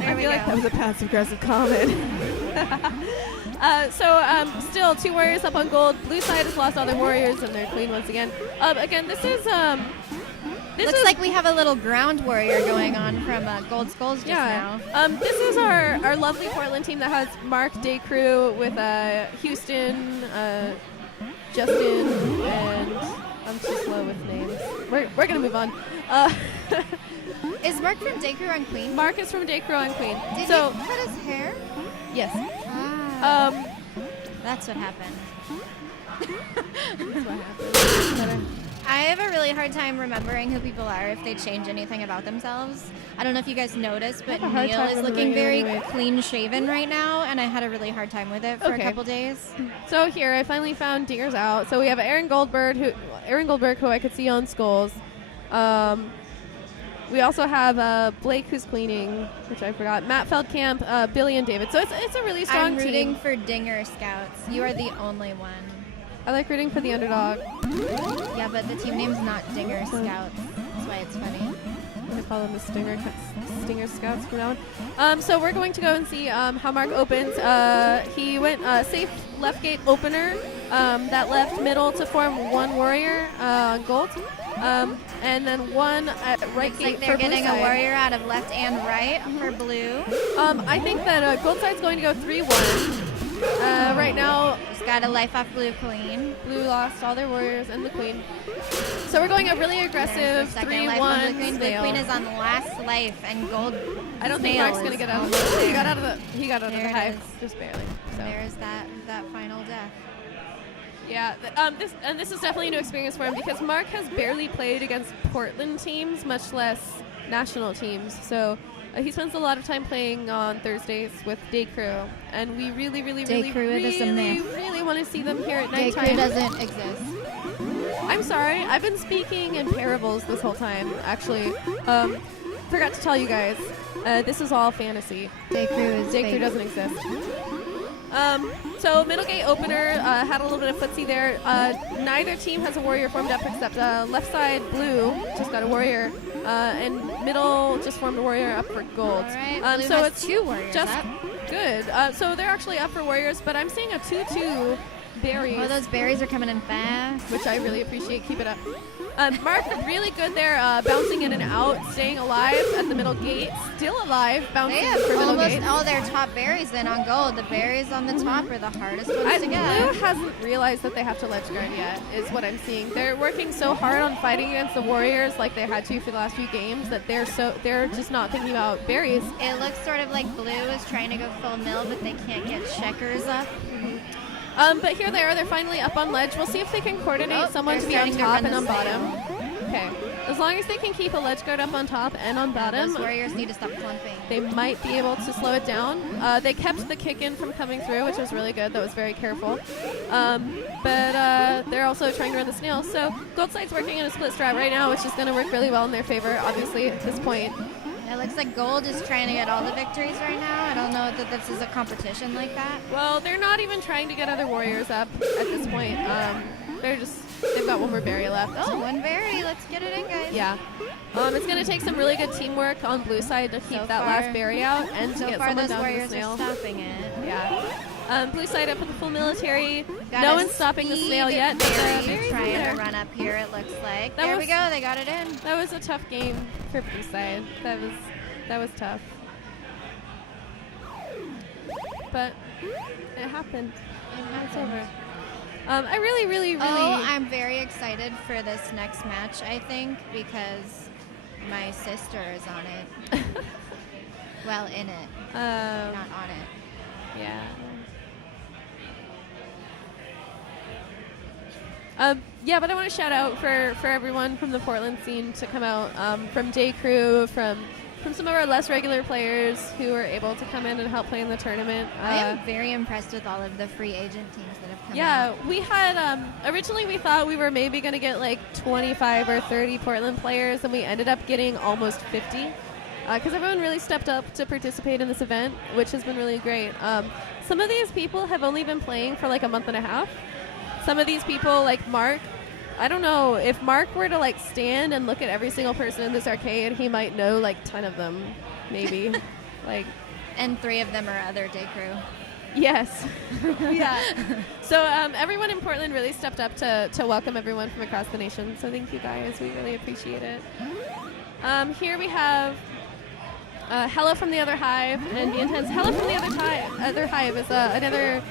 There I we feel go. like that was a passive-aggressive comment. Still 2 warriors up on gold. Blue side has lost all their warriors, and they're clean once again. Again, this is... Looks like we have a little ground warrior going on from Gold Skulls just now. This is our lovely Portland team that has Mark Daycrew with Houston, Justin, and I'm too slow with names. We're gonna move on. Is Mark from Daycrew on Queen? Mark is from Daycrew on Queen. Did so he cut his hair? Yes. That's what happened. That's what happened. I have a really hard time remembering who people are if they change anything about themselves. I don't know if you guys noticed, but Neil is looking very clean shaven right now, and I had a really hard time with it for a couple days. So here, I finally found Dingers Out. So we have Aaron Goldberg, who I could see on Skulls. We also have Blake, who's cleaning, which I forgot. Matt Feldkamp, Billy, and David. So it's a really strong I'm rooting team. for Dinger Scouts. You are the only one. I like rooting for the underdog. Yeah, but the team name's not Dinger Scouts. That's why it's funny. I call them the Stinger Scouts from now on. So we're going to go and see how Mark opens. He went safe left gate opener that left middle to form 1 warrior on gold. And then 1 at right Looks gate like they're for blue getting side. a warrior out of left and right for blue. I think that gold side's going to go 3-1. Right now, just got a life off blue queen. Blue lost all their warriors and the queen. So we're going a really aggressive 3-1. Blue queen is on last life, and gold. I don't think Mark's gonna get out of the. He got out of the hive, just barely. So. There's that final death. Yeah, this is definitely a new experience for him because Mark has barely played against Portland teams, much less national teams. So he spends a lot of time playing on Thursdays with Daycrew, and we really want to see them here at nighttime. Daycrew doesn't exist. I'm sorry, I've been speaking in parables this whole time. Actually, forgot to tell you guys, this is all fantasy. Daycrew doesn't exist. So middle gate opener had a little bit of footsie there. Neither team has a warrior formed up except left side blue just got a warrior, and middle just formed a warrior up for gold. Right, blue so has it's 2 warriors just up. good. So they're actually up for warriors, but I'm seeing a 2-2 berries. Oh, those berries are coming in fast. Which I really appreciate. Keep it up. Mark really good there, bouncing in and out, staying alive at the middle gate. Still alive, bouncing They have for middle almost gate. all their top berries then on gold. The berries on the top are the hardest ones to get. Blue hasn't realized that they have to ledge guard yet, is what I'm seeing. They're working so hard on fighting against the warriors like they had to for the last few games that they're just not thinking about berries. It looks sort of like blue is trying to go full mill, but they can't get checkers up. But here they are. They're finally up on ledge. We'll see if they can coordinate someone to be on starting to top run and the on bottom. Okay. As long as they can keep a ledge guard up on top and on bottom, Those warriors need to stop clumping. they might be able to slow it down. They kept the kick in from coming through, which was really good. That was very careful. But they're also trying to run the snail. So gold side's working in a split strat right now, which is going to work really well in their favor, obviously, at this point. It looks like gold is trying to get all the victories right now. I don't know that this is a competition like that. Well, they're not even trying to get other warriors up at this point. They've got 1 more berry left. Oh, 1 berry. Let's get it in, guys. Yeah. It's going to take some really good teamwork on blue side to keep that last berry out and to so get far someone those down to the warriors snail. are stopping it. Yeah. Blue side up with the full military. Got No a one's stopping the speed snail yet. Berry Berry's in trying there. to run up here, it looks like. That There was- we go. They got it in. That was a tough game for Blue side. That was tough. But it happened. It's over. I really. Oh, I'm very excited for this next match, I think, because my sister is on it. Well, in it. Not on it. Yeah. Yeah, but I want to shout out for everyone from the Portland scene to come out, from Day Crew, from some of our less regular players who were able to come in and help play in the tournament. I am very impressed with all of the free agent teams that have come out. Yeah, we had originally we thought we were maybe going to get like 25 or 30 Portland players, and we ended up getting almost 50 because everyone really stepped up to participate in this event, which has been really great. Some of these people have only been playing for like a month and a half. Some of these people, like Mark, I don't know, if Mark were to like stand and look at every single person in this arcade, he might know like 10 of them, maybe. Like, and 3 of them are other Day Crew. yes. Yeah. So everyone in Portland really stepped up to welcome everyone from across the nation. So thank you guys. We really appreciate it. Here we have Hella from the Other Hive and the Intense. Hella from the Other Hive is another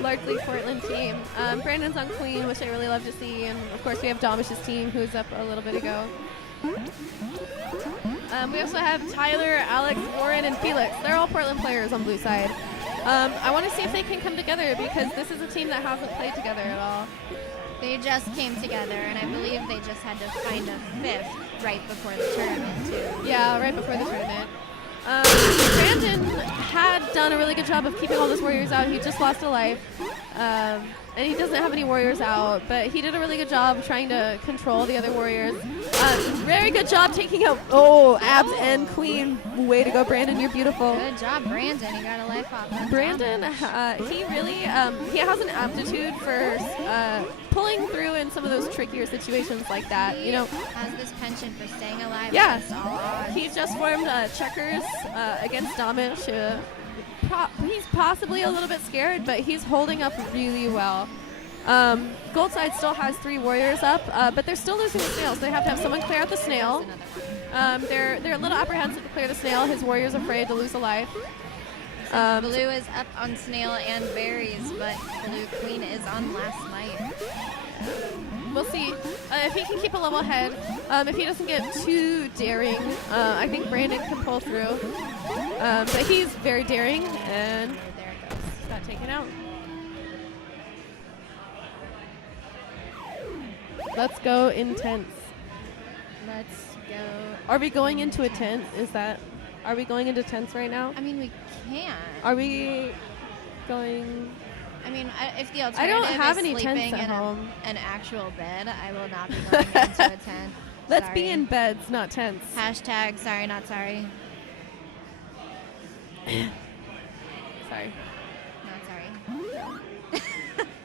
largely Portland team. Brandon's on Queen, which I really love to see. And of course we have Domish's team, who was up a little bit ago. We also have Tyler, Alex, Warren, and Felix. They're all Portland players on Blue side. I want to see if they can come together because this is a team that hasn't played together at all. They just came together, and I believe they just had to find a 5th right before the tournament, too. Yeah, right before the tournament. Brandon had done a really good job of keeping all those warriors out. He just lost a life. And he doesn't have any warriors out, but he did a really good job trying to control the other warriors. Very good job taking out, Abs and Queen. Way to go, Brandon. You're beautiful. Good job, Brandon. You got a life off that. Brandon, he really, he has an aptitude for pulling through in some of those trickier situations like that. He You know, has this penchant for staying alive yeah. against all odds. He just formed checkers against Domish. He's possibly a little bit scared, but he's holding up really well. Goldside still has 3 warriors up, but they're still losing the snails. They have to have someone clear out the snail. They're a little apprehensive to clear the snail. His warrior's afraid to lose a life. Blue is up on snail and berries, but Blue Queen is on last light. We'll see if he can keep a level head. If he doesn't get too daring, I think Brandon can pull through. But he's very daring, and there it goes. Got taken out. Let's go intense. Let's go. Are we going into a tent? Are we going into tents right now? I mean, we can. Are we going? I mean, if the alternative I don't have is any sleeping tents at in home. an actual bed, I will not be going into a tent. Let's Sorry. be in beds, not tents. Hashtag sorry, not sorry. Sorry. Not sorry.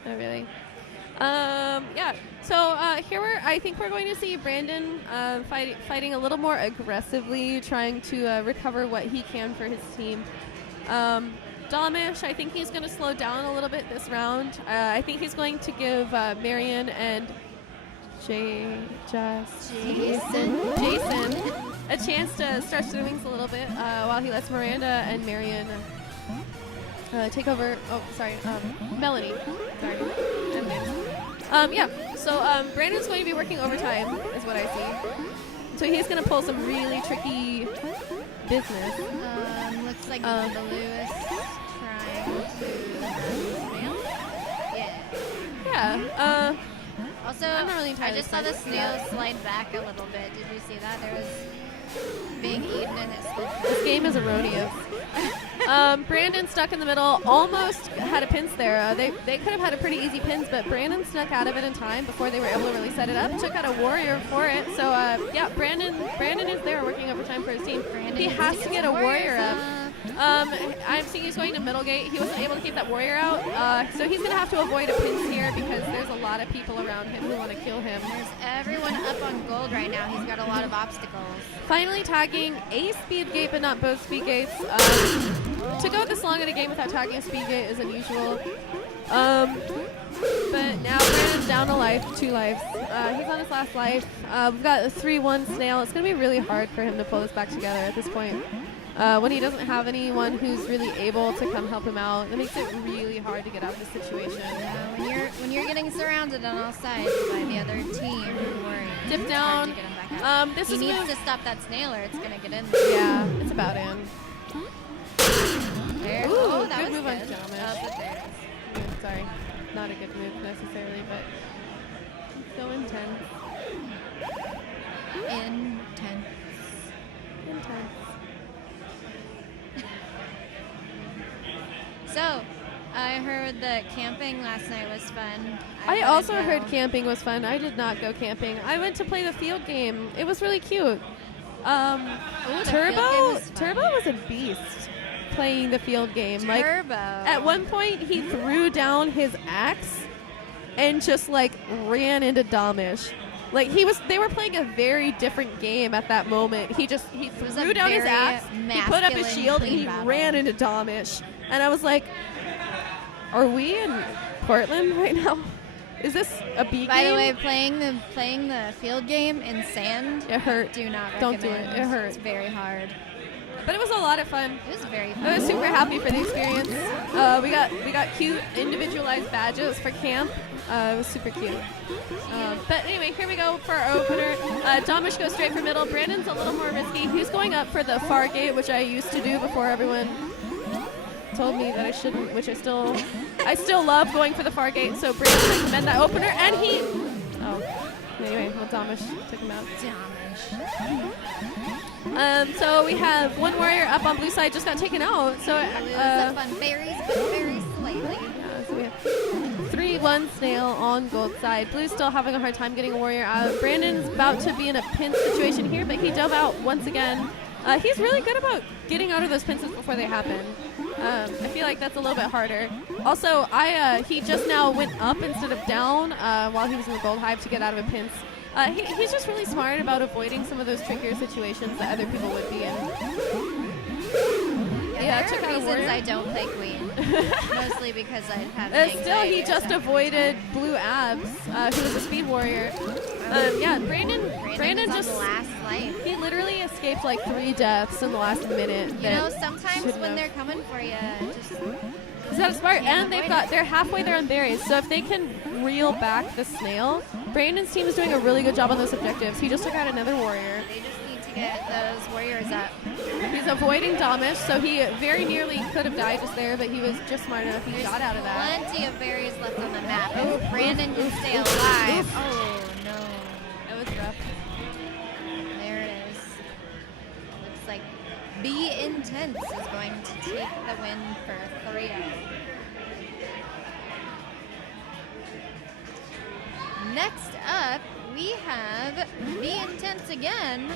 Not really. Yeah. So I think we're going to see Brandon fighting a little more aggressively, trying to recover what he can for his team. Dalamish, I think he's going to slow down a little bit this round. I think he's going to give Marion and Jason a chance to stretch their wings a little bit while he lets Miranda and Marion take over. Oh, sorry, Melanie. Sorry. Yeah, so Brandon's going to be working overtime, is what I see. So he's going to pull some really tricky business. Looks like Blue is trying to snail. Yeah. Also, I'm not really I entirely just saw the excited for snail that. slide back a little bit. Did you see that? There was being eaten and it slid back. This game is erroneous. Brandon stuck in the middle, almost had a pinch there. They could have had a pretty easy pinch, but Brandon snuck out of it in time before they were able to really set it up. Took out a warrior for it. So yeah, Brandon is there working overtime for his team. He has to get a warrior up. I'm seeing he's going to middle gate. He wasn't able to keep that warrior out, so he's going to have to avoid a pinch here because there's a lot of people around him who want to kill him. There's everyone up on gold right now. He's got a lot of obstacles. Finally tagging a speed gate, but not both speed gates. To go this long in a game without tagging a speed gate is unusual. But now Brandon's down a life, 2 lives. He's on his last life. We've got a 3-1 snail. It's going to be really hard for him to pull this back together at this point. When he doesn't have anyone who's really able to come help him out, it makes it really hard to get out of this situation. Yeah, when you're getting surrounded on all sides by the other team, Dip it's down. hard to get him back out. This he is needs move. to stop that snail or it's going to get in there. Yeah, it's about in. There. Ooh, Oh, that good was move on good. Jamish. But there it is. Sorry, not a good move necessarily, but it's so intense. Intense. Intense. So, I heard that camping last night was fun. I wanna also go. heard camping was fun. I did not go camping. I went to play the field game. It was really cute. the Turbo field game was fun. Turbo was a beast playing the field game. Like Turbo. at one point he threw down his axe and just like ran into Damish. Like they were playing a very different game at that moment. He was threw a down his very axe, he put up his masculine, shield, and clean he battle. ran into Damish. And I was like, are we in Portland right now? Is this a B By game? the way, playing the field game in sand. It hurt. Do not Don't do recommend. it. It hurt. It's very hard. But it was a lot of fun. It was very fun. I was super happy for the experience. We got cute individualized badges for camp. It was super cute. But anyway, here we go for our opener. Damish goes straight for middle. Brandon's a little more risky. He's going up for the far gate, which I used to do before everyone told me that I shouldn't, which I still love going for the far gate. So Brandon, I commend that opener, and he. Oh, anyway, well Damish took him out. So we have one warrior up on blue side, just got taken out. So Blue's up on berries, but very slightly. so we have 3-1 snail on gold side. Blue's still having a hard time getting a warrior out. Brandon's about to be in a pinch situation here, but he dove out once again. He's really good about getting out of those pinches before they happen. I feel like that's a little bit harder. Also, he just now went up instead of down while he was in the gold hive to get out of a pinch. He's just really smart about avoiding some of those trickier situations that other people would be in. Yeah, took there out are a reasons warrior. I don't play queen. Mostly because I have Still, he just avoided blue abs, who was a speed warrior. Brandon Brandon's just on the last life. he literally escaped like 3 deaths in the last minute. You that know, sometimes shouldn't when have. they're coming for you, just Is that smart? Yeah, And avoid it. they're halfway there on berries, so if they can reel back the snail, Brandon's team is doing a really good job on those objectives. He just took out another warrior. they just need to get those warriors up. He's avoiding Damish, so he very nearly could have died just there, but he was just smart enough. He got out of that. Plenty of berries left on the map. If Brandon can stay alive. Oh no. That was rough. There it is. Looks like Be Intense is going to take the win for 3-0. Next up, we have Be Intense again.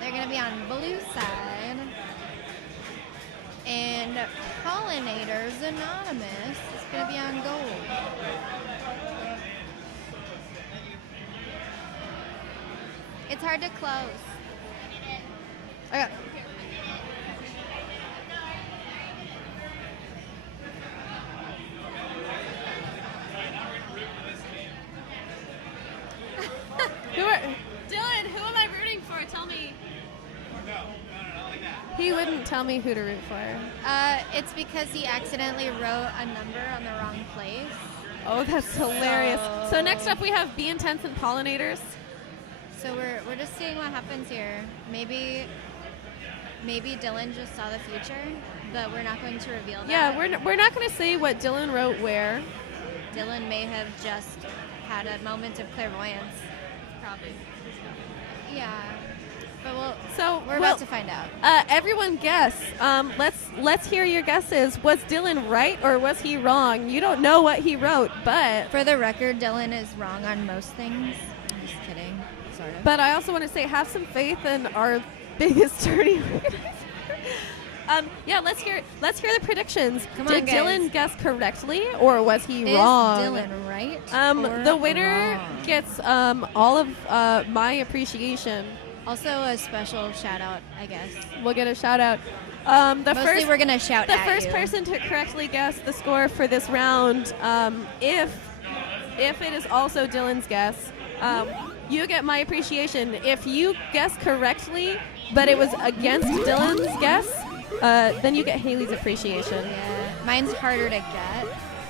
They're going to be on blue side. And Pollinators Anonymous is going to be on gold. It's hard to close. Okay. Dylan, who am I rooting for? Tell me. He wouldn't tell me who to root for. It's because he accidentally wrote a number on the wrong place. Oh, that's hilarious. So next up we have Be Intense and Pollinators. So we're just seeing what happens here. Maybe Dylan just saw the future, but we're not going to reveal that. Yeah, we're not going to say what Dylan wrote where. Dylan may have just had a moment of clairvoyance. Probably. Yeah. But we're Well, about to find out. Everyone guess. Let's hear your guesses. Was Dylan right or was he wrong? You don't know what he wrote, but For the record, Dylan is wrong on most things. I'm just kidding. Sort of. But I also want to say, have some faith in our biggest attorney. Let's hear the predictions. Come on, Did guys. Dylan guess correctly, or was he Is wrong? Dylan right? The or winner wrong? gets all of my appreciation. Also a special shout out, I guess. We'll get a shout out. Mostly we're gonna shout the at first you. person to correctly guess the score for this round, if it is also Dylan's guess, you get my appreciation. If you guess correctly, but it was against Dylan's guess, then you get Haley's appreciation. Yeah, mine's harder to get.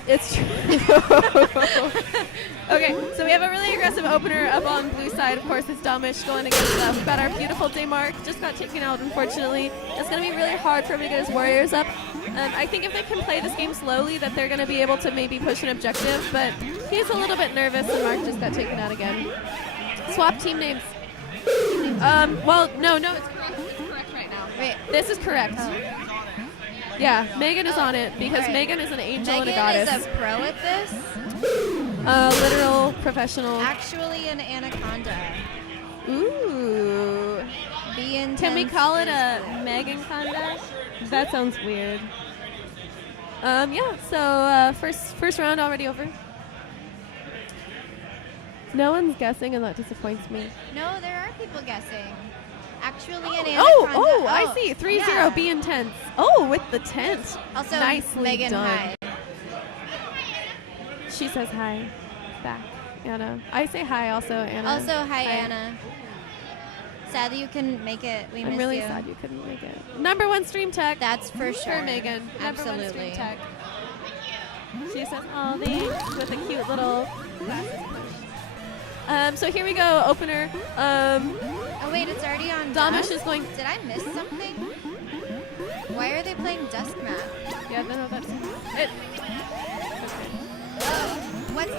It's true. Okay, so we have a really aggressive opener up on blue side. Of course, it's Domish going against we've got our beautiful Daymark. Just got taken out, unfortunately. It's going to be really hard for him to get his warriors up. I think if they can play this game slowly, that they're going to be able to maybe push an objective, but he's a little bit nervous, and Mark just got taken out again. Swap team names. Well, no, it's correct. It's correct right now. Wait, This is correct. Oh. Yeah, Megan is on it because Alright. Megan is an angel and a Megan goddess. is a pro at this. Literal professional. Actually, an anaconda. Ooh. Be intense. Can we call it is a cool. Megan Conda? That sounds weird. Yeah, so first round already over. No one's guessing, and that disappoints me. No, there are people guessing. Actually, an anaconda. Oh, I see. 3-0, yeah. be intense. Oh, with the tent. Also, Nicely Megan, done. hi. She says hi back, Anna. I say hi also, Anna. Also, hi, Anna. Sad that you couldn't make it. We I'm miss really you. sad you couldn't make it. Number one stream tech. That's for sure. For Megan. Number one Absolutely. stream tech. She says, oh, thanks, with a cute little glasses push. So here we go, opener. Oh wait, it's already on. Domish Dusk? is going. Did I miss something? Why are they playing Dusk Map? Yeah, no, that's it. What?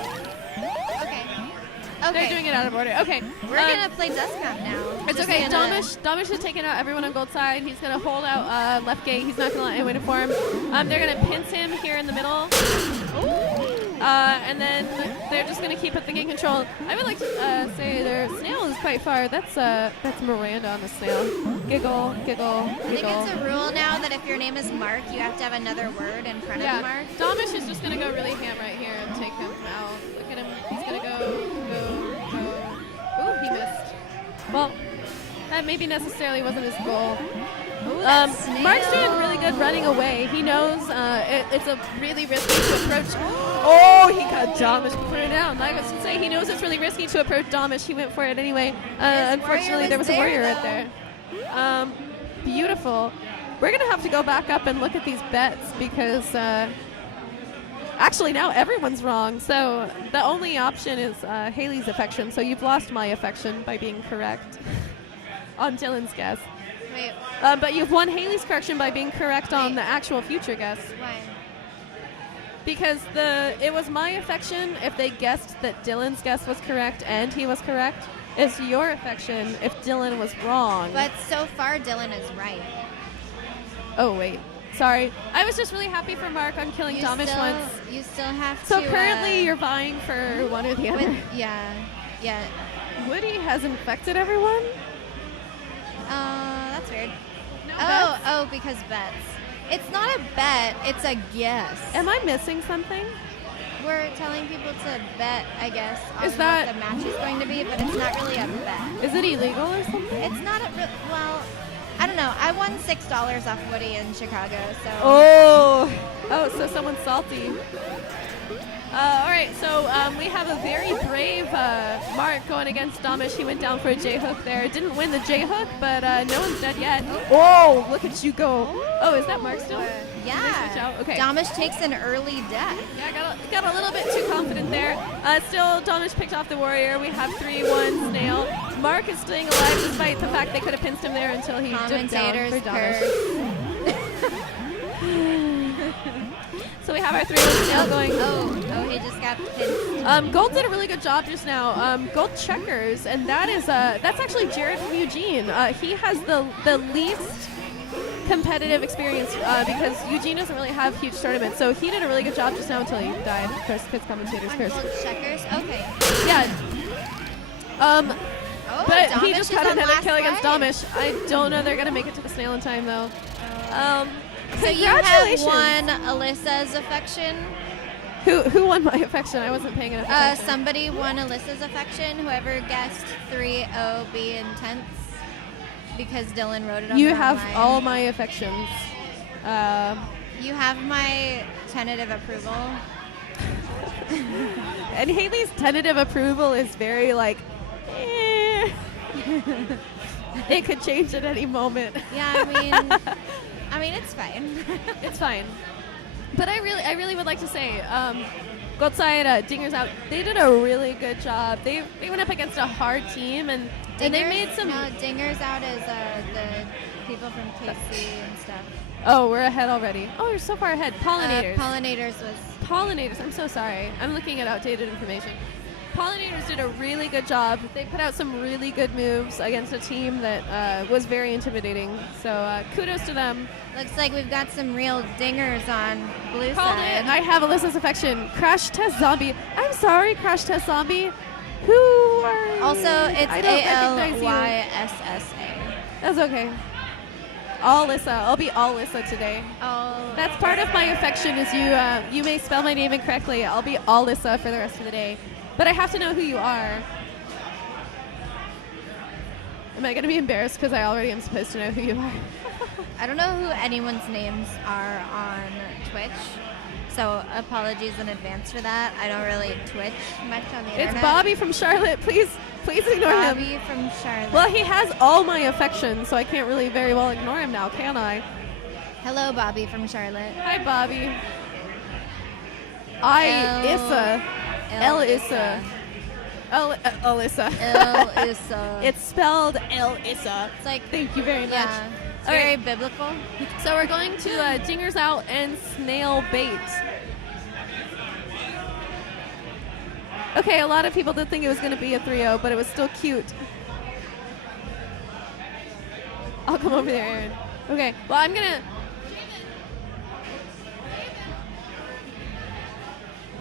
Okay. They're Okay. doing it out of order. Okay, We're gonna play Dusk Map now. It's Just okay. gonna- Domish has taken out everyone on gold side. He's gonna hold out left gate. He's not gonna let anyone to form. They're gonna pinch him here in the middle. And then they're just gonna keep up the game control. I would like to say their snail is quite far. That's Miranda on the snail. Giggle, giggle, I think giggle. it's a rule now that if your name is Mark, you have to have another word in front Yeah, of Mark. Domish is just gonna go really ham right here and take him out. Look at him. He's gonna go. Ooh, he missed. Well, that maybe necessarily wasn't his goal. Ooh, that Mark's snail. doing really good running away. He knows it's a really risky to approach. Oh, he got Domish put it down. Like I was gonna say, he knows it's really risky to approach Domish. He went for it anyway. Unfortunately, there was a warrior right there. Beautiful. We're gonna have to go back up and look at these bets because actually now everyone's wrong. So the only option is Haley's affection. So you've lost my affection by being correct on Dylan's guess. Wait, But you've won Haley's correction by being correct on the actual future guess. why? Because it was my affection if they guessed that Dylan's guess was correct and he was correct. It's your affection if Dylan was wrong. But so far, Dylan is right. Oh, wait. Sorry. I was just really happy for Mark on killing Domish once. You still have So to. currently you're vying for one or the other. Yeah. Woody has infected everyone? That's weird. No Oh, bets? oh, because bets. It's not a bet, it's a guess. Am I missing something? We're telling people to bet, I guess, on Is that- what the match is going to be, but it's not really a bet. Is it illegal or something? It's not a well, I don't know. I won $6 off Woody in Chicago, so. Oh, so someone's salty. All right, so we have a very brave Mark going against Domish. He went down for a J-hook there. Didn't win the J-hook, but no one's dead yet. Oh, look at you go. Oh, is that Mark still? Did they switch Yeah. out? Okay. Domish takes an early death. Yeah, got a little bit too confident there. Still, Domish picked off the warrior. We have 3-1 snail. Mark is staying alive despite the fact they could have pinched him there until he dipped down Commentators for Domish. curse. So we have our 3-1 snail going. Oh, he just got pinned. Gold did a really good job just now. Gold checkers, and that's actually Jared from Eugene. He has the least competitive experience because Eugene doesn't really have huge tournaments. So he did a really good job just now until he died. Curse, kids commentators On curse. gold checkers? Okay. Yeah. Oh, But Domish he just is got on another last kill against life. Domish. I don't know they're gonna make it to the snail in time though. So you have Congratulations. won Alyssa's affection. Who won my affection? I wasn't paying enough attention. Somebody won Alyssa's affection. Whoever guessed 3-0 be intense. because Dylan wrote it on You the wrong have line. all my affections. You have my tentative approval. And Haley's tentative approval is very like, eh. It could change at any moment. Yeah, I mean, it's fine. It's fine. But I really would like to say, Gold Side, Dingers Out, they did a really good job. They went up against a hard team, and they made some. No, Dingers Out is the people from KC and stuff. Oh, we're ahead already. Oh, you're so far ahead. Pollinators. Pollinators was. Pollinators. I'm so sorry. I'm looking at outdated information. Pollinators did a really good job. They put out some really good moves against a team that was very intimidating. So kudos to them. Looks like we've got some real dingers on blue Called side. it. I have Alyssa's affection. Crash Test Zombie. I'm sorry, Crash Test Zombie. Who are you? Also, it's I don't recognize you. ALYSSA. That's okay. All Lissa. I'll be all Lissa today. Oh. That's part of my affection. Is you may spell my name incorrectly. I'll be all Lissa for the rest of the day. But I have to know who you are. Am I going to be embarrassed because I already am supposed to know who you are? I don't know who anyone's names are on Twitch, so apologies in advance for that. I don't really Twitch much on the internet. It's Bobby from Charlotte. Please ignore him. Bobby from Charlotte. Well, he has all my affection, so I can't really very well ignore him now, can I? Hello, Bobby from Charlotte. Hi, Bobby. Issa. Alyssa. Issa. It's spelled Issa. It's like, thank you very much. yeah, it's All very right. biblical. So we're going to Dingers Out and Snail Bait. Okay, a lot of people did think it was going to be a 3-0, but it was still cute. I'll come over there, Aaron. Okay, well, I'm going to...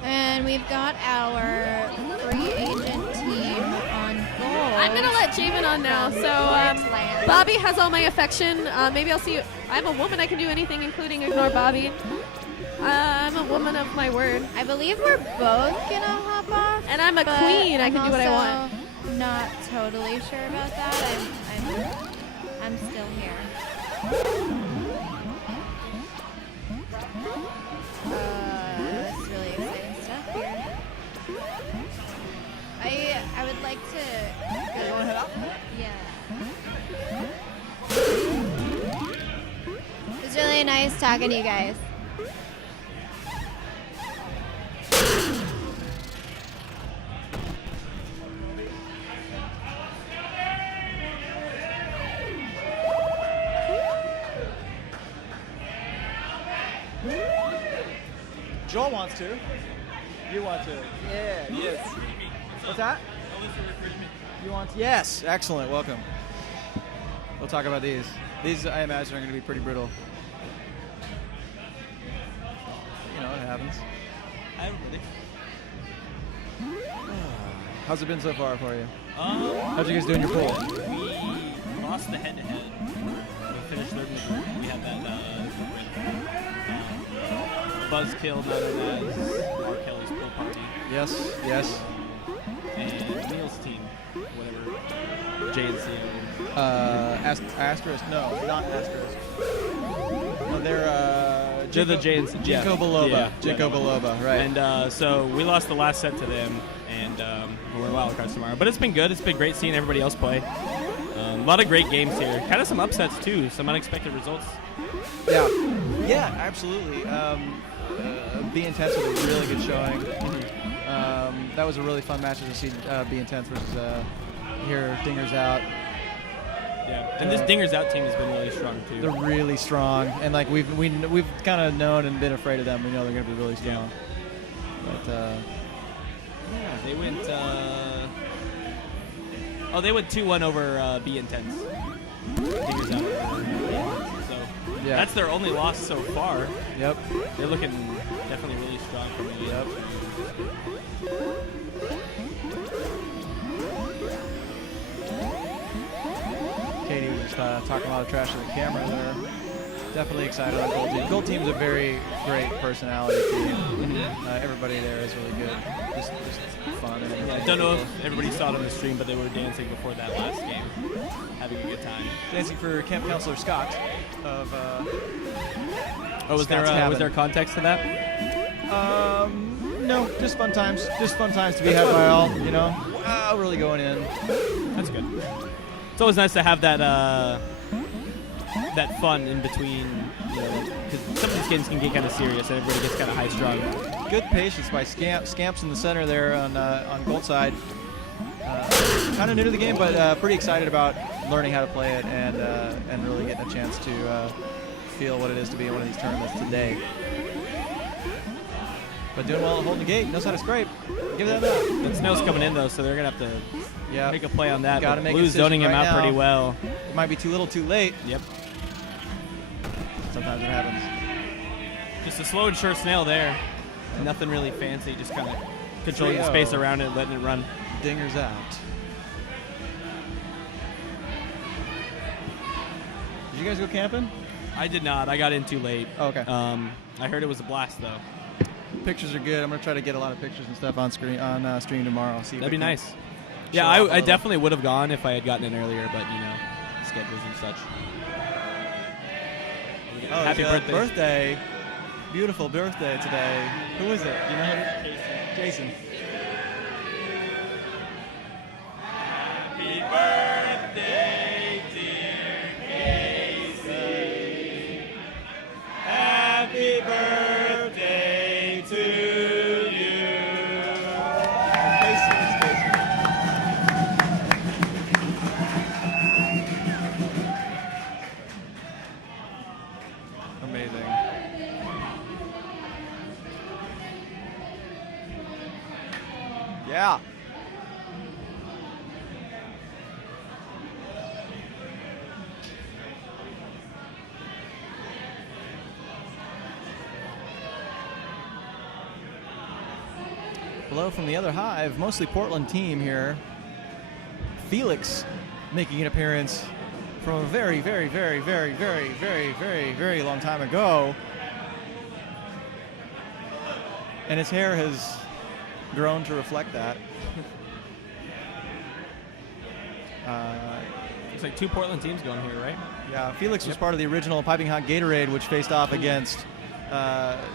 And we've got our free agent team on goal. I'm going to let Javen on now. From So Portland. Bobby has all my affection. Maybe I'll see... I'm a woman. I can do anything, including ignore Bobby. I'm a woman of my word. I believe we're both going to hop off. And I'm a but queen. I I'm can do what I want. also not totally sure about that. I'm still here. It's really exciting stuff here. I would like to go. Yeah. It was really nice talking to you guys. Joel wants to. You want to. Yeah, yes. What's that? You want to? Yes, excellent, welcome. We'll talk about these. These, I imagine, are going to be pretty brutal. You know, it happens. How's it been so far for you? How'd you guys do in your pool? We lost the head-to-head. We finished third in the group. We had that buzzkill known as R. Kelly's pool party. Yes, yes. And Neil's team, whatever, JNC. Asterisk? No, not Asterisk. No, they're the JNC. Jacob Biloba. Jacob Biloba, right. And so we lost the last set to them, and we're wild cards tomorrow. But it's been good. It's been great seeing everybody else play. A lot of great games here. Kind of some upsets, too. Some unexpected results. Yeah. Yeah, absolutely. Be Intense with a really good showing. That was a really fun match to see Be Intense versus here Dingers Out. Yeah, and this Dingers Out team has been really strong too. They're really strong, and like we've kind of known and been afraid of them. We know they're going to be really strong. But yeah, they went. They went 2-1 over Be Intense. Dingers Out. So yeah, that's their only loss so far. Yep. They're looking definitely really strong from the Yep. Katie was talking a lot of trash to the camera there. Definitely excited on Gold Team. Gold Team's a very great personality team. Everybody there is really good. just fun. And I don't know if everybody saw it on the stream, but they were dancing before that last game, having a good time. Dancing for Camp Counselor Scott of. Was there context to that? No, just fun times. Just fun times to be had by all. You know, really going in. That's good. It's always nice to have that that fun in between. You know, because some of these games can get kind of serious and everybody gets kind of high strung. Good patience by Scamps in the center there on Gold side. Kind of new to the game, but pretty excited about learning how to play it and really getting a chance to feel what it is to be in one of these tournaments today. But doing well at holding the gate, knows how to scrape. Give that up. The snow's coming in though, so they're gonna have to make a play on that. Got to make Blue's a zoning him right out now. pretty well. It might be too little, too late. Yep. Sometimes it happens. Just a slow and sure snail there. Nothing really fancy, just kind of controlling the space around it, letting it run. Dingers out. Did you guys go camping? I did not. I got in too late. Oh, okay. I heard it was a blast though. Pictures are good. I'm gonna try to get a lot of pictures and stuff on screen on stream tomorrow. See if That'd be I can nice. show Yeah, off a I little. definitely would have gone if I had gotten in earlier, but you know, schedules and such. Oh, Happy it's a birthday. Beautiful birthday today. Who is it? You know who? Jason. Happy birthday, dear Casey. Happy birthday to you. Amazing. Yeah. Hello from the other Hive, mostly Portland team here. Felix making an appearance from a very, very, very, very, very, very, very, very long time ago. And his hair has grown to reflect that. Looks like 2 Portland teams going here, right? Yeah, Felix was part of the original Piping Hot Gatorade, which faced off against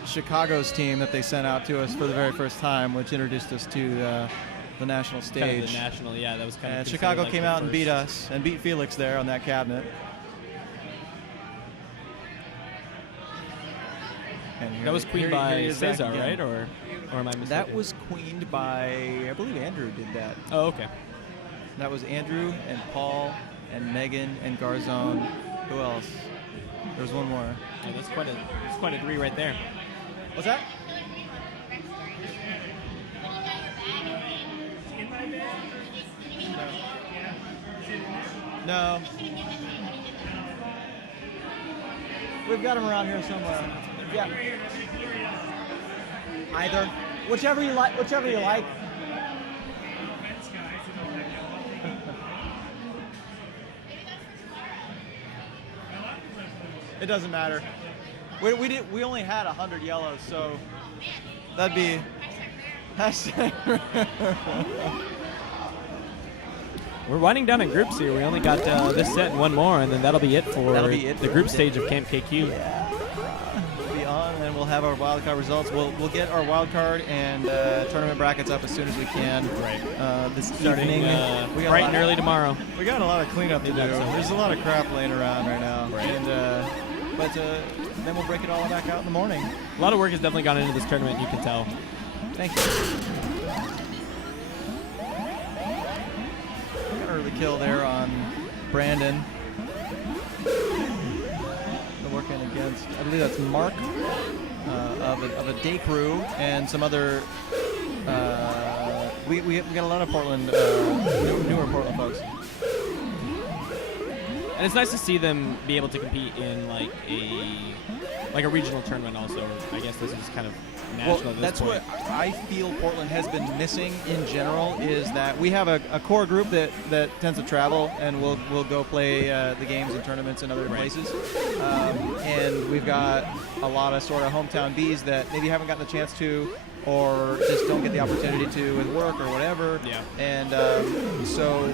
Chicago's team that they sent out to us for the very first time, which introduced us to the national stage. Kind of the national, yeah, that was kind of. And considered Chicago like came the out and first. beat us and beat Felix there on that cabinet. And here That was he- queened here by he is back Cesar, again. right? Or am I mistaken? That was queened by, I believe Andrew did that. Oh, okay. That was Andrew and Paul and Megan and Garzone. Who else? There's one more. Yeah, that's quite a degree right there. What's that? No. We've got them around here somewhere. Yeah. Either. Whichever you like. Whichever you like. It doesn't matter. We only had 100 yellows, so that'd be hashtag. We're winding down in groups here. We only got this set and one more, and then that'll be it for the group stage of Camp KQ. We'll be on, and we'll have our wild card results. We'll get our wild card and tournament brackets up as soon as we can. Right. This Starting evening, we got bright a lot- and early tomorrow. We got a lot of cleanup to do. That's okay. There's a lot of crap laying around right now, Right. and but then we'll break it all back out in the morning. A lot of work has definitely gone into this tournament. You can tell. Thank you. Early kill there on Brandon. They're working against, I believe that's Mark of a day crew and some other. We got a lot of Portland, newer Portland folks. And it's nice to see them be able to compete in like a regional tournament. Also, I guess this is kind of national. Well, at this that's point. what I feel Portland has been missing in general, is that we have a core group that tends to travel and we'll go play the games and tournaments in other places. And we've got a lot of sort of hometown bees that maybe haven't gotten the chance to or just don't get the opportunity to with work or whatever. Yeah. And so.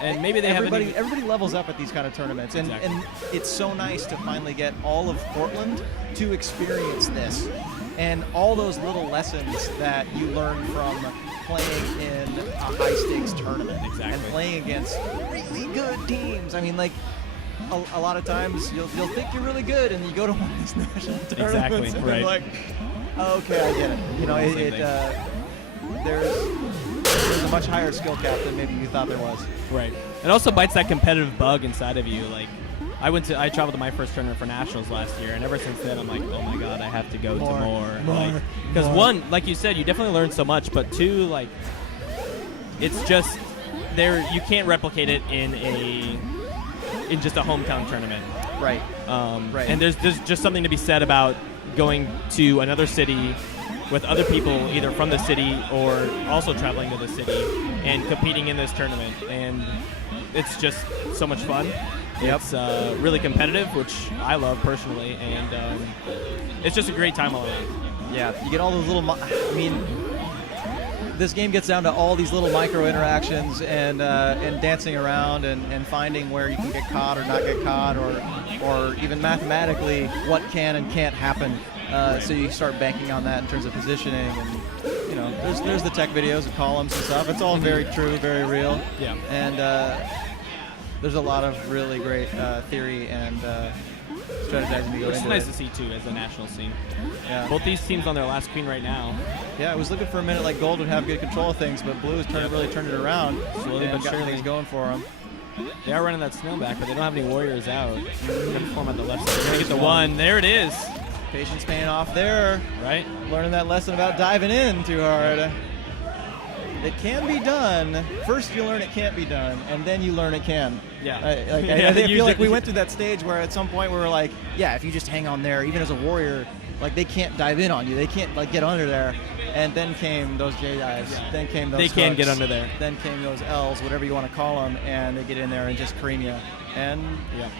And maybe they everybody levels up at these kind of tournaments, and it's so nice to finally get all of Portland to experience this, and all those little lessons that you learn from playing in a high stakes tournament and playing against really good teams. I mean, like a lot of times you'll think you're really good, and you go to one of these national tournaments, and you're like, okay, I get it. You know, there's a much higher skill cap than maybe you thought there was. Right. It also bites that competitive bug inside of you. Like, I traveled to my first tournament for nationals last year, and ever since then I'm like, oh my god, I have to go to more. Because one, like you said, you definitely learn so much, but two, like, it's just you can't replicate it in just a hometown tournament. Right. Right. And there's just something to be said about going to another city with other people either from the city or also traveling to the city and competing in this tournament. And it's just so much fun. Yep. It's really competitive, which I love personally, and it's just a great time all around. Yeah, you get all those little, I mean, this game gets down to all these little micro interactions and dancing around and finding where you can get caught or not get caught, or even mathematically what can and can't happen. So you start banking on that in terms of positioning, and you know, there's the tech videos of columns and stuff. It's all very true, very real. Yeah. And there's a lot of really great theory and strategizing to go into it. It's nice to see too as a national scene. Yeah. Both these teams on their last queen right now. Yeah, I was looking for a minute like Gold would have good control of things, but Blue has really turned it around. Slowly and but got surely. things going for them. They are running that snail back, but they don't have any warriors out. They're going to form at the left side. They're going to get the one. There it is. Patience paying off there. Right. Learning that lesson about diving in too hard. It can be done. First you learn it can't be done, and then you learn it can. Yeah. I feel like we went through that stage where at some point we were like, yeah, if you just hang on there, even as a warrior, like they can't dive in on you. They can't like get under there. And then came those J dives. Yeah. Then came those They can hooks. get under there. Then came those L's, whatever you want to call them, and they get in there and just cream you. And yeah.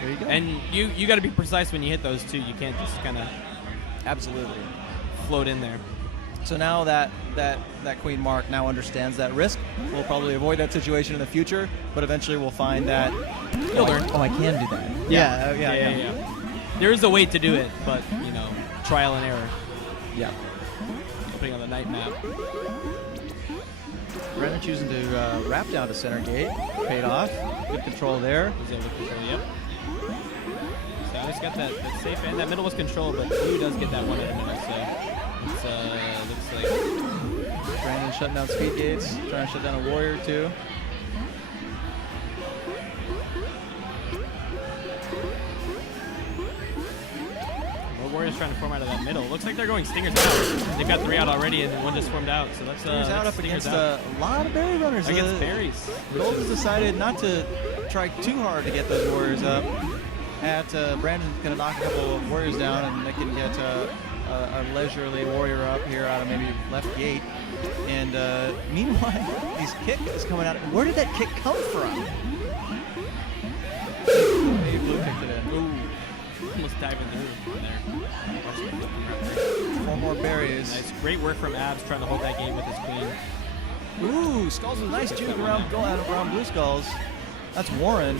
There you go. And you got to be precise when you hit those too. You can't just kind of absolutely float in there. So now that Queen Mark now understands that risk, we'll probably avoid that situation in the future. But eventually we'll find that you'll learn. Oh, I can do that. Yeah. There is a way to do it, but you know, trial and error. Yeah. Putting on the night map. Brandon choosing to wrap down to center gate. Paid off. Good control there. Was able to control. Yep. So I just got that safe end. That middle was controlled, but Blue does get that one in there. So it looks like Brandon shutting down speed gates, trying to shut down a warrior too. Warriors trying to form out of that middle. Looks like they're going Stingers out. They've got 3 out already, and one just formed out. So that's Stingers out up Stingers against a lot of berry runners. Against berries. Gold has decided not to try too hard to get those warriors up. Brandon's going to knock a couple of warriors down, and they can get a leisurely warrior up here out of maybe left gate. And meanwhile, these kick is coming out. Where did that kick come from? Maybe Blue kicked it in. Ooh. Almost diving through there. 4 more berries. Nice. Great work from Abs trying to hold that game with his queen. Ooh, Skulls with a nice juke around Blue Skulls. That's Warren.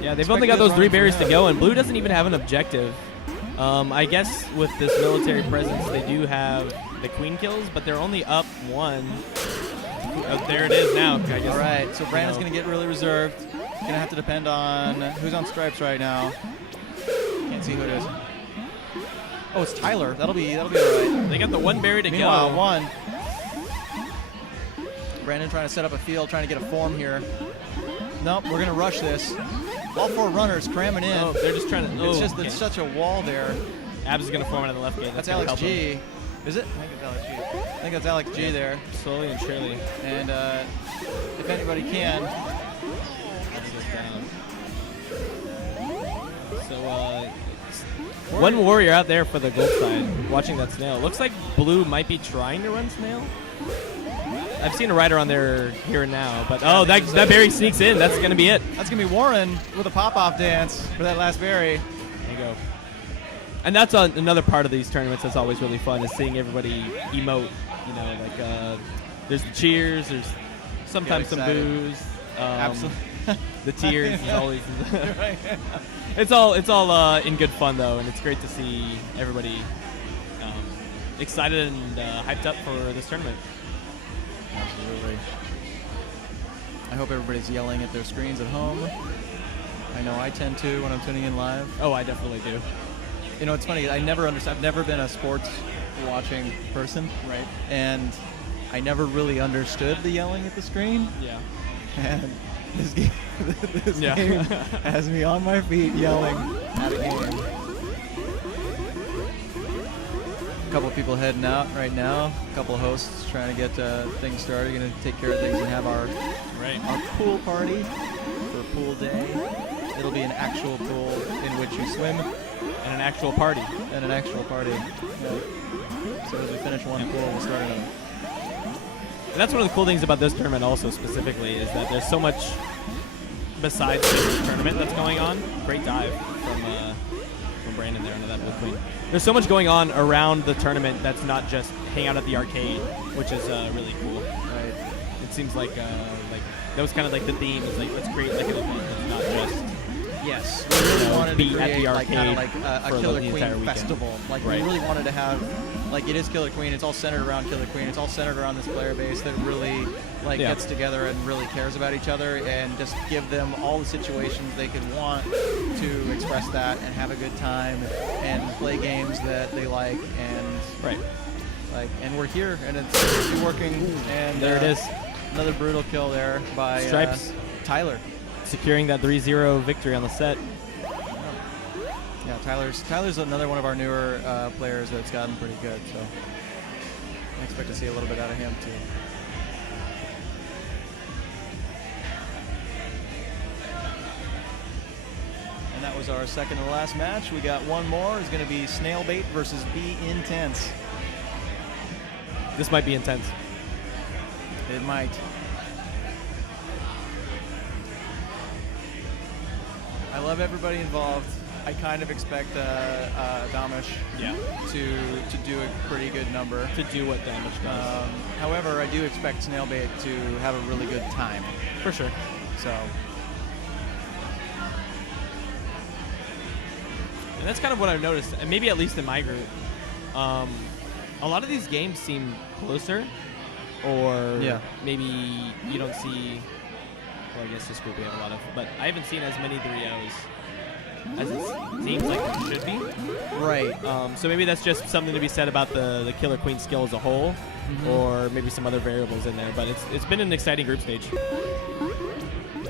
Yeah, they've only got those 3 berries to go, and Blue doesn't even have an objective. I guess with this military presence, they do have the queen kills, but they're only up 1. There it is now. I guess, all right, so Brandon's going to get really reserved. Going to have to depend on who's on stripes right now. Can't see who it is. Oh, it's Tyler. That'll be all right. They got the 1 berry to Meanwhile, go. one. Brandon trying to set up a field, trying to get a form here. Nope, we're going to rush this. All 4 runners cramming in. Oh, they're just trying to. It's such a wall there. Abs is going to form out of the left gate. That's Alex G. Is it? I think it's Alex G. I think that's Alex G there. Slowly and surely. And if anybody can. So, one warrior out there for the gold side watching that snail. Looks like Blue might be trying to run snail. I've seen a rider on there here and now, but that berry sneaks in. That's going to be it. That's going to be Warren with a pop-off dance for that last berry. There you go. And that's another part of these tournaments that's always really fun is seeing everybody emote. You know, like there's the cheers, there's sometimes some boos. Absolutely. The tears is always. Right. It's all in good fun though, and it's great to see everybody excited and hyped up for this tournament. Absolutely. I hope everybody's yelling at their screens at home. I know I tend to when I'm tuning in live. Oh, I definitely do. You know, it's funny. I've never been a sports watching person. Right. And I never really understood the yelling at the screen. Yeah. And this game, game has me on my feet yelling at a game. A couple of people heading out right now. A couple of hosts trying to get things started. Going to take care of things and have our pool party for pool day. It'll be an actual pool in which you swim. And an actual party. And an actual party. Yeah. So as we finish one pool, we'll start another. And that's one of the cool things about this tournament also specifically is that there's so much besides the tournament that's going on. Great dive from Brandon there into that Blue Queen. There's so much going on around the tournament that's not just hang out at the arcade, which is really cool. Right. It seems like that was kind of like the theme. Is like let's create like an event that's not just yes. We really wanted to create at the like kind of arcade like a for Killer the Queen entire weekend. festival. Like Right. we really wanted to have like it is Killer Queen. It's all centered around Killer Queen. It's all centered around this player base that really like gets together and really cares about each other and just give them all the situations they could want to express that and have a good time and play games that they like and and we're here and it's working and there it is. Another brutal kill there by Stripes. Tyler. Securing that 3-0 victory on the set. Yeah, Tyler's another one of our newer players that's gotten pretty good, so I expect to see a little bit out of him too. And that was our second to last match. We got one more. It's going to be Snailbait versus Be Intense. This might be intense. It might. I love everybody involved. I kind of expect Damish to do a pretty good number. To do what Damish does. However, I do expect Snailbait to have a really good time. For sure. So. And that's kind of what I've noticed, and maybe at least in my group. A lot of these games seem closer, or maybe you don't see. Well, I guess this group we have a lot of, but I haven't seen as many 3-0s as it seems like it should be. Right. So maybe that's just something to be said about the Killer Queen skill as a whole, or maybe some other variables in there. But it's been an exciting group stage.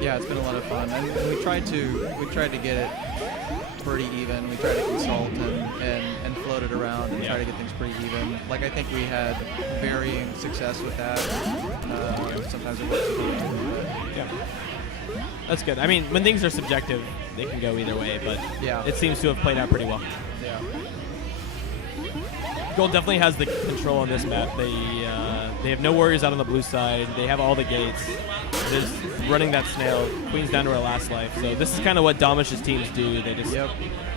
Yeah, it's been a lot of fun, and we tried to get it pretty even. We tried to consult and float it around and try to get things pretty even. Like I think we had varying success with that. Sometimes it works. Yeah. That's good. I mean, when things are subjective, they can go either way, but it seems to have played out pretty well. Yeah. Gold definitely has the control on this map. They have no warriors out on the blue side. They have all the gates. They're just running that snail. Queen's down to her last life. So this is kind of what Damish's teams do. They just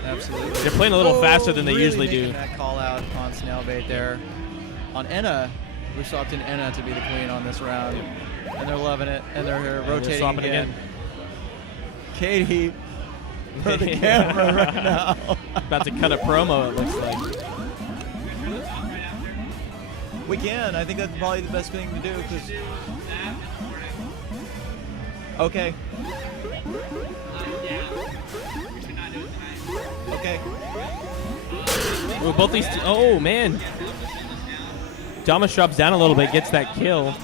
absolutely. They're playing a little faster than they really usually do. That call out on Snailbait there. On Enna, we swapped in Enna to be the queen on this round, and they're loving it. And they're rotating swapping again. Katie for the camera right now. About to cut a promo, it looks like. We can. I think that's probably the best thing to do. Cause okay. Okay. Ooh, both these. Oh man. Damish drops down a little bit, gets that kill.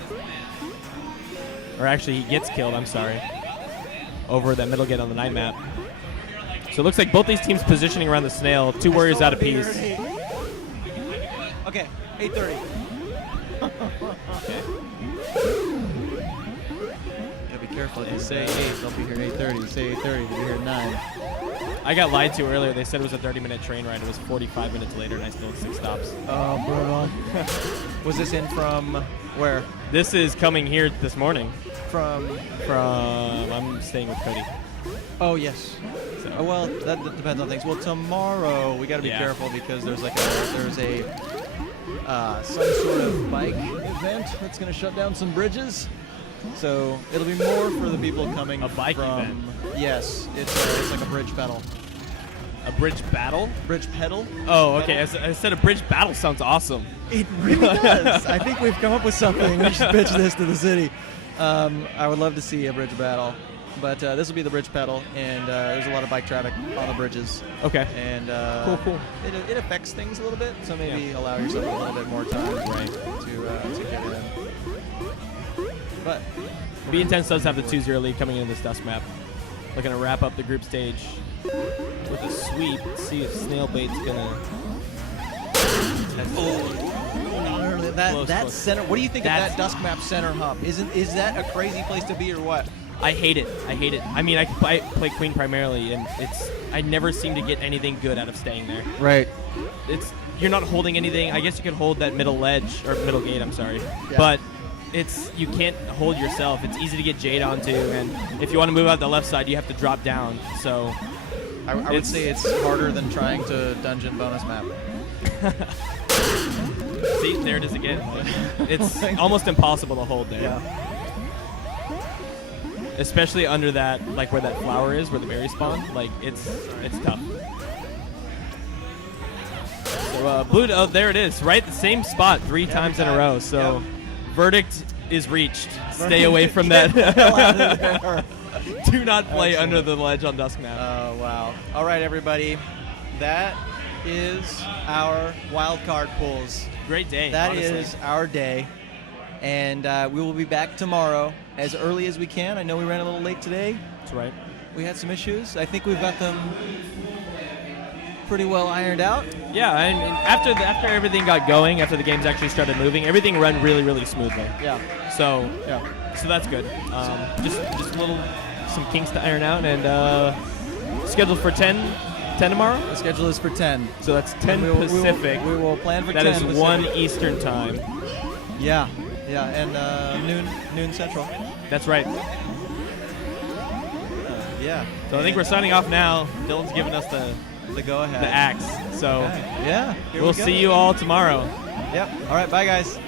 Or actually, he gets killed. I'm sorry. Over that middle gate on the night map. So it looks like both these teams positioning around the snail. Two warriors out apiece. Okay, 8:30. Okay. Gotta be careful. If you say 8, they'll be here 8:30. You say 8:30, they'll be here at 9. I got lied to earlier. They said it was a 30-minute train ride. It was 45 minutes later, and I still had 6 stops. Oh, brutal. Was this in from where? This is coming here this morning. From? I'm staying with Cody. Oh yes. So. Well, that depends on things. Well, tomorrow we got to be Yeah. careful because there's some sort of bike event that's going to shut down some bridges. So it'll be more for the people coming A bike from. event? Yes, it's like a bridge pedal. A bridge battle? Bridge pedal? Oh, okay. I said a bridge battle sounds awesome. It really does. I think we've come up with something. We should pitch this to the city. I would love to see a bridge battle. But this will be the bridge pedal, and there's a lot of bike traffic on the bridges. Okay. And cool. It affects things a little bit, so maybe allow yourself a little bit more time to get in. But B-Intense does have the 2-0 lead coming into this Dusk map. Looking to wrap up the group stage with a sweep. Let's see if Snailbait's gonna. That center. What do you think of that Dusk map center hub? Is that a crazy place to be or what? I hate it. I mean, I play Queen primarily, and I never seem to get anything good out of staying there. Right. You're not holding anything. I guess you could hold that middle ledge or middle gate. I'm sorry, Yeah. but you can't hold yourself. It's easy to get Jade onto, and if you want to move out the left side, you have to drop down. So I would say it's harder than trying to dungeon bonus map. See, there it is again. It's almost impossible to hold there. Yeah. Especially under that, like where that flower is, where the berries spawn. Like it's tough. So blue. Oh, there it is. Right, the same spot 3 times in a row. So verdict is reached. Stay away from that. Do not play under the ledge on Dusk map. Oh wow! All right, everybody. That is our wild card pools. Great day. That honestly. is our day. And we will be back tomorrow as early as we can. I know we ran a little late today. That's right. We had some issues. I think we've got them pretty well ironed out. Yeah, and after everything got going, after the games actually started moving, everything ran really, really smoothly. Yeah. So that's good. Just some kinks to iron out, and scheduled for 10 tomorrow. The schedule is for 10. So that's 10 Pacific. We will plan for that 10. That is Pacific. 1 Eastern time. Yeah, and noon Central. That's right. Yeah. So I think we're signing off now. Dylan's giving us the go ahead. The axe. So okay. Yeah. we'll see you all tomorrow. Yep. All right. Bye, guys.